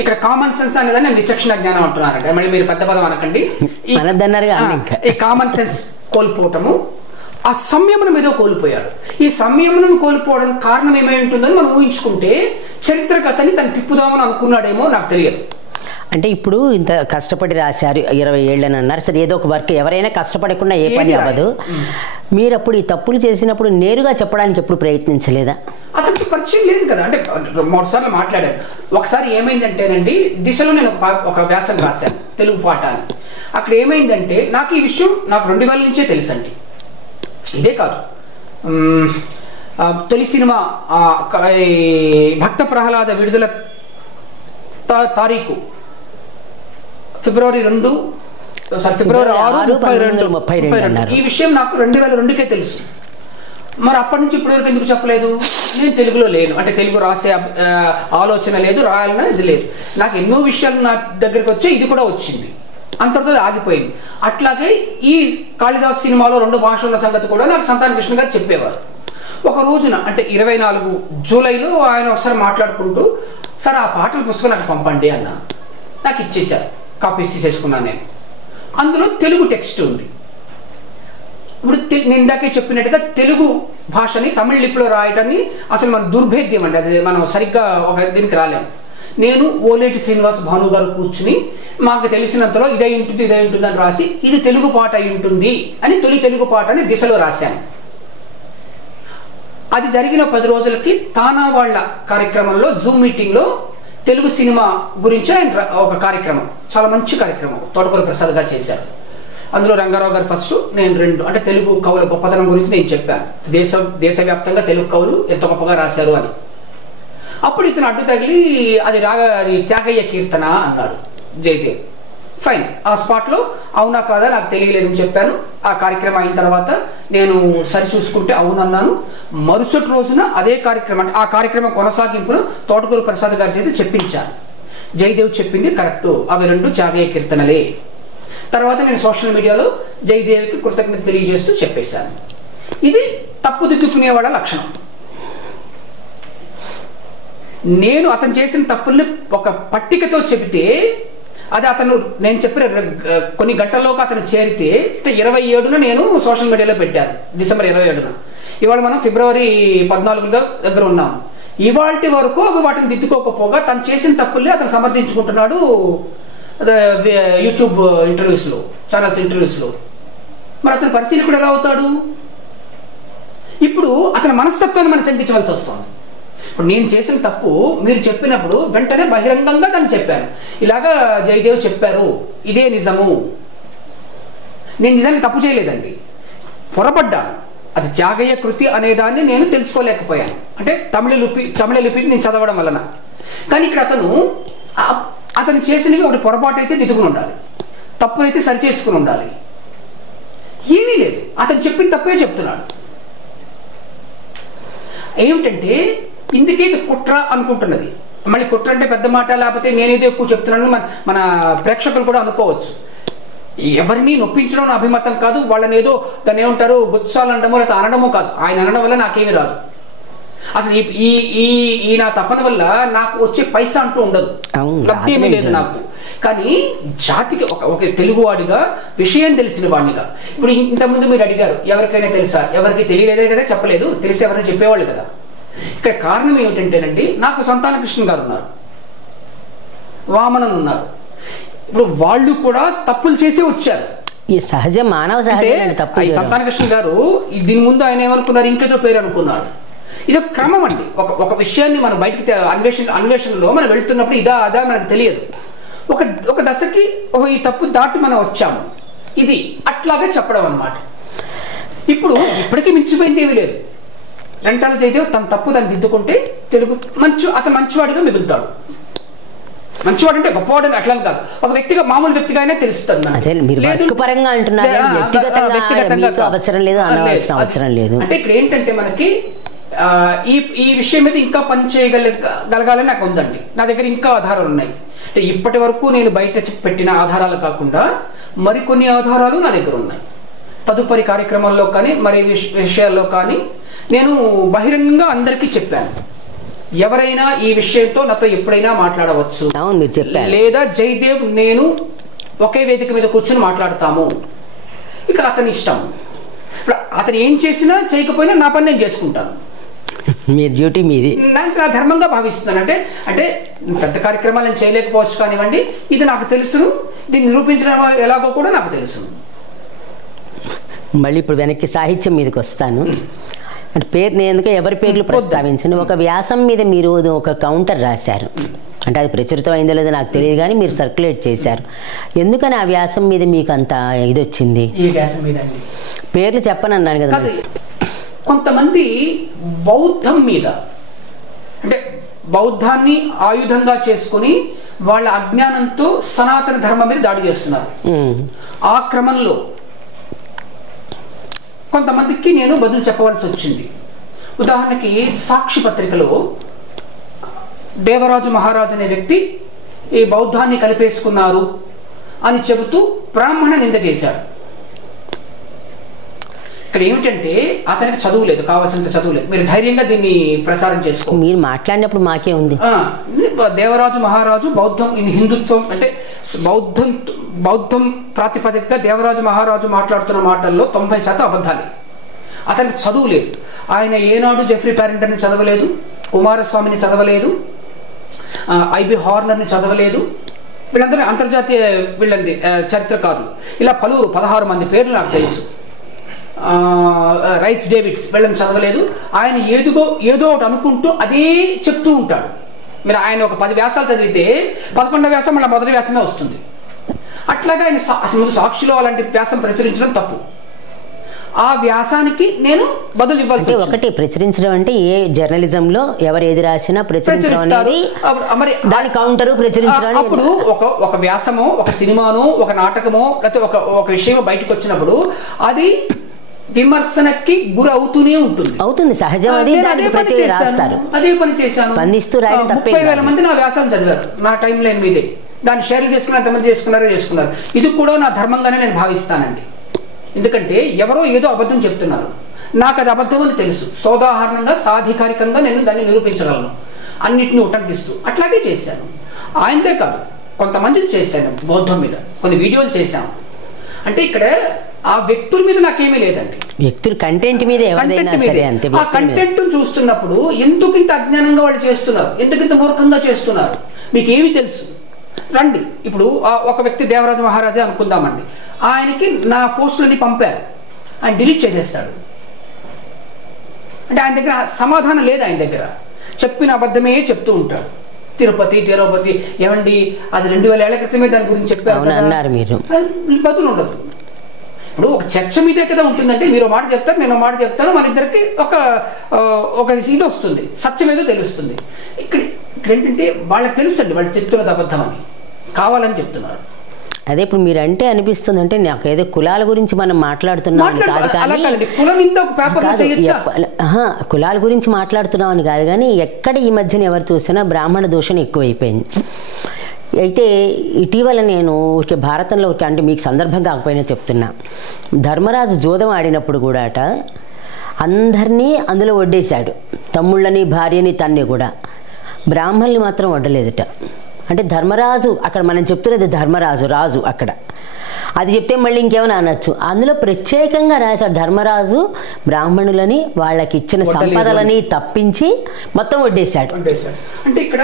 ఇక్కడ కామన్ సెన్స్ అనేది నేను విచక్షణ జ్ఞానం అంటున్నారంటే, మళ్ళీ మీరు పెద్ద పదం అనకండి. ఈ కామన్ సెన్స్ కోల్పోవటము, ఆ సంయమనం ఏదో కోల్పోయాడు. ఈ సంయమనం కోల్పోవడం కారణం ఏమై ఉంటుందని మనం ఊహించుకుంటే చరిత్ర కథని తను తిప్పుదామని అనుకున్నాడేమో నాకు తెలియదు. అంటే ఇప్పుడు ఇంత కష్టపడి రాశారు 20 ఏళ్ళని అన్నారు. సరే ఏదో ఒక వర్క్, ఎవరైనా కష్టపడకుండా ఏ పని అవ్వదు. మీరు అప్పుడు ఈ తప్పులు చేసినప్పుడు నేరుగా చెప్పడానికి ఎప్పుడు ప్రయత్నించలేదా? అతనికి పరిచయం లేదు కదా. అంటే 3 సార్లు మాట్లాడారు. ఒకసారి ఏమైందంటేనండి, దిశలో నేను ఒక వ్యాసం రాశాను తెలుగు పాట అని. అక్కడ ఏమైందంటే నాకు ఈ విషయం నాకు 2000 నుంచే తెలుసండి. ఇదే కాదు, తొలి సినిమా భక్త ప్రహ్లాద విడుదల తారీఖు ఫిబ్రవరి 6, 32. ఈ విషయం నాకు 2002కే తెలుసు. మరి అప్పటి నుంచి ఇప్పటి వరకు ఎందుకు చెప్పలేదు? నేను తెలుగులో లేను, అంటే తెలుగు రాసే ఆలోచన లేదు, రాయాలన్నా ఇది లేదు. నాకు ఎన్నో విషయాలు నా దగ్గరికి వచ్చాయి, ఇది కూడా వచ్చింది, అంతటితో ఆగిపోయింది. అట్లాగే ఈ కాళిదాస్ సినిమాలో 2 భాషల సంగతి కూడా నాకు సంతాన కృష్ణ గారు చెప్పేవారు. ఒక రోజున అంటే 24 జూలైలో ఆయన ఒకసారి మాట్లాడుకుంటూ, సార్ ఆ పాటల పుస్తకం నాకు పంపండి అన్న. నాకు ఇచ్చేశారు, కాపీస్ తీసేసుకున్నాను నేను. అందులో తెలుగు టెక్స్ట్ ఉంది. ఇప్పుడు నేను ఇందాకే చెప్పినట్టుగా తెలుగు భాషని తమిళ లిపిలో రాయటాన్ని అసలు మన దుర్భేద్యం అండి. అది మనం సరిగ్గా ఒక దీనికి రాలేము. నేను ఓలేటి శ్రీనివాస్ భాను గారు కూర్చుని మాకు తెలిసినంతలో ఇదే ఉంటుంది అని రాసి ఇది తెలుగు పాట అయి ఉంటుంది అని తొలి తెలుగు పాట అని దిశలో రాశాను. అది జరిగిన 10 రోజులకి తానా వాళ్ళ కార్యక్రమంలో జూమ్ మీటింగ్లో తెలుగు సినిమా గురించి ఆయన ఒక కార్యక్రమం, చాలా మంచి కార్యక్రమం తోటకూర ప్రసాద్ గారు చేశారు. అందులో రంగారావు గారు ఫస్ట్, నేను 2. అంటే తెలుగు కవుల గొప్పతనం గురించి నేను చెప్పాను. దేశవ్యాప్తంగా తెలుగు కవులు ఎంత గొప్పగా రాశారు అని. అప్పుడు ఇతను అడ్డు తగిలి అది త్యాగయ్య కీర్తన అన్నాడు జయదేవ్. ఫైన్, ఆ స్పాట్లో అవునా కాదా నాకు తెలియలేదని చెప్పాను. ఆ కార్యక్రమం అయిన తర్వాత నేను సరిచూసుకుంటే అవునన్నాను. మరుసటి రోజున అదే కార్యక్రమం, అంటే ఆ కార్యక్రమం కొనసాగింపును తోటకూరు ప్రసాద్ గారి చేత చెప్పించాను. జయదేవ్ చెప్పింది కరెక్టు, అవి 2 త్యాగయ్య కీర్తనలే. తర్వాత నేను సోషల్ మీడియాలో జయదేవికి కృతజ్ఞత తెలియజేస్తూ చెప్పేశాను. ఇది తప్పుదిద్దుకునే వాళ్ళ లక్షణం. నేను అతను చేసిన తప్పుల్ని ఒక పట్టికతో చెబితే అది అతను నేను చెప్పిన కొన్ని గంటల్లోకి అతను చేరితే 27న నేను సోషల్ మీడియాలో పెట్టాను, డిసెంబర్ 27న. ఇవాళ మనం ఫిబ్రవరి 14 దగ్గర ఉన్నాం. ఇవాల్టి వరకు అవి వాటిని దిద్దుకోకపోగా తను చేసిన తప్పుల్ని అతను సమర్థించుకుంటున్నాడు యూట్యూబ్ ఇంటర్వ్యూస్లో, ఛానల్స్ ఇంటర్వ్యూస్లో. మరి అతను పరిశీలకుడు ఎలా అవుతాడు? ఇప్పుడు అతని మనస్తత్వాన్ని మనం శంకించవలసి వస్తుంది. ఇప్పుడు నేను చేసిన తప్పు మీరు చెప్పినప్పుడు వెంటనే బహిరంగంగా దాన్ని చెప్పాను, ఇలాగా జయదేవ్ చెప్పారు, ఇదే నిజము. నేను నిజానికి తప్పు చేయలేదండి, పొరపడ్డాను. అది త్యాగయ్య కృతి అనేదాన్ని నేను తెలుసుకోలేకపోయాను, అంటే తమిళ లిపిని నేను చదవడం వలన. కానీ ఇక్కడ అతను చేసినవి ఒకటి పొరపాటు అయితే దిద్దుకుని ఉండాలి, తప్పు అయితే సరిచేసుకుని ఉండాలి. ఏమీ లేదు, అతను చెప్పిన తప్పే చెప్తున్నాడు. ఏమిటంటే ఇందుకే కుట్ర అనుకుంటున్నది. మళ్ళీ కుట్ర అంటే పెద్ద మాట, లేకపోతే నేనేదో ఎక్కువ చెప్తున్నాను మన ప్రేక్షకులు కూడా అనుకోవచ్చు. ఎవరిని నొప్పించడం నా అభిమతం కాదు, వాళ్ళని ఏదో దాన్ని ఏమంటారు గుత్సాలు అనడమో లేకపోతే అనడమో కాదు. ఆయన అనడం వల్ల నాకేమీ రాదు. అసలు ఈ నా తపన వల్ల నాకు వచ్చే పైసా అంటూ ఉండదు, లబ్ధేమీ లేదు నాకు. కానీ జాతికి ఒక తెలుగువాడిగా, విషయం తెలిసిన వాడినిగా, ఇప్పుడు ఇంతకుముందు మీరు అడిగారు ఎవరికైనా తెలుసా, ఎవరికి తెలియలేదే కదా, చెప్పలేదు, తెలిసి ఎవరైనా చెప్పేవాళ్ళు కదా. ఇక్కడ కారణం ఏమిటంటేనండి, నాకు సంతానకృష్ణ గారు ఉన్నారు, వామనన్ ఉన్నారు. ఇప్పుడు వాళ్ళు కూడా తప్పులు చేసి వచ్చారు. ఈ సహజం, మానవ సహజం. సంతానకృష్ణ గారు దీని ముందు ఆయన ఏమనుకున్నారు, ఇంకేదో పేరు అనుకున్నారు. ఇది ఒక క్రమం అండి. ఒక విషయాన్ని మనం బయటకు అన్వేషణలో మనం వెళ్తున్నప్పుడు ఇదా అదా మనకు తెలియదు. ఒక దశకి ఈ తప్పు దాటి మనం వచ్చాము, ఇది అట్లాగే చెప్పడం అన్నమాట. ఇప్పుడు ఇప్పటికీ మించిపోయింది ఏమీ లేదు. రెంటాల జయదేవ్ తన తప్పు దాన్ని దిద్దుకుంటే అతను మంచివాడిగా మిగులుతాడు. మంచివాడు అంటే గొప్పవాడని అట్లా కాదు, ఒక వ్యక్తిగా మామూలు వ్యక్తిగా అయినా తెలుస్తుంది. అంటే ఇక్కడ ఏంటంటే మనకి ఈ విషయం మీద ఇంకా పని చేయగలగాలని నాకు ఉందండి. నా దగ్గర ఇంకా ఆధారాలు ఉన్నాయి. అంటే ఇప్పటి వరకు నేను బయట పెట్టిన ఆధారాలు కాకుండా మరికొన్ని ఆధారాలు నా దగ్గర ఉన్నాయి. తదుపరి కార్యక్రమాల్లో కానీ మరి విషయాల్లో కానీ నేను బహిరంగంగా అందరికీ చెప్పాను, ఎవరైనా ఈ విషయంతో నాతో ఎప్పుడైనా మాట్లాడవచ్చు, లేదా జయదేవ్ నేను ఒకే వేదిక మీద కూర్చొని మాట్లాడతాము. ఇక అతని ఇష్టం. ఇప్పుడు అతను ఏం చేసినా చేయకపోయినా నా పని నేను చేసుకుంటాను, మీ డ్యూటీ మీది, నా ధర్మంగా భావిస్తున్నాను. అంటే పెద్ద కార్యక్రమాలు నేను చేయలేకపోవచ్చు కానివ్వండి, ఇది నాకు తెలుసు, దీన్ని నిరూపించడం ఎలాగో కూడా నాకు తెలుసు. మళ్ళీ ఇప్పుడు వెనక్కి సాహిత్యం మీదకి వస్తాను. అంటే పేరు నేను ఎందుకు ఎవరి పేర్లు ప్రస్తావించండి. ఒక వ్యాసం మీద మీరు ఒక కౌంటర్ రాశారు, అంటే అది ప్రచురితం అయిందో లేదో నాకు తెలియదు కానీ మీరు సర్క్యులేట్ చేశారు. ఎందుకని ఆ వ్యాసం మీద మీకు అంత ఇది వచ్చింది? పేర్లు చెప్పనన్నాను కదా. కొంతమంది బౌద్ధం మీద, అంటే బౌద్ధాన్ని ఆయుధంగా చేసుకుని వాళ్ళ అజ్ఞానంతో సనాతన ధర్మం మీద దాడి చేస్తున్నారు. ఆ క్రమంలో కొంతమందికి నేను బదులు చెప్పవలసి వచ్చింది. ఉదాహరణకి సాక్షి పత్రికలో దేవరాజు మహారాజు అనే వ్యక్తి ఈ బౌద్ధాన్ని కలిపేసుకున్నారు అని చెబుతూ బ్రాహ్మణ నింద చేశాడు. ఇక్కడ ఏమిటంటే అతనికి చదువు లేదు, కావాల్సినంత చదువు లేదు. మీరు ధైర్యంగా దీన్ని ప్రసారం చేసుకో. మీరు మాట్లాడినప్పుడు మాకే ఉంది. దేవరాజు మహారాజు బౌద్ధం, హిందుత్వం అంటే బౌద్ధం ప్రాతిపదికగా దేవరాజు మహారాజు మాట్లాడుతున్న మాటల్లో 90% అబద్ధాలే. అతనికి చదువు లేదు. ఆయన ఏనాడు జెఫ్రీ ప్యారింటర్ని చదవలేదు, కుమారస్వామిని చదవలేదు, ఐబి హార్నర్ని చదవలేదు. వీళ్ళందరూ అంతర్జాతీయ వీళ్ళండి చరిత్రకారులు. ఇలా 16 మంది పేర్లు నాకు తెలుసు. రైస్ డేవిడ్స్ వీళ్ళని చదవలేదు. ఆయన ఏదో ఒకటి అనుకుంటూ అదే చెప్తూ ఉంటాడు. మీరు ఆయన ఒక 10 వ్యాసాలు చదివితే 11వ వ్యాసం మళ్ళీ మొదటి వ్యాసమే వస్తుంది. అట్లాగా ఆయన ముందు సాక్షిలో అలాంటి వ్యాసం ప్రచురించడం తప్పు. ఆ వ్యాసానికి నేను బదులు ఇవ్వాల్సి ఒకటి ప్రచురించడం అంటే ఏ జర్నలిజంలో ఎవరు ఏది రాసినా ప్రచురించడం అనేది మరి దాని కౌంటర్ ప్రచురించడం. అప్పుడు ఒక వ్యాసమో ఒక సినిమానో ఒక నాటకమో లేకపోతే ఒక విషయం బయటకు వచ్చినప్పుడు అది విమర్శనకి గురి అవుతూనే ఉంటుంది. సహజం. అదే పని చేశాను. 30,000 మంది నా వ్యాసాలు చదివారు నా టైం లైన్ మీదే. దాన్ని షేర్లు చేసుకున్నారు, ఎంతమంది చేసుకున్నారు. ఇది కూడా నా ధర్మంగానే నేను భావిస్తానండి. ఎందుకంటే ఎవరో ఏదో అబద్ధం చెప్తున్నారు, నాకు అది అబద్ధం అని తెలుసు. సోదాహరణంగా సాధికారికంగా నేను దాన్ని నిరూపించగలను, అన్నిటిని ఉటంకిస్తూ అట్లాగే చేశాను. ఆయనదే కాదు కొంతమంది చేశాను. బౌద్ధం మీద కొన్ని వీడియోలు చేశాను. అంటే ఇక్కడ ఆ వ్యక్తుల మీద నాకేమీ లేదండి, వ్యక్తుల కంటెంట్ మీద. ఆ కంటెంట్ చూస్తున్నప్పుడు ఎందుకు ఇంత అజ్ఞానంగా వాళ్ళు చేస్తున్నారు, ఎందుకు ఇంత మూర్ఖంగా చేస్తున్నారు, మీకేమి తెలుసు రండి. ఇప్పుడు ఒక వ్యక్తి దేవరాజు మహారాజే అనుకుందామండి, ఆయనకి నా పోస్టులన్నీ పంపారు, ఆయన డిలీట్ చేసేస్తాడు. అంటే ఆయన దగ్గర సమాధానం లేదు, ఆయన దగ్గర చెప్పిన అబద్ధమే చెప్తూ ఉంటాడు. తిరుపతి ఏమండి అది 2000 ఏళ్ల క్రితమే దాని గురించి చెప్పారు అన్నారు మీరు, బదులు ఉండదు. ఇప్పుడు ఒక చర్చ మీదే కదా ఉంటుందంటే మీరు మాట చెప్తారు, నేను మాట చెప్తాను, మన ఇద్దరికి ఒక ఇది వస్తుంది, సత్యం ఏదో తెలుస్తుంది. ఇక్కడ ఏంటంటే వాళ్ళకి తెలుసండి వాళ్ళు చెప్తున్నది అబద్ధం అని, కావాలని చెప్తున్నారు. అదే ఇప్పుడు మీరు అంటే అనిపిస్తుంది అంటే నాకు ఏదో కులాల గురించి మనం మాట్లాడుతున్నాం కాదు కానీ, కులాల గురించి మాట్లాడుతున్నాం అని కాదు కానీ ఎక్కడ ఈ మధ్యన ఎవరు చూసినా బ్రాహ్మణ దూషణ ఎక్కువైపోయింది. అయితే ఇటీవల నేను ఊరికే భారతంలో ఊరికే అంటే మీకు సందర్భం కాకపోయినా చెప్తున్నా, ధర్మరాజు జోదం ఆడినప్పుడు కూడా అట అందరినీ అందులో వడ్డేశాడు, తమ్ముళ్ళని భార్యని తన్ని కూడా, బ్రాహ్మణుల్ని మాత్రం వడ్డలేదుట. అంటే ధర్మరాజు అక్కడ మనం చెప్తున్నది ధర్మరాజు రాజు అక్కడ, అది చెప్తే మళ్ళీ ఇంకేమైనా అనొచ్చు. అందులో ప్రత్యేకంగా రాశాడు ధర్మరాజు బ్రాహ్మణులని వాళ్ళకి ఇచ్చిన సంపదలని తప్పించి మొత్తం వడ్డేశాడు. అంటే ఇక్కడ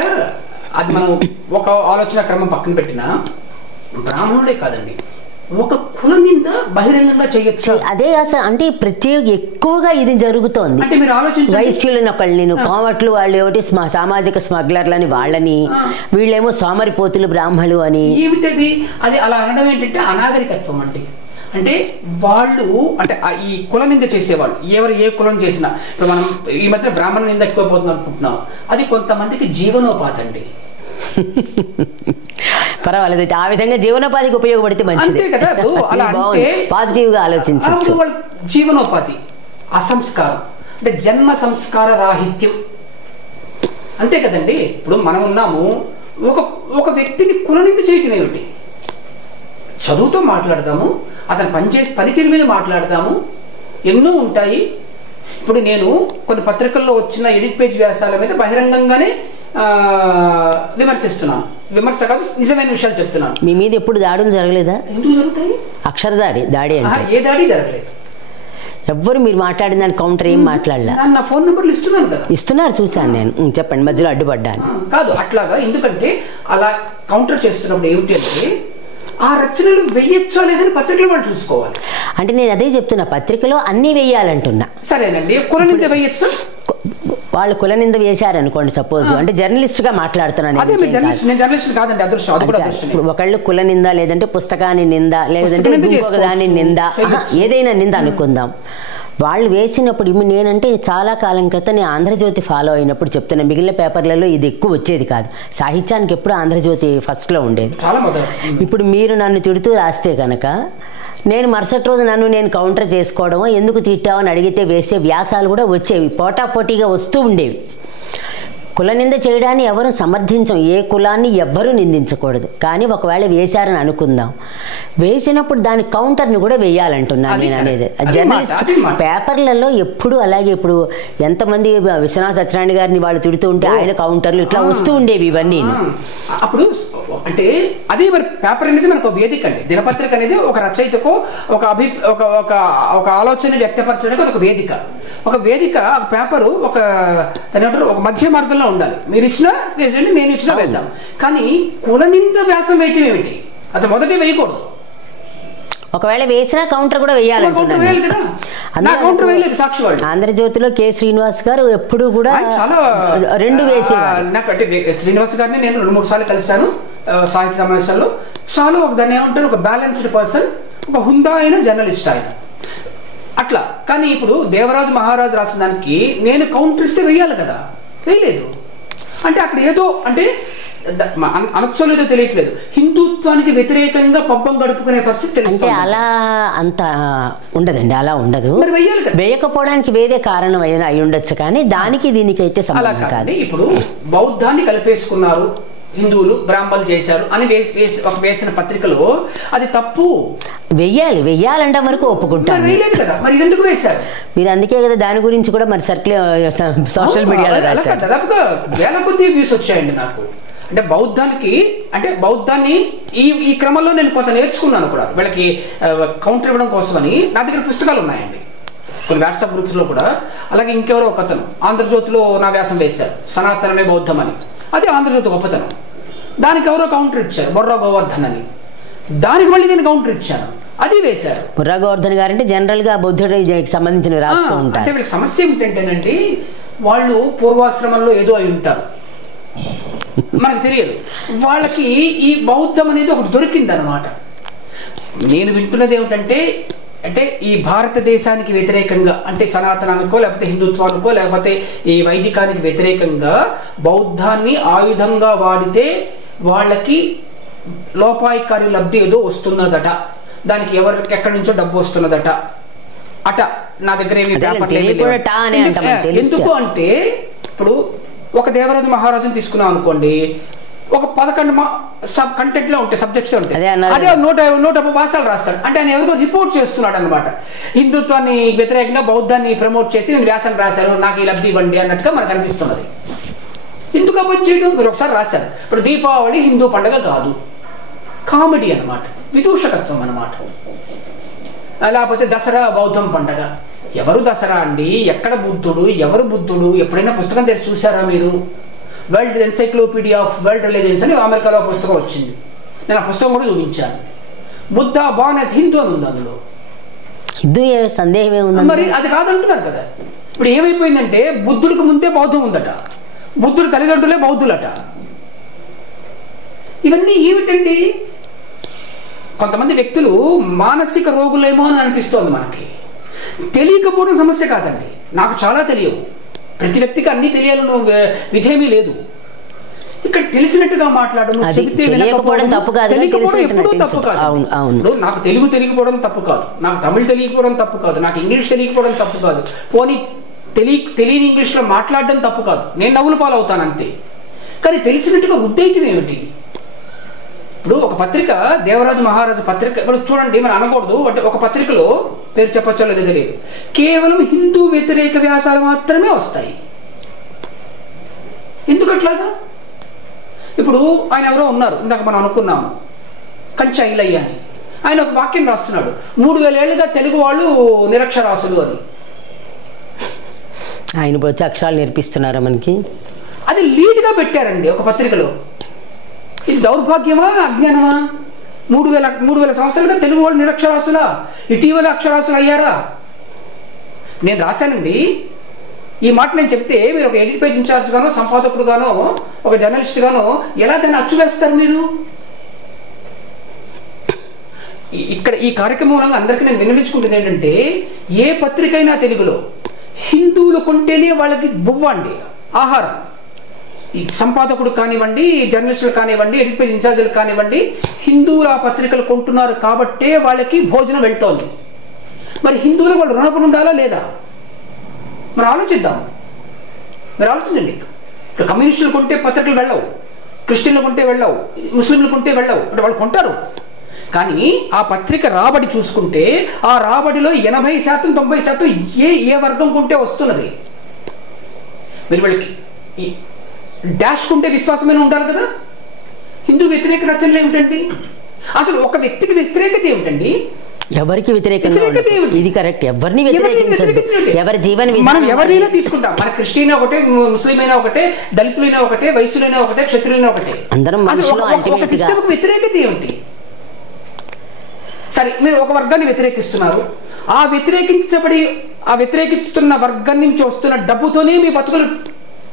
అది మనం ఒక ఆలోచన క్రమం పక్కన పెట్టినా బ్రాహ్మణుడే కాదండి, ఒక కులం మీద బహిరంగంగా చేయొచ్చు. అదే అసలు అంటే ప్రత్యేక ఎక్కువగా ఇది జరుగుతోంది. అంటే మీరు ఆలోచించండి, వైశ్యులను ఒకళ్ళు నేను కోమట్లు వాళ్ళు ఏమిటి సామాజిక స్మగ్లర్లని వాళ్ళని, వీళ్ళేమో సోమరిపోతులు బ్రాహ్మణులు అని. ఏమిటది అది అలా అనడం ఏంటంటే అనాగరికత్వం అండి. అంటే వాళ్ళు అంటే ఈ కుల నింద చేసేవాళ్ళు ఎవరు ఏ కులం చేసినా, ఇప్పుడు మనం ఈ మధ్య బ్రాహ్మణ నింద ఎక్కువైపోతుంది అనుకుంటున్నాం, అది కొంతమందికి జీవనోపాధి అండి. పర్వాలేదు, ఆ విధంగా జీవనోపాధికి ఉపయోగపడితే మంచిది కదా. పాజిటివ్ గా ఆలోచించవచ్చు. జీవనోపాధి అసంస్కారం అంటే జన్మ సంస్కార రాహిత్యం అంతే కదండి. ఇప్పుడు మనం ఉన్నాము, ఒక వ్యక్తిని కులనింద చేయటం ఏమిటి? చదువుతో మాట్లాడదాము, అతను పనితీరు మీద మాట్లాడదాము, ఎన్నో ఉంటాయి. ఇప్పుడు నేను కొన్ని పత్రికల్లో వచ్చిన ఎడిట్ పేజ్ వ్యాసాల మీద బహిరంగంగానే విమర్శిస్తున్నాను. విమర్శ కాదు, నిజమైన విషయాలు చెప్తున్నాను. మీ మీద ఎప్పుడు దాడులు జరగలేదా? ఎందుకు జరుగుతాయి? అక్షర దాడి అంటే ఏ దాడి జరగలేదు. ఎవ్వరు మీరు మాట్లాడిన దాని కౌంటర్ ఏం మాట్లాడలే. నా ఫోన్ నెంబర్లు ఇస్తున్నాను కదా. ఇస్తున్నారు, చూశాను నేను. చెప్పండి, మధ్యలో అడ్డుపడ్డాను. కాదు అట్లాగా, ఎందుకంటే అలా కౌంటర్ చేస్తున్నప్పుడు ఏమిటి అంటే ఆ రచనలు వెయ్యొచ్చా లేదని పత్రికలు వాళ్ళు చూసుకోవాలి. అంటే నేను అదే చెప్తున్నా, పత్రికలో అన్ని వెయ్యాలంటున్నా. సరేనండి, కులనింద వెయ్యొచ్చా? వాళ్ళు కులనింద వేశారనుకోండి సపోజ్, అంటే జర్నలిస్ట్ గా మాట్లాడుతున్నాను. ఒకళ్ళు కుల నింద, లేదంటే పుస్తకాన్ని నింద, లేదంటే ఇంకొక దాని నింద, ఏదైనా నింద అనుకుందాం. వాళ్ళు వేసినప్పుడు నేనంటే చాలా కాలం క్రితం నేను ఆంధ్రజ్యోతి ఫాలో అయినప్పుడు చెప్తున్నా, మిగిలిన పేపర్లలో ఇది ఎక్కువ వచ్చేది కాదు. సాహిత్యానికి ఎప్పుడు ఆంధ్రజ్యోతి ఫస్ట్లో ఉండేది. ఇప్పుడు మీరు నన్ను తిడుతూ రాస్తే కనుక నేను మరుసటి రోజు నేను కౌంటర్ చేసుకోవడమో, ఎందుకు తిట్టావని అడిగితే వేసే వ్యాసాలు కూడా వచ్చేవి, పోటాపోటీగా వస్తూ ఉండేవి. కుల నింద చేయడాన్ని ఎవరు సమర్థించం, ఏ కులాన్ని ఎవ్వరూ నిందించకూడదు. కానీ ఒకవేళ వేశారని అనుకుందాం, వేసినప్పుడు దాని కౌంటర్ని కూడా వేయాలంటున్నాను నేను అనేది. జర్నలిస్ట్ పేపర్లలో ఎప్పుడు అలాగే, ఇప్పుడు ఎంతమంది విశ్వనాథ సత్యనారాయణ గారిని వాళ్ళు తిడుతూ ఉంటే ఆయన కౌంటర్లు ఇట్లా వస్తూ ఉండేవి ఇవన్నీ. అప్పుడు అంటే అదే మరి పేపర్ అనేది మనకు వేదిక అండి. దినపత్రిక అనేది ఒక రచయితకు ఒక ఆలోచన వ్యక్తపరచడానికి ఒక వేదిక. ఒక పేపరు ఒక మధ్య మార్గంలో ఉండాలి. మీరు ఇచ్చినా వేసండి, నేను ఇచ్చినా వేద్దాం. కానీ కులనింద వ్యాసం వేయటం ఏమిటి? అది మొదటి వేయకూడదు. ఒకవేళ వేసినా కౌంటర్ కూడా వేయాలంటున్నాను. ఆంధ్రజ్యోతిలో కె శ్రీనివాస్ గారు ఎప్పుడు కూడా రెండు వేసేవారు. నాకు అంటే శ్రీనివాస్ గారిని నేను 2-3 సార్లు కలిశాను సాహిత్య సమావేశాల్లో. చాలా దాన్ని ఏమంటారు, ఒక బ్యాలెన్స్డ్ పర్సన్, ఒక హుందా అయిన జర్నలిస్ట్ ఆయన అట్లా. కానీ ఇప్పుడు దేవరాజు మహారాజు రాసిన దానికి నేను కౌంటర్ ఇస్తే వేయాలి కదా, వేయలేదు. అంటే అక్కడ ఏదో అంటే అనొచ్చలేదో తెలియట్లేదు, హిందుత్వానికి వ్యతిరేకంగా పబ్బం గడుపుకునే పరిస్థితి తెలుసు. అలా అంత ఉండదండి, అలా ఉండదు. వేయకపోవడానికి వేరే కారణం అయి ఉండొచ్చు, కానీ దానికి దీనికైతే సంబంధం కాదు. ఇప్పుడు బౌద్ధాన్ని కలిపేసుకున్నారు, హిందువులు బ్రాహ్మణులు చేశారు అని వేసిన పత్రికలో అది తప్పు. వెయ్యాలంటే వరకు ఒప్పుకుంటాను. వేయలేదు కదా, మరి ఎందుకు వేశారు మీరు? అందుకే కదా దాని గురించి కూడా మరి సోషల్ మీడియాలో రాశారు. దాదాపుగా 1000 కొద్ది వ్యూస్ వచ్చాయండి నాకు. అంటే బౌద్ధాన్ని ఈ క్రమంలో నేను కొంత నేర్చుకున్నాను కూడా, వీళ్ళకి కౌంటర్ ఇవ్వడం కోసమని. నా దగ్గర పుస్తకాలు ఉన్నాయండి కొన్ని వాట్సాప్ గ్రూప్స్ లో కూడా. అలాగే ఇంకెవరో ఒక అతను ఆంధ్రజ్యోతిలో నా వ్యాసం వేశారు, సనాతనమే బౌద్ధం అని. అది ఆంధ్రజ్యోతి గొప్పతనం. దానికి ఎవరో కౌంటర్ ఇచ్చారు, బొర్రా గోవర్ధన్ అని. దానికి మళ్ళీ నేను కౌంటర్ ఇచ్చాను. అది అది వేశారు. బుర్రా గోవర్ధన్ గారు అంటే జనరల్ గా బుద్ధుడికి సంబంధించిన రాస్తూ ఉంటారు. అంటే వీళ్ళకి సమస్య ఏమిటంటేనండి, వాళ్ళు పూర్వాశ్రమంలో ఏదో అయి ఉంటారు, మనకు తెలియదు. వాళ్ళకి ఈ బౌద్ధం అనేది ఒకటి దొరికింది అనమాట. నేను వింటున్నది ఏమిటంటే, అంటే ఈ భారతదేశానికి వ్యతిరేకంగా, అంటే సనాతనానికో లేకపోతే హిందుత్వానికో లేకపోతే ఈ వైదికానికి వ్యతిరేకంగా బౌద్ధాన్ని ఆయుధంగా వాడితే వాళ్ళకి లోపాయికారి లబ్ధి ఏదో వస్తున్నదట, దానికి ఎవరికి ఎక్కడి నుంచో డబ్బు వస్తున్నదట అట. నా దగ్గర ఎందుకు అంటే, ఇప్పుడు ఒక దేవరాజు మహారాజుని తీసుకున్నాం అనుకోండి, ఒక 11 కంటెంట్ లో ఉంటాయి, సబ్జెక్ట్స్ ఉంటాయి, అదే 150 భాషలు రాస్తాడు. అంటే ఆయన ఎవరికో రిపోర్ట్ చేస్తున్నాడు అనమాట. హిందుత్వాన్ని వ్యతిరేకంగా బౌద్ధాన్ని ప్రమోట్ చేసి నేను వ్యాసం రాశాను, నాకు ఈ లబ్ధి ఇవ్వండి అన్నట్టుగా మనకు అనిపిస్తున్నది. ఎందుకు అప్పటి చేయడం? మీరు ఒకసారి రాశారు. ఇప్పుడు దీపావళి హిందూ పండుగ కాదు, కామెడీ అనమాట, విదూషకత్వం అనమాట. లేకపోతే దసరా బౌద్ధం పండుగ. ఎవరు దసరా అండి? ఎక్కడ బుద్ధుడు? ఎవరు బుద్ధుడు? ఎప్పుడైనా పుస్తకం తెరిచి చూసారా మీరు? World encyclopedia of world religions అని అమెరికాలో పుస్తకం వచ్చింది. నేను ఆ పుస్తకం కూడా చూపించాను. బుద్ధ బాన్ యాజ్ హిందూ అని ఉంది అందులో. హిందూ సందేహం ఏముంది? మరి అది కాదంటున్నారు కదా. ఇప్పుడు ఏమైపోయిందంటే, బుద్ధుడికి ముందే బౌద్ధం ఉందట, బుద్ధుడి తల్లిదండ్రులే బౌద్ధులట. ఇవన్నీ ఏమిటండి? కొంతమంది వ్యక్తులు మానసిక రోగులేమో అని అనిపిస్తోంది మనకి. తెలియకపోవడం సమస్య కాదండి, నాకు చాలా తెలియవు. ప్రతి వ్యక్తికి అన్ని తెలియాలని విధేమీ లేదు. ఇక్కడ తెలిసినట్టుగా మాట్లాడడం, తెలియకపోవడం తప్పు కాదు, ఎప్పుడూ తప్పు కాదు. నాకు తెలుగు తెలియకపోవడం తప్పు కాదు, నాకు తమిళ్ తెలియకపోవడం తప్పు కాదు, నాకు ఇంగ్లీష్ తెలియకపోవడం తప్పు కాదు, పోనీ తెలియని ఇంగ్లీష్ లో మాట్లాడడం తప్పు కాదు. నేను నవ్వులు పాలవుతాను అంతే. కానీ తెలిసినట్టుగా ఉద్దేశం ఏమిటి? ఇప్పుడు ఒక పత్రిక, దేవరాజు మహారాజు పత్రిక, ఇప్పుడు చూడండి, మనం అనకూడదు అంటే ఒక పత్రికలో పేరు చెప్పచ్చో లేదో తెలియదు, కేవలం హిందూ వ్యతిరేక వ్యాసాలు మాత్రమే వస్తాయి. ఎందుకట్లాగా? ఇప్పుడు ఆయన ఎవరో ఉన్నారు, ఇందాక మనం అనుకున్నాము, కంచె ఐలయ్య అని. ఆయన ఒక వాక్యం రాస్తున్నాడు, 3000 ఏళ్లుగా తెలుగు వాళ్ళు నిరక్షరాసులు అని. ఆయన వచ్చి అక్షరాలు నేర్పిస్తున్నారా మనకి? అది లీడ్ గా పెట్టారండి ఒక పత్రికలో. ఇది దౌర్భాగ్యమా, అజ్ఞానమా? 3000 సంవత్సరాలుగా తెలుగు వాళ్ళు నిరక్షరాసులా? ఇటీవల అక్షరాసులు అయ్యారా? నేను రాశానండి ఈ మాట. నేను చెప్తే మీరు ఒక ఎడిట్ పేజ్ ఇన్ఛార్జ్ గానో, సంపాదకుడు గానో, ఒక జర్నలిస్ట్ గానో ఎలా దాన్ని అచ్చు వేస్తారు మీరు? ఇక్కడ ఈ కార్యక్రమం అందరికీ నేను వినిపించుకుంటుంది ఏంటంటే, ఏ పత్రికైనా తెలుగులో హిందువులు కొంటేనే వాళ్ళకి బువ్వండి ఆహారం. ఈ సంపాదకుడు కానివ్వండి, జర్నలిస్టులు కానివ్వండి, ఎడిట్ పేజ్ ఇన్ఛార్జీలు కానివ్వండి, హిందువులు ఆ పత్రికలు కొంటున్నారు కాబట్టే వాళ్ళకి భోజనం వెళ్తోంది. మరి హిందువులు వాళ్ళు రుణపడి ఉండాలా లేదా? మనం ఆలోచిద్దాం. మీరు ఆలోచించండి. ఇప్పుడు కమ్యూనిస్టులు కొంటే పత్రికలు వెళ్ళవు, క్రిస్టియన్లు కొంటే వెళ్ళవు, ముస్లింలు కొంటే వెళ్ళవు, అంటే వాళ్ళు కొంటారు. కానీ ఆ పత్రిక రాబడి చూసుకుంటే ఆ రాబడిలో 80%, 90% ఏ వర్గం కొంటే వస్తున్నది. మీరు వీళ్ళకి డాష్ కుంటే విశ్వాసమైన ఉండాలి కదా. హిందూ వ్యతిరేక రచనలు ఏమిటండి? అసలు ఒక వ్యక్తికి వ్యతిరేకత ఏమిటండి? ఎవరికి వ్యతిరేకంగా? ఇది కరెక్ట్. ఎవరిని వ్యతిరేకించదు, ఎవరి జీవన మనం ఎవరినైనా తీసుకుంటాం. మన క్రిస్టియన్ ఒకటే, ముస్లిం అయినా ఒకటే, దళితులైనా ఒకటే, వైశ్యులైనా ఒకటే, క్షత్రులైనా ఒకటే. అందరం ఒక సిస్టమ్కి వ్యతిరేకత ఏమిటి? సరే, మీరు ఒక వర్గాన్ని వ్యతిరేకిస్తున్నారు. ఆ వ్యతిరేకిస్తున్న వర్గం నుంచి వస్తున్న డబ్బుతోనే మీ బతుకులు,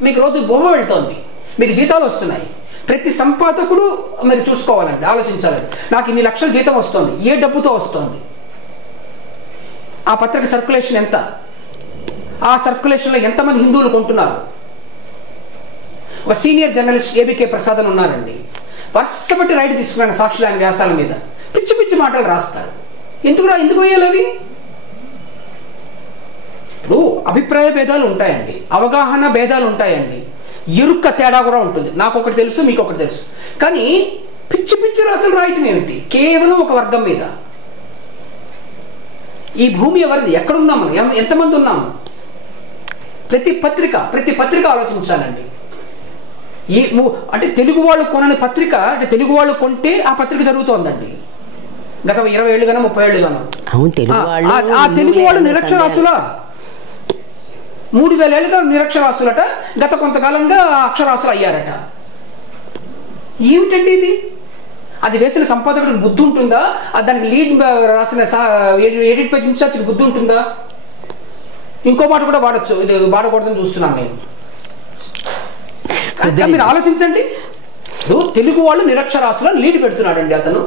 మీకు రోజు బొమ్మ వెళ్తోంది, మీకు జీతాలు వస్తున్నాయి. ప్రతి సంపాదకుడు మీరు చూసుకోవాలండి, ఆలోచించాలండి. నాకు ఇన్ని లక్షల జీతం వస్తుంది, ఏ డబ్బుతో వస్తుంది? ఆ పత్రిక సర్క్యులేషన్ ఎంత? ఆ సర్క్యులేషన్లో ఎంతమంది హిందువులు కొంటున్నారు? ఒక సీనియర్ జర్నలిస్ట్ ఏబికే ప్రసాద్ అని ఉన్నారండి, వర్షపట్టి రైట్ తీసుకున్నాను సాక్షుల వ్యాసాల మీద. పిచ్చి పిచ్చి మాటలు రాస్తారు. ఎందుకు వేయాలి అవి? ఇప్పుడు అభిప్రాయ భేదాలు ఉంటాయండి, అవగాహన భేదాలు ఉంటాయండి, ఎరుక్క తేడా కూడా ఉంటుంది. నాకు ఒకటి తెలుసు, మీకు ఒకటి తెలుసు. కానీ పిచ్చి పిచ్చి రాతలు రాయటం ఏమిటి? కేవలం ఒక వర్గం మీద. ఈ భూమి ఎవరిది? ఎక్కడున్నాము? ఎంతమంది ఉన్నాము? ప్రతి పత్రిక ఆలోచించాలండి. అంటే తెలుగు వాళ్ళు కొనని పత్రిక, అంటే తెలుగు వాళ్ళు కొంటే ఆ పత్రిక జరుగుతోందండి. గత 20 ఏళ్ళుగానో 30 ఏళ్ళుగానో ఆ తెలుగు వాళ్ళు నిరక్షరాసులా? 3000 ఏళ్ళుగా నిరక్షరాసులట, గత కొంతకాలంగా అక్షరాసులు అయ్యారట. ఏమిటండి ఇది? అది వేసిన సంపాదకుడికి బుద్ధి ఉంటుందా? దానికి లీడ్ రాసిన ఎడిట్ పేజ్ ఇన్ఛార్జ్కి బుద్ధి ఉంటుందా? ఇంకో మాట కూడా వాడచ్చు, ఇది వాడకూడదని చూస్తున్నాను నేను. మీరు ఆలోచించండి, తెలుగు వాళ్ళు నిరక్షరాస్యులను లీడ్ పెడుతున్నాడండి అతను.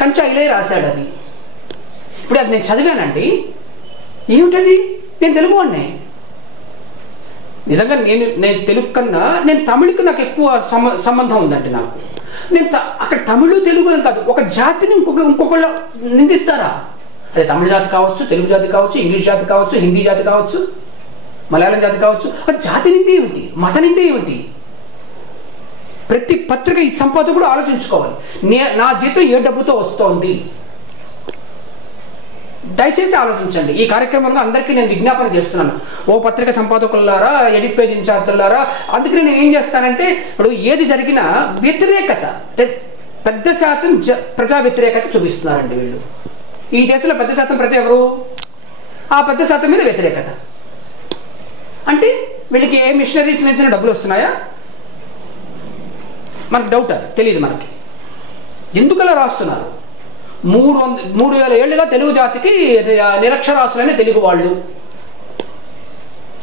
కంచాయిలే రాశాడు అది. ఇప్పుడు అది నేను చదివానండి, ఏమిటది? నేను తెలుగు వాడినే. నిజంగా నేను తెలుగు కన్నా నేను తమిళకి నాకు ఎక్కువ సంబంధం ఉందండి. నాకు నేను అక్కడ తమిళ తెలుగు అని కాదు, ఒక జాతిని ఇంకొకళ్ళు నిందిస్తారా? అదే తమిళ జాతి కావచ్చు, తెలుగు జాతి కావచ్చు, ఇంగ్లీష్ జాతి కావచ్చు, హిందీ జాతి కావచ్చు, మలయాళం జాతి కావచ్చు. అది జాతి నింది ఏమిటి, మత నింది ఏమిటి? ప్రతి పత్రిక ఈ సంపాదకుడు ఆలోచించుకోవాలి, నా జీతం ఏ డబ్బుతో వస్తోంది. దయచేసి ఆలోచించండి. ఈ కార్యక్రమంలో అందరికీ నేను విజ్ఞాపన చేస్తున్నాను. ఓ పత్రిక సంపాదకులారా, ఎడిట్ పేజ్ ఇన్ఛార్జులారా, అందుకని నేను ఏం చేస్తానంటే, ఇప్పుడు ఏది జరిగినా వ్యతిరేకత, పెద్ద శాతం ప్రజా వ్యతిరేకత చూపిస్తున్నారండి వీళ్ళు. ఈ దేశంలో పెద్ద శాతం ప్రజ ఎవరు? ఆ పెద్ద శాతం మీద వ్యతిరేకత. అంటే వీళ్ళకి ఏ మిషనరీస్ నుంచి డబ్బులు వస్తున్నాయా? మనకు డౌట్, అది తెలియదు మనకి. ఎందుకలా రాస్తున్నారు? 3,000 ఏళ్లుగా తెలుగు జాతికి నిరక్షరాస్యులైన తెలుగు వాళ్ళు.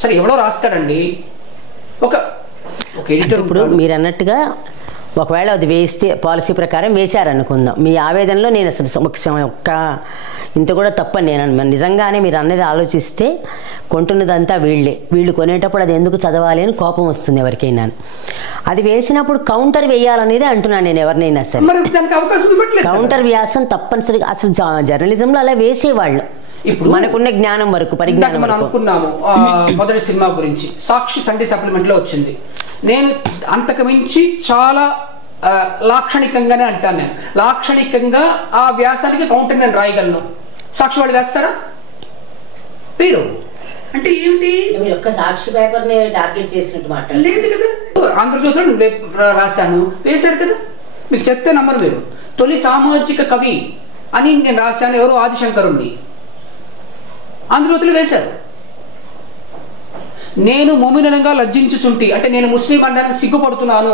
సరే, ఎవడో రాస్తాడండి, ఒక ఎడిటర్. ఇప్పుడు మీరు అన్నట్టుగా ఒకవేళ అది వేస్తే పాలసీ ప్రకారం వేశారనుకుందాం, మీ ఆవేదనలో నేను అసలు ఒక్క ఇంత కూడా తప్పని నేను నిజంగానే మీరు అన్నది ఆలోచిస్తే కొంటున్నదంతా వీళ్ళు కొనేటప్పుడు అది ఎందుకు చదవాలి అని కోపం వస్తుంది ఎవరికైనా. అది వేసినప్పుడు కౌంటర్ వేయాలనేది అంటున్నాను నేను ఎవరినైనా సరే. కౌంటర్ వ్యాసం తప్పనిసరిగా అసలు జర్నలిజంలో అలా వేసేవాళ్ళు. ఇప్పుడు మనకున్న జ్ఞానం వరకు, పరిజ్ఞానం మనం అనుకున్నాము. మొదటి సినిమా గురించి సాక్షి సండే సప్లిమెంట్ లో వచ్చింది. నేను అంతకు మించి చాలా లాక్షణికంగానే అంటాను. నేను లాక్షణికంగా ఆ వ్యాసానికి కౌంటర్ నేను రాయగలను. సాక్షి వాళ్ళు వేస్తారా? పేరు అంటే ఏమిటి? మీరు ఒక్క సాక్షి పేపర్ ని టార్గెట్ చేసినట్టు మాట లేదు కదా. ఆంధ్రజ్యోతిలో రాశాను, వేశారు కదా. మీకు చెప్తే నమ్మరు మీరు. తొలి సామాజిక కవి అని నేను రాశాను, ఎవరు? ఆదిశంకరుణ్ణి. ఆంధ్రజ్యోతిలో వేశారు. నేను మొమినంగా లజ్జించుచుంటి అంటే నేను ముస్లిం అనడానికి సిగ్గుపడుతున్నాను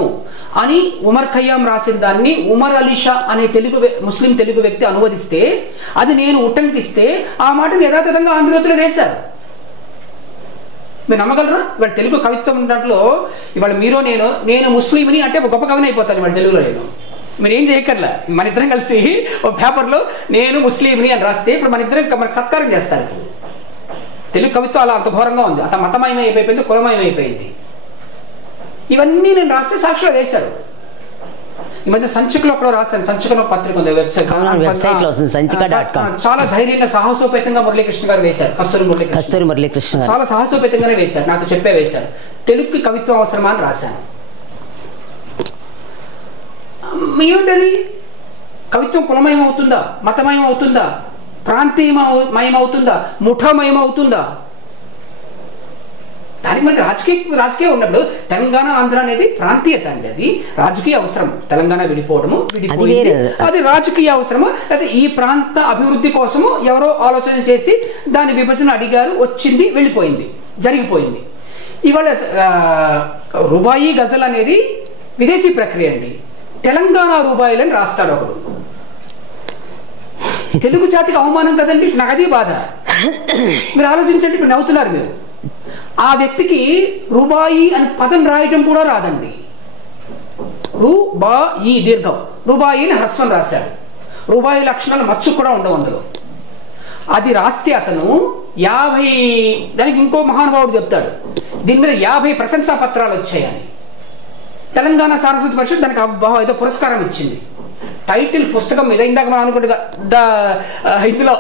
అని ఉమర్ ఖయ్యాం రాసిన దాన్ని ఉమర్ అలీషా అనే ముస్లిం తెలుగు వ్యక్తి అనువదిస్తే, అది నేను ఉటంకిస్తే ఆ మాటను యథాతథంగా ఆంధ్రజ్యోతిలో వేశారు. మీరు నమ్మగలరా? ఇవాళ తెలుగు కవిత్వం దాంట్లో ఇవాళ మీరు నేను ముస్లింని అంటే ఒక గొప్ప కవిని అయిపోతాను ఇవాళ తెలుగులో. మీరు ఏం చేయక్కర్లా, మన ఇద్దరం కలిసి ఒక పేపర్లో నేను ముస్లింని అని రాస్తే ఇప్పుడు మన ఇద్దరం మనకు సత్కారం చేస్తారు. ఇప్పుడు తెలుగు కవిత్వం అలా అంత ఘోరంగా ఉంది, అంత మతమయం అయిపోయింది, కులమయం అయిపోయింది. ఇవన్నీ నేను రాస్తే సాక్షిలో వేశారు. ఈ మధ్య సంచికలో కూడా రాశాను. సంచికలో పత్రిక ఉంది, వెబ్సైట్, చాలా ధైర్యంగా సాహసోపేతంగా మురళీకృష్ణ గారు వేశారు. కస్తూరి మురళీకృష్ణ చాలా సాహసోపేతంగానే వేశారు, నాతో చెప్పే వేశారు. తెలుగుకి కవిత్వం అవసరమా అని రాశాను. ఏమిటది? కవిత్వం కులమయం అవుతుందా, మతమయం అవుతుందా, ప్రాంతీయమయం అవుతుందా, ముఠామయం అవుతుందా? దానికి మనకి రాజకీయం ఉన్నప్పుడు తెలంగాణ ఆంధ్ర అనేది ప్రాంతీయత అండి, అది రాజకీయ అవసరం. తెలంగాణ విడిపోవడము, విడిపోయింది, అది రాజకీయ అవసరము. అయితే ఈ ప్రాంత అభివృద్ధి కోసము ఎవరో ఆలోచన చేసి దాని విభజన అడిగారు, వచ్చింది, వెళ్ళిపోయింది, జరిగిపోయింది. ఇవాళ రూబాయి గజల్ అనేది విదేశీ ప్రక్రియ అండి. తెలంగాణ రూబాయిలని రాస్తాడు ఒకడు. తెలుగు జాతికి అవమానం కదండి, నాకు అది బాధ. మీరు ఆలోచించండి, ఇప్పుడు నవ్వుతున్నారు మీరు. ఆ వ్యక్తికి రూబాయి అని పదం రాయడం కూడా రాదండి. రూబాయి దీర్ఘం, రూబాయి అని హ్రస్వం రాశాడు. రూబాయి లక్షణాలు మచ్చు కూడా ఉండవు అందులో. అది రాస్తే అతను 50, దానికి ఇంకో మహానుభావుడు చెప్తాడు, దీని మీద 50 ప్రశంసా పత్రాలు వచ్చాయని. తెలంగాణ సారస్వత పరిషత్ దానికి ఏదో పురస్కారం ఇచ్చింది. టైటిల్ పుస్తకం మీద ఇందాక మనం అనుకుంటుగా ఇందులో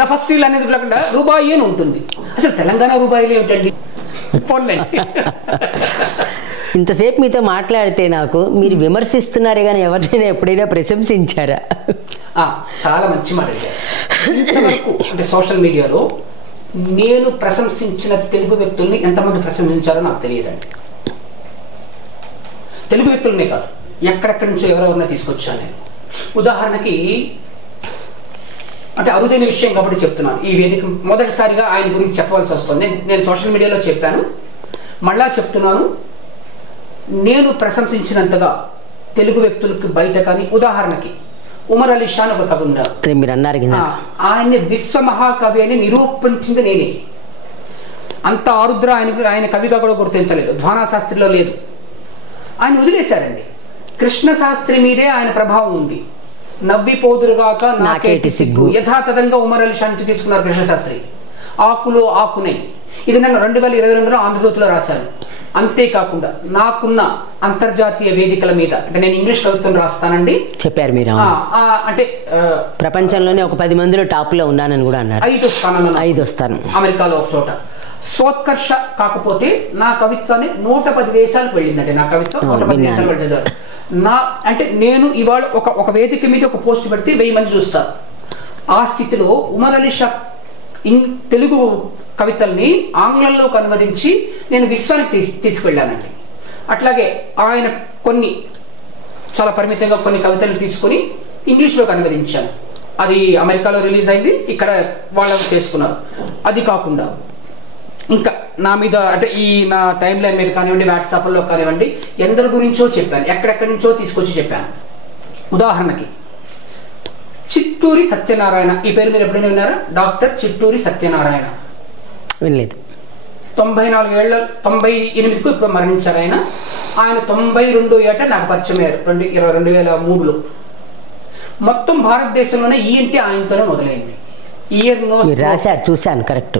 ద ఫస్ట్ రీల్ అనేది కాకుండా రూబాయి అని ఉంటుంది. అసలు తెలంగాణ రూబాయిలు ఏమిటండి? ఇంతసేపు మీతో మాట్లాడితే నాకు మీరు విమర్శిస్తున్నారే కానీ ఎవరినైనా ఎప్పుడైనా ప్రశంసించారా? చాలా మంచి మాట. ఇంతవరకు అంటే సోషల్ మీడియాలో నేను ప్రశంసించిన తెలుగు వ్యక్తుల్ని ఎంతమంది ప్రశంసించారో నాకు తెలియదండి. తెలుగు వ్యక్తులనే కాదు, ఎక్కడెక్కడి నుంచో ఎవరెవరినో తీసుకొచ్చాను నేను. ఉదాహరణకి అంటే అరుదైన విషయం కాబట్టి చెప్తున్నాను. ఈ వేదిక మొదటిసారిగా ఆయన గురించి చెప్పవలసి వస్తుంది. నేను సోషల్ మీడియాలో చెప్పాను, మళ్ళా చెప్తున్నాను. నేను ప్రశంసించినంతగా తెలుగు వ్యక్తులకి బయట కానీ, ఉదాహరణకి ఉమర్ అలీ షా అని ఒక కవి ఉన్నారు, మీరు అన్నారు ఆయన్ని విశ్వ మహాకవి అని నిరూపించింది నేనే. అంత ఆరుద్ర ఆయన కవిగా కూడా గుర్తించలేదు, ధ్వానా శాస్త్రిలో లేదు. ఆయన వదిలేశారండి. కృష్ణ శాస్త్రి మీదే ఆయన ప్రభావం ఉంది. నవ్విపోదురుగాక నాకేటి సిగ్గు యథాతథంగా ఉమర్ అలీ షా నుంచి తీసుకున్నారు కృష్ణ శాస్త్రి. ఆకులో ఆకునే, ఇది నేను 2022లో ఆంధ్రజ్యోతిలో రాశాను. అంతేకాకుండా నాకున్న అంతర్జాతీయ వేదికల మీద, అంటే నేను ఇంగ్లీష్ కవిత్వం రాస్తానండి చెప్పారు మీరు, అంటే ప్రపంచంలోనే ఒక 10 మందిలో టాప్ లో ఉన్నానని కూడా అన్నారు. 5 స్థానంలో 5 వస్తాను, అమెరికాలో ఒక చోట. స్వోత్కర్ష కాకపోతే నా కవిత్వాన్ని 110 దేశాలకు వెళ్ళిందండి. నా కవిత్వం 110 దేశాలు వెళ్ళారు. అంటే నేను ఇవాళ ఒక వేదిక మీద ఒక పోస్ట్ పెడితే 1000 మంది చూస్తారు. ఆ స్థితిలో ఉమర్ అలీ షా తెలుగు కవితల్ని ఆంగ్లంలోకి అనువదించి నేను విశ్వానికి తీసుకువెళ్ళానండి. అట్లాగే ఆయన కొన్ని చాలా పరిమితంగా కొన్ని కవితలు తీసుకొని ఇంగ్లీష్లోకి అనువదించాను. అది అమెరికాలో రిలీజ్ అయింది, ఇక్కడ వాళ్ళు చేసుకున్నారు. అది కాకుండా ఇంకా నా మీద, అంటే ఈ నా టైం లైన్ మీద కానివ్వండి, వాట్సాప్లో కానివ్వండి, ఎందరి గురించో చెప్పాను, ఎక్కడెక్కడి నుంచో తీసుకొచ్చి చెప్పాను. ఉదాహరణకి చిట్టూరి సత్యనారాయణ, ఈ పేరు మీరు ఎప్పుడైనా విన్నారా? డాక్టర్ చిట్టూరి సత్యనారాయణ. వినలేదు. 94 ఏళ్ళ 98కు ఇప్పుడు మరణించారు ఆయన. ఆయన 92 ఏట నాకు పరిచయం అయ్యారు 2003లో. మొత్తం భారతదేశంలోనే ఈఎన్టీ ఆయనతోనే మొదలైంది. ఇయర్ నోస్ రాశారు, చూశాను, కరెక్ట్.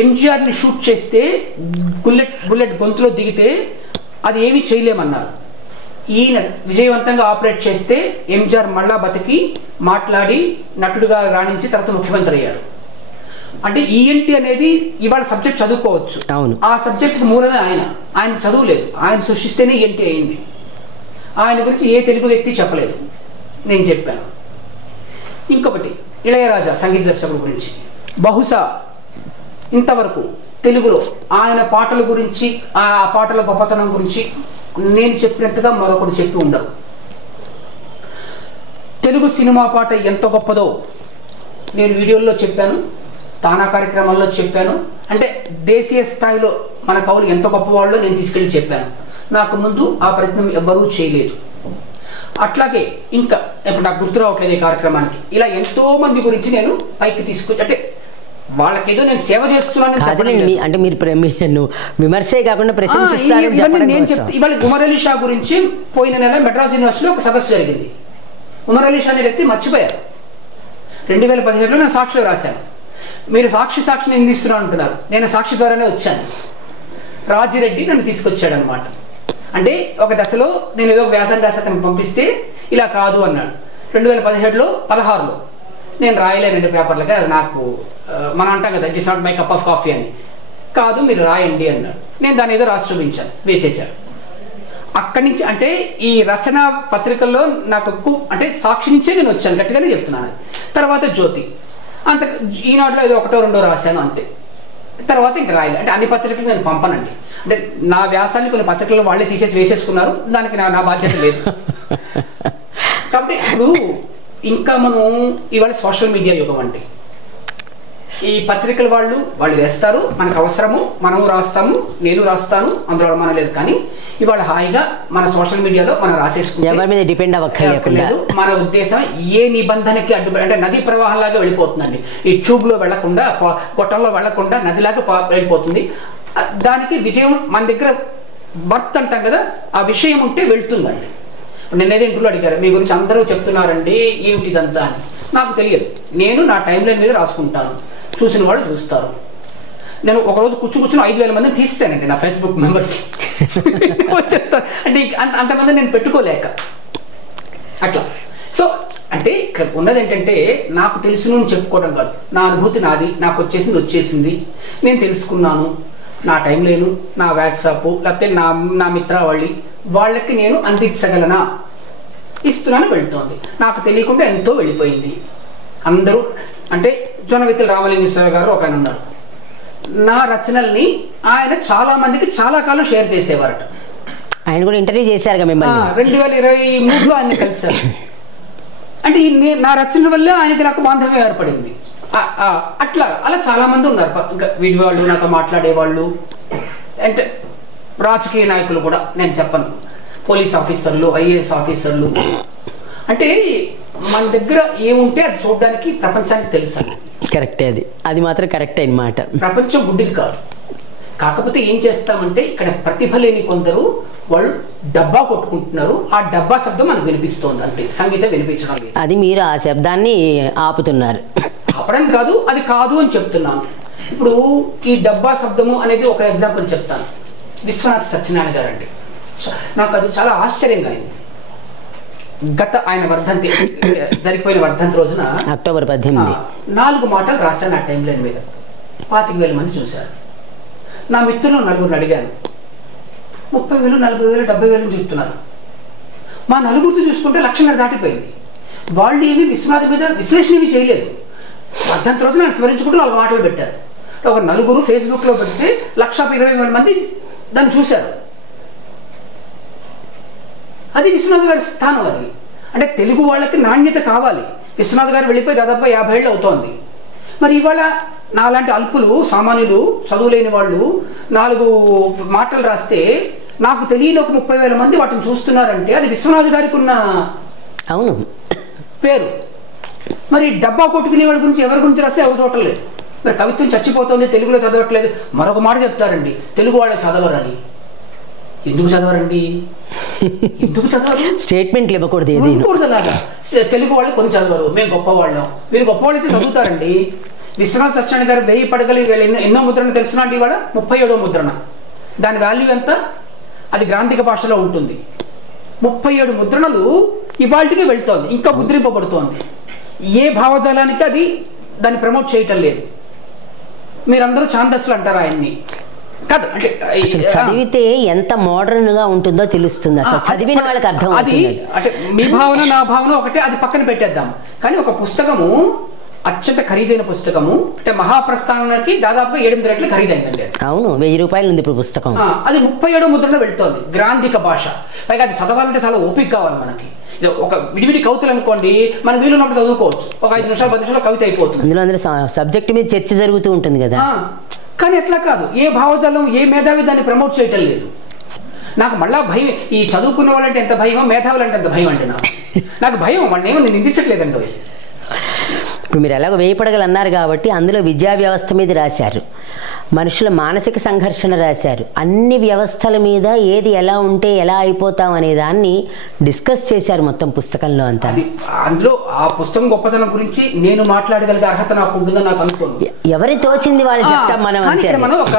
ఎంజిఆర్ ని షూట్ చేస్తే బుల్లెట్ గొంతులో దిగితే అది ఏమీ చేయలేమన్నారు. ఈయన విజయవంతంగా ఆపరేట్ చేస్తే ఎంజిఆర్ మళ్ళా బతికి మాట్లాడి నటుడుగా రాణించి తర్వాత ముఖ్యమంత్రి అయ్యారు. అంటే ఈఎన్టీ అనేది ఇవాళ సబ్జెక్ట్ చదువుకోవచ్చు, ఆ సబ్జెక్ట్ మూలమే ఆయన చదువులేదు, ఆయన సృష్టిస్తేనే ఈఎన్టీ అయింది. ఆయన గురించి ఏ తెలుగు వ్యక్తి చెప్పలేదు, నేను చెప్పాను. ఇంకొకటి ఇళయరాజా సంగీత దర్శకుల గురించి బహుశా ఇంతవరకు తెలుగులో ఆయన పాటల గురించి, ఆ పాటల గొప్పతనం గురించి నేను చెప్పినట్టుగా మరొకటి చెప్పి ఉండరు. తెలుగు సినిమా పాట ఎంత గొప్పదో నేను వీడియోల్లో చెప్పాను, తానా కార్యక్రమాల్లో చెప్పాను. అంటే దేశీయ స్థాయిలో మన కవులు ఎంత గొప్పవాళ్ళో నేను తీసుకెళ్ళి చెప్పాను. నాకు ముందు ఆ ప్రయత్నం ఎవ్వరూ చేయలేదు. అట్లాగే ఇంకా ఇప్పుడు నాకు గుర్తు రావట్లేదు ఈ కార్యక్రమానికి, ఇలా ఎంతో మంది గురించి నేను పైకి తీసుకొచ్చి, అంటే వాళ్ళకేదో నేను సేవ చేస్తున్నాను. అంటే మీరు విమర్శే కాకుండా ప్రశంసిస్తారు. నేను చెప్తే ఇవాళ ఉమర్ అలీ షా గురించి పోయిన నెల మెడ్రాస్ యూనివర్సిటీలో ఒక సదస్సు జరిగింది. ఉమర్ అలీ షా అనే వ్యక్తి మర్చిపోయారు. 2017లో నేను సాక్షిలో రాశాను. మీరు సాక్షిని నిందిస్తున్నాను అంటున్నారు, నేను సాక్షి ద్వారానే వచ్చాను. రాజిరెడ్డి నన్ను తీసుకొచ్చాడు అనమాట. అంటే ఒక దశలో నేను ఏదో వ్యాసాన్ని రాసి అతనికి పంపిస్తే ఇలా కాదు అన్నాడు. 2017లో 16లో నేను రాయలేనండి పేపర్లకి, అది నాకు మనం అంటాం కదా, it is not my cup of coffee అని. కాదు మీరు రాయండి అన్నాడు. నేను దాని ఏదో రాసి చూపించాను, వేసేశాడు. అక్కడి నుంచి అంటే ఈ రచన పత్రికల్లో నాకు ఎక్కువ, అంటే సాక్షి నుంచే నేను వచ్చాను, గట్టిగానే చెప్తున్నాను. తర్వాత జ్యోతి, అంత ఈనాడులో ఏదో 1, 2 రాశాను అంతే. తర్వాత ఇంక రాయలే. అంటే అన్ని పత్రికలు నేను పంపనండి. అంటే నా వ్యాసాన్ని కొన్ని పత్రికలు వాళ్ళే తీసేసి వేసేసుకున్నారు, దానికి నా బాధ్యత లేదు. కాబట్టి ఇప్పుడు ఇంకా మనం ఇవాళ సోషల్ మీడియా యుగం అంటే ఈ పత్రికల వాళ్ళు వేస్తారు, మనకు అవసరము, మనము రాస్తాము, నేను రాస్తాను, అందులో అనుమానం లేదు. కానీ ఇవాళ హాయిగా మన సోషల్ మీడియాలో మనం రాసేసుకుంటే డిపెండ్ అవ్వక్కర్లేదు. మన ఉద్దేశం ఏ నిబంధనకి అడ్డుపడి, అంటే నదీ ప్రవాహంలాగా వెళ్ళిపోతుందండి. ఈ ట్యూబ్ లో వెళ్లకుండా, గొట్టంలో వెళ్లకుండా నదిలాగా వెళ్ళిపోతుంది. దానికి విజయం మన దగ్గర వర్త్ అంటాం కదా, ఆ విషయం ఉంటే వెళ్తుందండి. నిన్నేదో ఇంట్లో అడిగారు, మీ గురించి అందరూ చెప్తున్నారండి ఏమిటిదంతా అని. నాకు తెలియదు, నేను నా టైం లైన్ మీద రాసుకుంటాను, చూసిన వాళ్ళు చూస్తారు. నేను ఒకరోజు కూర్చుని 5,000 మందిని తీస్తానండి నా ఫేస్బుక్ మెంబర్స్ వచ్చేస్తారు. అంటే అంతమంది నేను పెట్టుకోలేక అట్లా. సో అంటే ఇక్కడ ఉన్నది ఏంటంటే, నాకు తెలుసును అని చెప్పుకోవడం కాదు, నా అనుభూతి నాది, నాకు వచ్చేసింది, నేను తెలుసుకున్నాను. నా టైం లేను, నా వాట్సాప్, లేకపోతే నా వాళ్ళకి నేను అందించగలనా, ఇస్తున్నాను, వెళ్తోంది. నాకు తెలియకుండా ఎంతో వెళ్ళిపోయింది. అందరూ అంటే జొన్నవిత్తుల రామలింగేశ్వర గారు ఒక ఆయన ఉన్నారు, నా రచనల్ని ఆయన చాలా మందికి చాలా కాలం షేర్ చేసేవారట. ఆయన కూడా ఇంటర్వ్యూ చేశారు మిమ్మల్ని. 2023లో ఆయన కలిశారు. అంటే నా రచనల వల్లే ఆయనకి నాకు బాంధవ్యం ఏర్పడింది. అలా చాలా మంది ఉన్నారు. ఇంకా వీడి వాళ్ళు, నాతో మాట్లాడేవాళ్ళు, అంటే రాజకీయ నాయకులు కూడా నేను చెప్పను. పోలీస్ ఆఫీసర్లు, ఐఏఎస్ ఆఫీసర్లు. అంటే మన దగ్గర ఏముంటే అది చూడడానికి ప్రపంచానికి తెలుసు. కరెక్టే, అది మాత్రం కరెక్టే అన్నమాట. ప్రపంచం గుడ్డిది కాదు. కాకపోతే ఏం చేస్తామంటే ఇక్కడ ప్రతిభ లేని కొందరు వాళ్ళు డబ్బా కొట్టుకుంటున్నారు. ఆ డబ్బా శబ్దం మనకు వినిపిస్తోంది అంతే, సంగీతం వినిపించడం లేదు. అది మీరు ఆ శబ్దాన్ని ఆపుతున్నారు. ఆపడం కాదు, అది కాదు అని చెప్తున్నాను. ఇప్పుడు ఈ డబ్బా శబ్దము అనేది ఒక ఎగ్జాంపుల్ చెప్తాను. విశ్వనాథ సత్యనారాయణ గారు అండి, నాకు అది చాలా ఆశ్చర్యంగా అయింది. గత ఆయన వర్ధంతి జరిగిపోయిన వర్ధంతి రోజున అక్టోబర్ 18 4 మాటలు రాశాను ఆ టైం లైన్ మీద. 25,000 మంది చూశారు. నా మిత్రులు 4 అడిగాను, 30,000, 40,000, 70,000 చెప్తున్నారు. మా నలుగురితో చూసుకుంటే 1,00,000 దాటిపోయింది. వాళ్ళు ఏమి విశ్వనాథ మీద విశ్లేషణ ఏమి చేయలేదు. వర్ధంతి రోజు నన్ను స్మరించుకుంటూ 4 మాటలు పెట్టారు. ఒక 4 ఫేస్బుక్లో పెడితే 1,20,000 మంది దాన్ని చూశారు. అది విశ్వనాథ్ గారి స్థానం. అది అంటే తెలుగు వాళ్ళకి నాణ్యత కావాలి. విశ్వనాథ్ గారు వెళ్ళిపోయి దాదాపు 50 ఏళ్ళు అవుతోంది. మరి ఇవాళ నాలాంటి అల్పులు, సామాన్యులు, చదువులేని వాళ్ళు 4 మాటలు రాస్తే నాకు తెలియని ఒక 30,000 మంది వాటిని చూస్తున్నారంటే అది విశ్వనాథ్ గారికి ఉన్న అవును పేరు. మరి డబ్బా కొట్టుకునే వాళ్ళ గురించి ఎవరి గురించి రాస్తే ఎవరు చూడలేదు. మరి కవిత్వం చచ్చిపోతుంది, తెలుగులో చదవట్లేదు. మరొక మాట చెప్తారండి, తెలుగు వాళ్ళు చదవరని. ఎందుకు చదవరండి? ఎందుకు చదవరు? స్టేట్మెంట్లు ఇవ్వకూడదు. అలాగా తెలుగు వాళ్ళు కొన్ని చదవరు, మేము గొప్పవాళ్ళం. మీరు గొప్పవాళ్ళు అయితే చదువుతారండి. విశ్వనాథ సత్యనారాయణ గారు 1000 పడగలు ఎన్నో ముద్రణ తెలుసునా అండి? ఇవాళ 37వ ముద్రణ. దాని వాల్యూ ఎంత? అది గ్రాంధిక భాషలో ఉంటుంది. 37 ముద్రణలు ఇవాళకి వెళ్తోంది, ఇంకా ముద్రింపబడుతోంది. ఏ భావజాలానికి అది దాన్ని ప్రమోట్ చేయటం లేదు. మీరందరూ ఛాందస్సులు అంటారు ఆయన్ని కాదు. అంటే చదివితే ఎంత మోడర్న్ గా ఉంటుందో తెలుస్తుంది. అసలు చదివిన వాళ్ళకి అర్థం. అది అంటే మీ భావన నా భావన ఒకటే, అది పక్కన పెట్టేద్దాం. కానీ ఒక పుస్తకము అత్యంత ఖరీదైన పుస్తకము అంటే మహాప్రస్థానానికి దాదాపుగా 8 రెట్లు ఖరీదైందండి. అవును, 1000 రూపాయలు ఉంది ఇప్పుడు పుస్తకం. అది 37వ ముద్రలో వెళ్తోంది, గ్రాంధిక భాష. పైగా అది చదవాలంటే చాలా ఓపిక కావాలి మనకి. ఒక విడివిడి కవితలు అనుకోండి, మనం వీలున్నప్పుడు చదువుకోవచ్చు. ఒక 5 నిమిషాలు 10 నిమిషాలు కవిత అయిపోతుంది. అందులో సబ్జెక్ట్ మీద చర్చ జరుగుతూ ఉంటుంది కదా. కానీ ఎట్లా కాదు, ఏ భావజాలం, ఏ మేధావి దాన్ని ప్రమోట్ చేయటం లేదు. నాకు మళ్ళా భయం. ఈ చదువుకున్న వాళ్ళంటే ఎంత భయమో, మేధావులు అంటే ఎంత భయం అంటే నాకు భయం. వాళ్ళని ఏమో నేను నిందించట్లేదండి. ఇప్పుడు మీరు ఎలాగో 1000 పడగలు అన్నారు కాబట్టి అందులో విద్యా వ్యవస్థ మీద రాశారు, మనుషుల మానసిక సంఘర్షణ రాశారు, అన్ని వ్యవస్థల మీద ఏది ఎలా ఉంటే ఎలా అయిపోతాం అనే దాన్ని డిస్కస్ చేశారు మొత్తం పుస్తకంలో అంతా. అందులో ఆ పుస్తకం గొప్పతనం గురించి నేను మాట్లాడగలిగే అర్హత నాకు ఉంటుందని నాకు అనుకోండి. ఎవరి తోచింది వాళ్ళు చెప్తాం మనం. మనం ఒక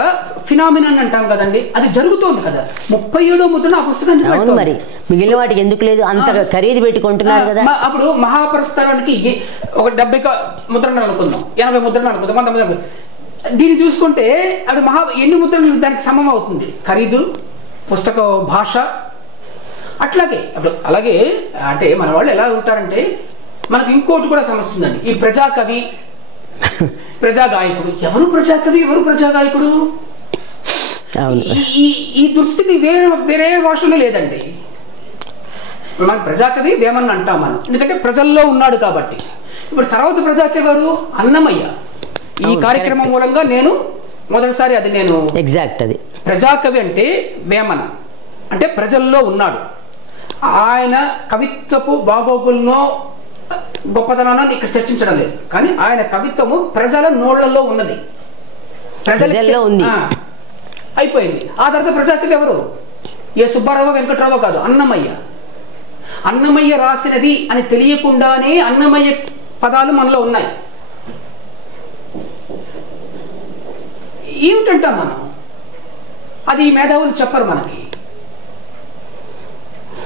ఫినామినన్ అంటాం కదండి, అది జరుగుతోంది కదా. 37వ ముద్రణ ఆ పుస్తకం. అవును, మరి మిగిలిన వాటికి ఎందుకు లేదు? అంత ఖరీదు పెట్టుకుంటున్నారు కదా. అప్పుడు మహాప్రస్థానానికి ఒక 70 ముద్రణలు అనుకుందాం, 80 ముద్రణలు అనుకుందాం, 100 ముద్రలు. దీన్ని చూసుకుంటే అప్పుడు ఎన్ని ముద్రలు దానికి సమం అవుతుంది? ఖరీదు, పుస్తక భాష. అట్లాగే అప్పుడు అలాగే అంటే మన వాళ్ళు ఎలా ఉంటారంటే, మనకు ఇంకోటి కూడా సమస్య ఉందండి. ఈ ప్రజాకవి, ప్రజాగాయకుడు. ఎవరు ప్రజాకవి, ఎవరు ప్రజాగాయకుడు? ఈ దుస్థితి వేరే భాషలో లేదండి. మన ప్రజాకవి వేమన్న అంటాం మనం, ఎందుకంటే ప్రజల్లో ఉన్నాడు కాబట్టి. ఇప్పుడు తర్వాత ప్రజాకవి ఎవరు? అన్నమయ్య. ఈ కార్యక్రమం మూలంగా నేను మొదటిసారి అది నేను ఎగ్జాక్ట్ అది ప్రజాకవి అంటే వేమన అంటే ప్రజల్లో ఉన్నాడు. ఆయన కవిత్వపు బాగోగులను గొప్పతనాన్ని ఇక్కడ చర్చించడం లేదు, కానీ ఆయన కవిత్వము ప్రజల నోళ్లలో ఉన్నది, ప్రజల్లో ఉంది, అయిపోయింది. ఆ తర్వాత ప్రజాకవి ఎవరు? ఏ సుబ్బారావు, వెంకట్రావు కాదు, అన్నమయ్య. అన్నమయ్య రాసినది అని తెలియకుండానే అన్నమయ్య పదాలు మనలో ఉన్నాయి. ఏమిటంటాం మనం? అది ఈ మేధావులు చెప్పరు మనకి.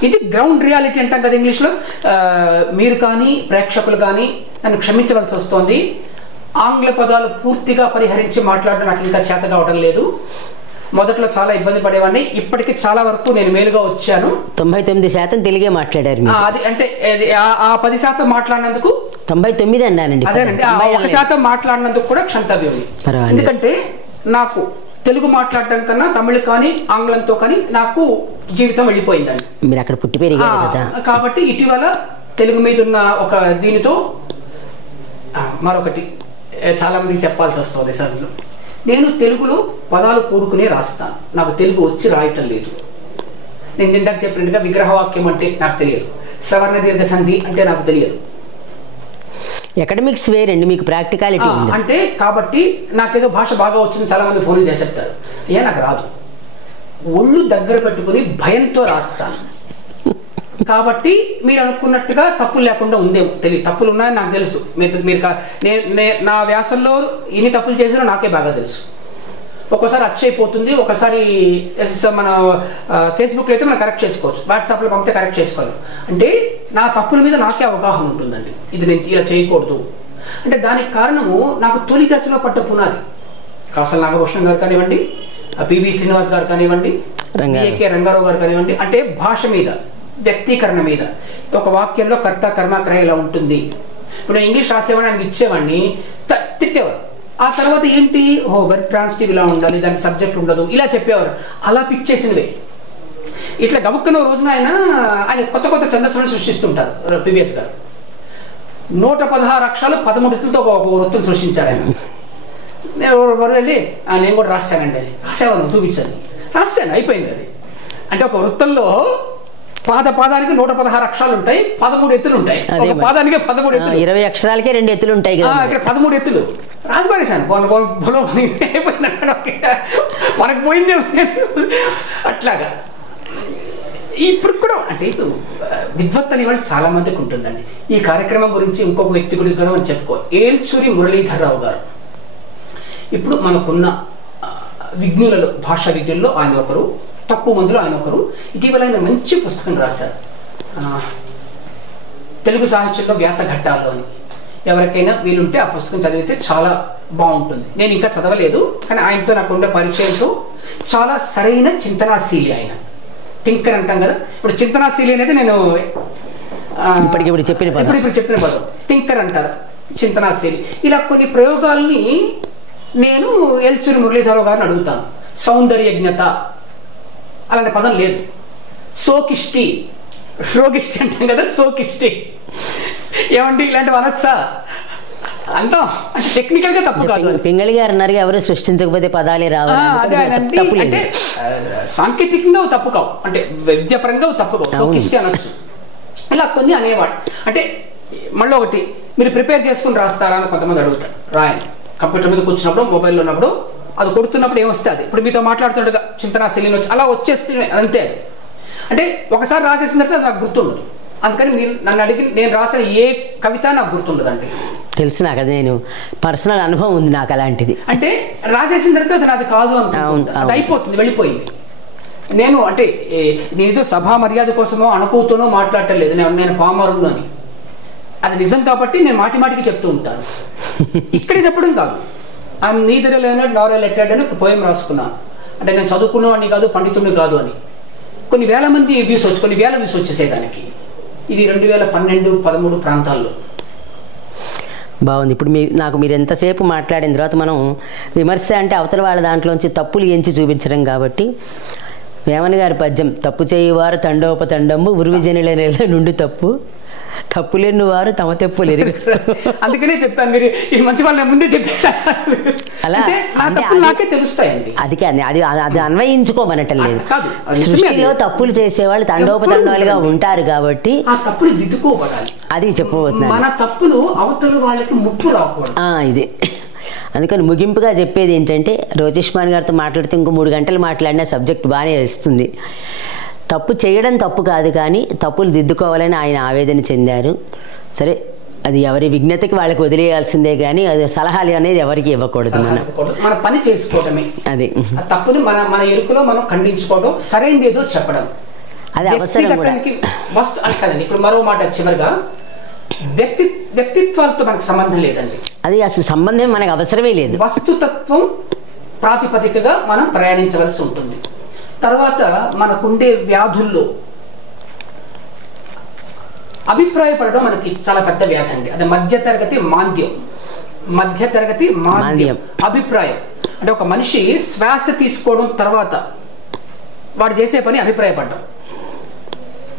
ఇది గ్రౌండ్ రియాలిటీ అంటాం కదా ఇంగ్లీష్లో. మీరు కానీ ప్రేక్షకులు కానీ నన్ను క్షమించవలసి వస్తోంది. ఆంగ్ల పదాలు పూర్తిగా పరిహరించి మాట్లాడడం నాకు ఇంకా చేత కావడం లేదు. మొదట్లో చాలా ఇబ్బంది పడేవాడిని, ఇప్పటికి చాలా వరకు నేను మేలుగా వచ్చాను. 99% తెలుగే మాట్లాడారు. అది అంటే ఆ 10% మాట్లాడినందుకు 99 అన్నానండి. అదేనండి, ఆ 1% మాట్లాడినందుకు కూడా క్షంతవ్యం. ఎందుకంటే నాకు తెలుగు మాట్లాడటం కన్నా తమిళ కానీ ఆంగ్లంతో కానీ నాకు జీవితం వెళ్ళిపోయిందండి. మీరు అక్కడ పుట్టి పెరిగారు కదా. కాబట్టి ఇటీవల తెలుగు మీద ఉన్న ఒక దీనితో మరొకటి చాలా మందికి చెప్పాల్సి వస్తుంది సార్. నేను తెలుగులో పదాలు కూడుకునే రాస్తాను, నాకు తెలుగు వచ్చి రాయటం లేదు. నేను ఇందాక చెప్పినట్టుగా విగ్రహవాక్యం అంటే నాకు తెలియదు, సవర్ణ దీర్ఘ సంధి అంటే నాకు తెలియదు. అకాడమిక్స్ వేరండి, మీకు ప్రాక్టికాలిటీ ఉంది అంటే. కాబట్టి నాకేదో భాష బాగా వచ్చింది చాలా మంది ఫోన్లు చేసి చెప్తారు, నాకు రాదు. ఒళ్ళు దగ్గర పెట్టుకుని భయంతో రాస్తాను. కాబట్టి మీరు అనుకున్నట్టుగా తప్పులు లేకుండా ఉందేమో తెలియదు. తప్పులు ఉన్నాయని నాకు తెలుసు. మీరు నా వ్యాసంలో ఎన్ని తప్పులు చేసినా నాకే బాగా తెలుసు. ఒక్కోసారి అచ్చైపోతుంది, ఒకసారి మన ఫేస్బుక్లో అయితే మనం కరెక్ట్ చేసుకోవచ్చు, వాట్సాప్లో పంపితే కరెక్ట్ చేసుకోవాలి. అంటే నా తప్పుల మీద నాకే అవగాహన ఉంటుందండి, ఇది నేను ఇలా చేయకూడదు అంటే. దానికి కారణము నాకు తొలి దశలో పడ్డ పునాది. కాసల నాగభూషణం గారు కానివ్వండి, పివి శ్రీనివాస్ గారు కానివ్వండి, ఏకే రంగారావు గారు కానివ్వండి. అంటే భాష మీద, వ్యక్తీకరణ మీద, ఒక వాక్యంలో కర్త కర్మ క్రియ ఇలా ఉంటుంది. ఇప్పుడు ఇంగ్లీష్ రాసేవాడిని ఆయనకి ఇచ్చేవాడిని, తిట్టేవారు. ఆ తర్వాత ఏంటి, వెర్బ్ ట్రాన్సిటివ్ ఇలా ఉండాలి, దానికి సబ్జెక్ట్ ఉండదు, ఇలా చెప్పేవారు. అలా పిక్ చేసినవే. ఇట్లా గబుక్కన రోజున ఆయన కొత్త కొత్త ఛందస్సులను సృష్టిస్తుంటారు. పివిఎస్ గారు 116 అక్షరాలు 13 ఎత్తులతో ఒక వృత్తం సృష్టించారు ఆయన. నేను వెళ్ళి నేను కూడా రాశానండి, అది రాసేవాను, చూపించాను, రాశాను, అయిపోయింది అది. అంటే ఒక వృత్తంలో పాదానికి 116 అక్షరాలు ఉంటాయి, 13 ఎత్తులు ఉంటాయి. ఒక పాదానికి 13 ఎత్తులు, 20 అక్షరాలకే 2 ఎత్తులు ఉంటాయి కదా. ఇక్కడ 13 ఎత్తులు రాసి పారేశాను. మనకు పోయిందే అట్లాగా. ఇప్పుడు కూడా అంటే విద్వత్ అనే వాళ్ళు చాలా మందికి ఉంటుందండి. ఈ కార్యక్రమం గురించి ఇంకొక వ్యక్తి గురించి కూడా మనం చెప్పుకో, ఏల్చూరి మురళీధర్రావు గారు. ఇప్పుడు మనకున్న విజ్ఞులలో, భాషా విజ్ఞుల్లో ఆయన ఒకరు, తక్కువ మందిలో ఆయన ఒకరు. ఇటీవల ఆయన మంచి పుస్తకం రాశారు, తెలుగు సాహిత్యంలో వ్యాసఘట్టాలు అని. ఎవరికైనా వీలుంటే ఆ పుస్తకం చదివితే చాలా బాగుంటుంది. నేను ఇంకా చదవలేదు, కానీ ఆయనతో నాకు ఉండే పరిచయంతో చాలా సరైన చింతనాశీలి ఆయన. టింకర్ అంటాం కదా, ఇప్పుడు చింతనాశీలి అనేది నేను ఇప్పుడు చెప్పిన పదం టింకర్ అంటారు, చింతనాశీలి. ఇలా కొన్ని ప్రయోగాల్ని నేను ఏల్చూరి మురళీధరరావు గారిని అడుగుతాను. సౌందర్యజ్ఞత అలాంటి పదం లేదు. సోకిష్టి, రోగిష్టి అంటాం కదా, సోకిష్టి. ఏమండి ఇలాంటివి అనొచ్చా అంటాం. అంటే టెక్నికల్ గా తప్పు కాదు. పింగళి గారు అన్నారు, ఎవరు సృష్టించకపోతే పదాలే రావు. అంటే సాంకేతికంగా తప్పు కావు, అంటే విద్యాపరంగా తప్పు కావు, సోకిష్టి అనొచ్చు. ఇలా కొన్ని అనేవాడు. అంటే మళ్ళీ ఒకటి, మీరు ప్రిపేర్ చేసుకుని రాస్తారా అని కొంతమంది అడుగుతారు. రాయండి. కంప్యూటర్ మీద కూర్చున్నప్పుడు, మొబైల్లో ఉన్నప్పుడు, అది కొడుతున్నప్పుడు ఏమొస్తే అది. ఇప్పుడు మీతో మాట్లాడుతుండగా చింతనాశీలిని వచ్చి అలా వచ్చేస్తే అంతే. అంటే ఒకసారి రాసేసిన తర్వాత నాకు గుర్తుండదు. అందుకని మీరు నన్ను అడిగి నేను రాసిన ఏ కవిత నాకు గుర్తుండదండి. తెలుసు నాకు, అది నేను పర్సనల్ అనుభవం ఉంది నాకు అలాంటిది. అంటే రాసేసిన తర్వాత అది నాది కాదు అనుకుంటా, అది అయిపోతుంది, వెళ్ళిపోయింది. నేను అంటే నేనేదో సభా మర్యాద కోసమో అనుకూతోనో మాట్లాడటం లేదు, నేను పామరును అని. అది నిజం కాబట్టి నేను మాటి మాటికి చెప్తూ ఉంటాను. ఇక్కడే చెప్పడం కాదు. ఐఎమ్ నీదర్ లెర్నెడ్ నార్ లెటెడ్ అని ఒక పోయం రాసుకున్నాను. అంటే నేను చదువుకున్నవాడిని కాదు, పండితుడిని కాదు అని. కొన్ని వేల మంది వ్యూస్ వచ్చి, కొన్ని వేల వ్యూస్ వచ్చేసేదానికి. ఇది 2012-13 ప్రాంతాల్లో. బాగుంది. ఇప్పుడు మీరు ఎంతసేపు మాట్లాడిన తర్వాత మనం విమర్శ అంటే అవతల వాళ్ళ దాంట్లోంచి తప్పులు ఎంచి చూపించడం కాబట్టి, వేమన గారి పద్యం, తప్పు చేయువారు తండోపతండంబు ఉరువిజనుల నెల నుండి తప్పులేని వారు తమ తెప్పులు ఎరుగు. అందుకనే చెప్పాను, మీరు ఈ మంచి వాళ్ళ ముందే చెప్పేసారు. అలా నాకే తెలుస్తాయండి. అది అన్వయించుకోమనటం లేదు. సృష్టిలో తప్పులు చేసేవాళ్ళు తండోపతండాలుగా ఉంటారు కాబట్టి ఆ తప్పులు దిద్దుకోబడాలి. అది చెప్పబోతున్నాను. మన తప్పులు అవతల వాళ్ళకి ముప్పు రాకూడదు. ఇదే. అందుకని ముగింపుగా చెప్పేది ఏంటంటే, రోజేష్మాన్ గారితో మాట్లాడితే ఇంకో 3 గంటలు మాట్లాడినా సబ్జెక్ట్ బాగానే వస్తుంది. తప్పు చేయడం తప్పు కాదు, కానీ తప్పులు దిద్దుకోవాలని ఆయన ఆవేదన చెందారు. సరే, అది ఎవరి విజ్ఞతకి వాళ్ళకి వదిలేయాల్సిందే, కానీ అది సలహాలు అనేది ఎవరికి ఇవ్వకూడదు. మన పని చేసుకోవడమే అది. తప్పుని మన ఎరుకలో మనం ఖండించుకోవడం, సరైనది ఏదో చెప్పడం, అది అవసరం కూడా. మస్ట్ అంటానండి. ఇప్పుడు మరో మాట, చివరిగా వ్యక్తిత్వాలతో మనకు సంబంధం లేదండి. అది అసలు సంబంధం మనకు అవసరమే లేదు. వస్తుతత్వం ప్రాతిపదికగా మనం ప్రయాణించవలసి ఉంటుంది. తర్వాత మనకుండే వ్యాధుల్లో అభిప్రాయపడడం మనకి చాలా పెద్ద వ్యాధి అండి. అది మధ్యతరగతి మాంద్యం. అభిప్రాయం అంటే ఒక మనిషి శ్వాస తీసుకోవడం తర్వాత వాడు చేసే పని అభిప్రాయపడ్డం,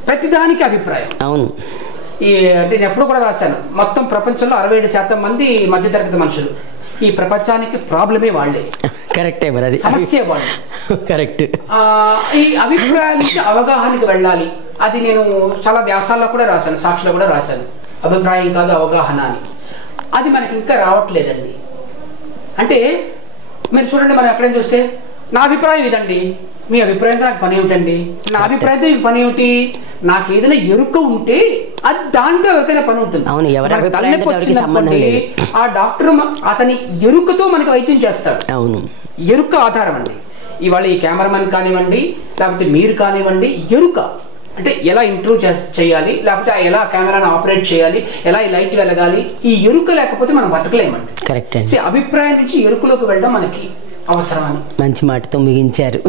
ప్రతిదానికి అభిప్రాయం. అవును. అంటే నేను ఎప్పుడు కూడా రాశాను, మొత్తం ప్రపంచంలో 67% మంది మధ్యతరగతి మనుషులు. ఈ ప్రపంచానికి ప్రాబ్లమే వాళ్ళే. కరెక్టే మరి అది సమస్య వాళ్ళు. కరెక్ట్. ఈ అభిప్రాయాల నుంచి అవగాహనకి వెళ్ళాలి. అది నేను చాలా వ్యాసాల్లో కూడా రాశాను, సాక్షిలో కూడా రాశాను. అభిప్రాయం కాదు అవగాహన అని. అది మనకి ఇంకా రావట్లేదండి. అంటే మీరు చూడండి, మనం ఎక్కడైనా చూస్తే నా అభిప్రాయం ఇదండి, మీ అభిప్రాయంతో నాకు పని ఏమిటండి, నా అభిప్రాయంతో మీకు పని ఏమిటి, నాకు ఏదైనా ఎరుక ఉంటే అది దాంతో ఎవరికైనా పని ఉంటుంది. తలనొప్పి వచ్చిందనుకోండి, ఆ డాక్టర్ అతని ఎరుకతో మనకి వైద్యం చేస్తాడు. అవును, ఎరుక ఆధారం అండి. ఇవాళ ఈ కెమెరామెన్ కానివ్వండి, లేకపోతే మీరు కానివ్వండి, ఎరుక అంటే ఎలా ఇంట్రూవ్ చేయాలి, లేకపోతే ఎలా కెమెరాను ఆపరేట్ చేయాలి, ఎలా ఈ లైట్ వెలగాలి, ఈ ఎరుక లేకపోతే మనం బతకలేమండి. కరెక్ట్. అభిప్రాయం నుంచి ఎరుకలోకి వెళ్ళడం మనకి అవసరమని మంచి మాటతో ముగించారు.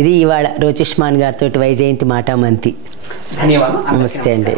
ఇది ఇవాళ రోచిష్మాన్ గారితో వైజయంతి మాటామంతి. ధన్యవాదాలు. నమస్తే అండి.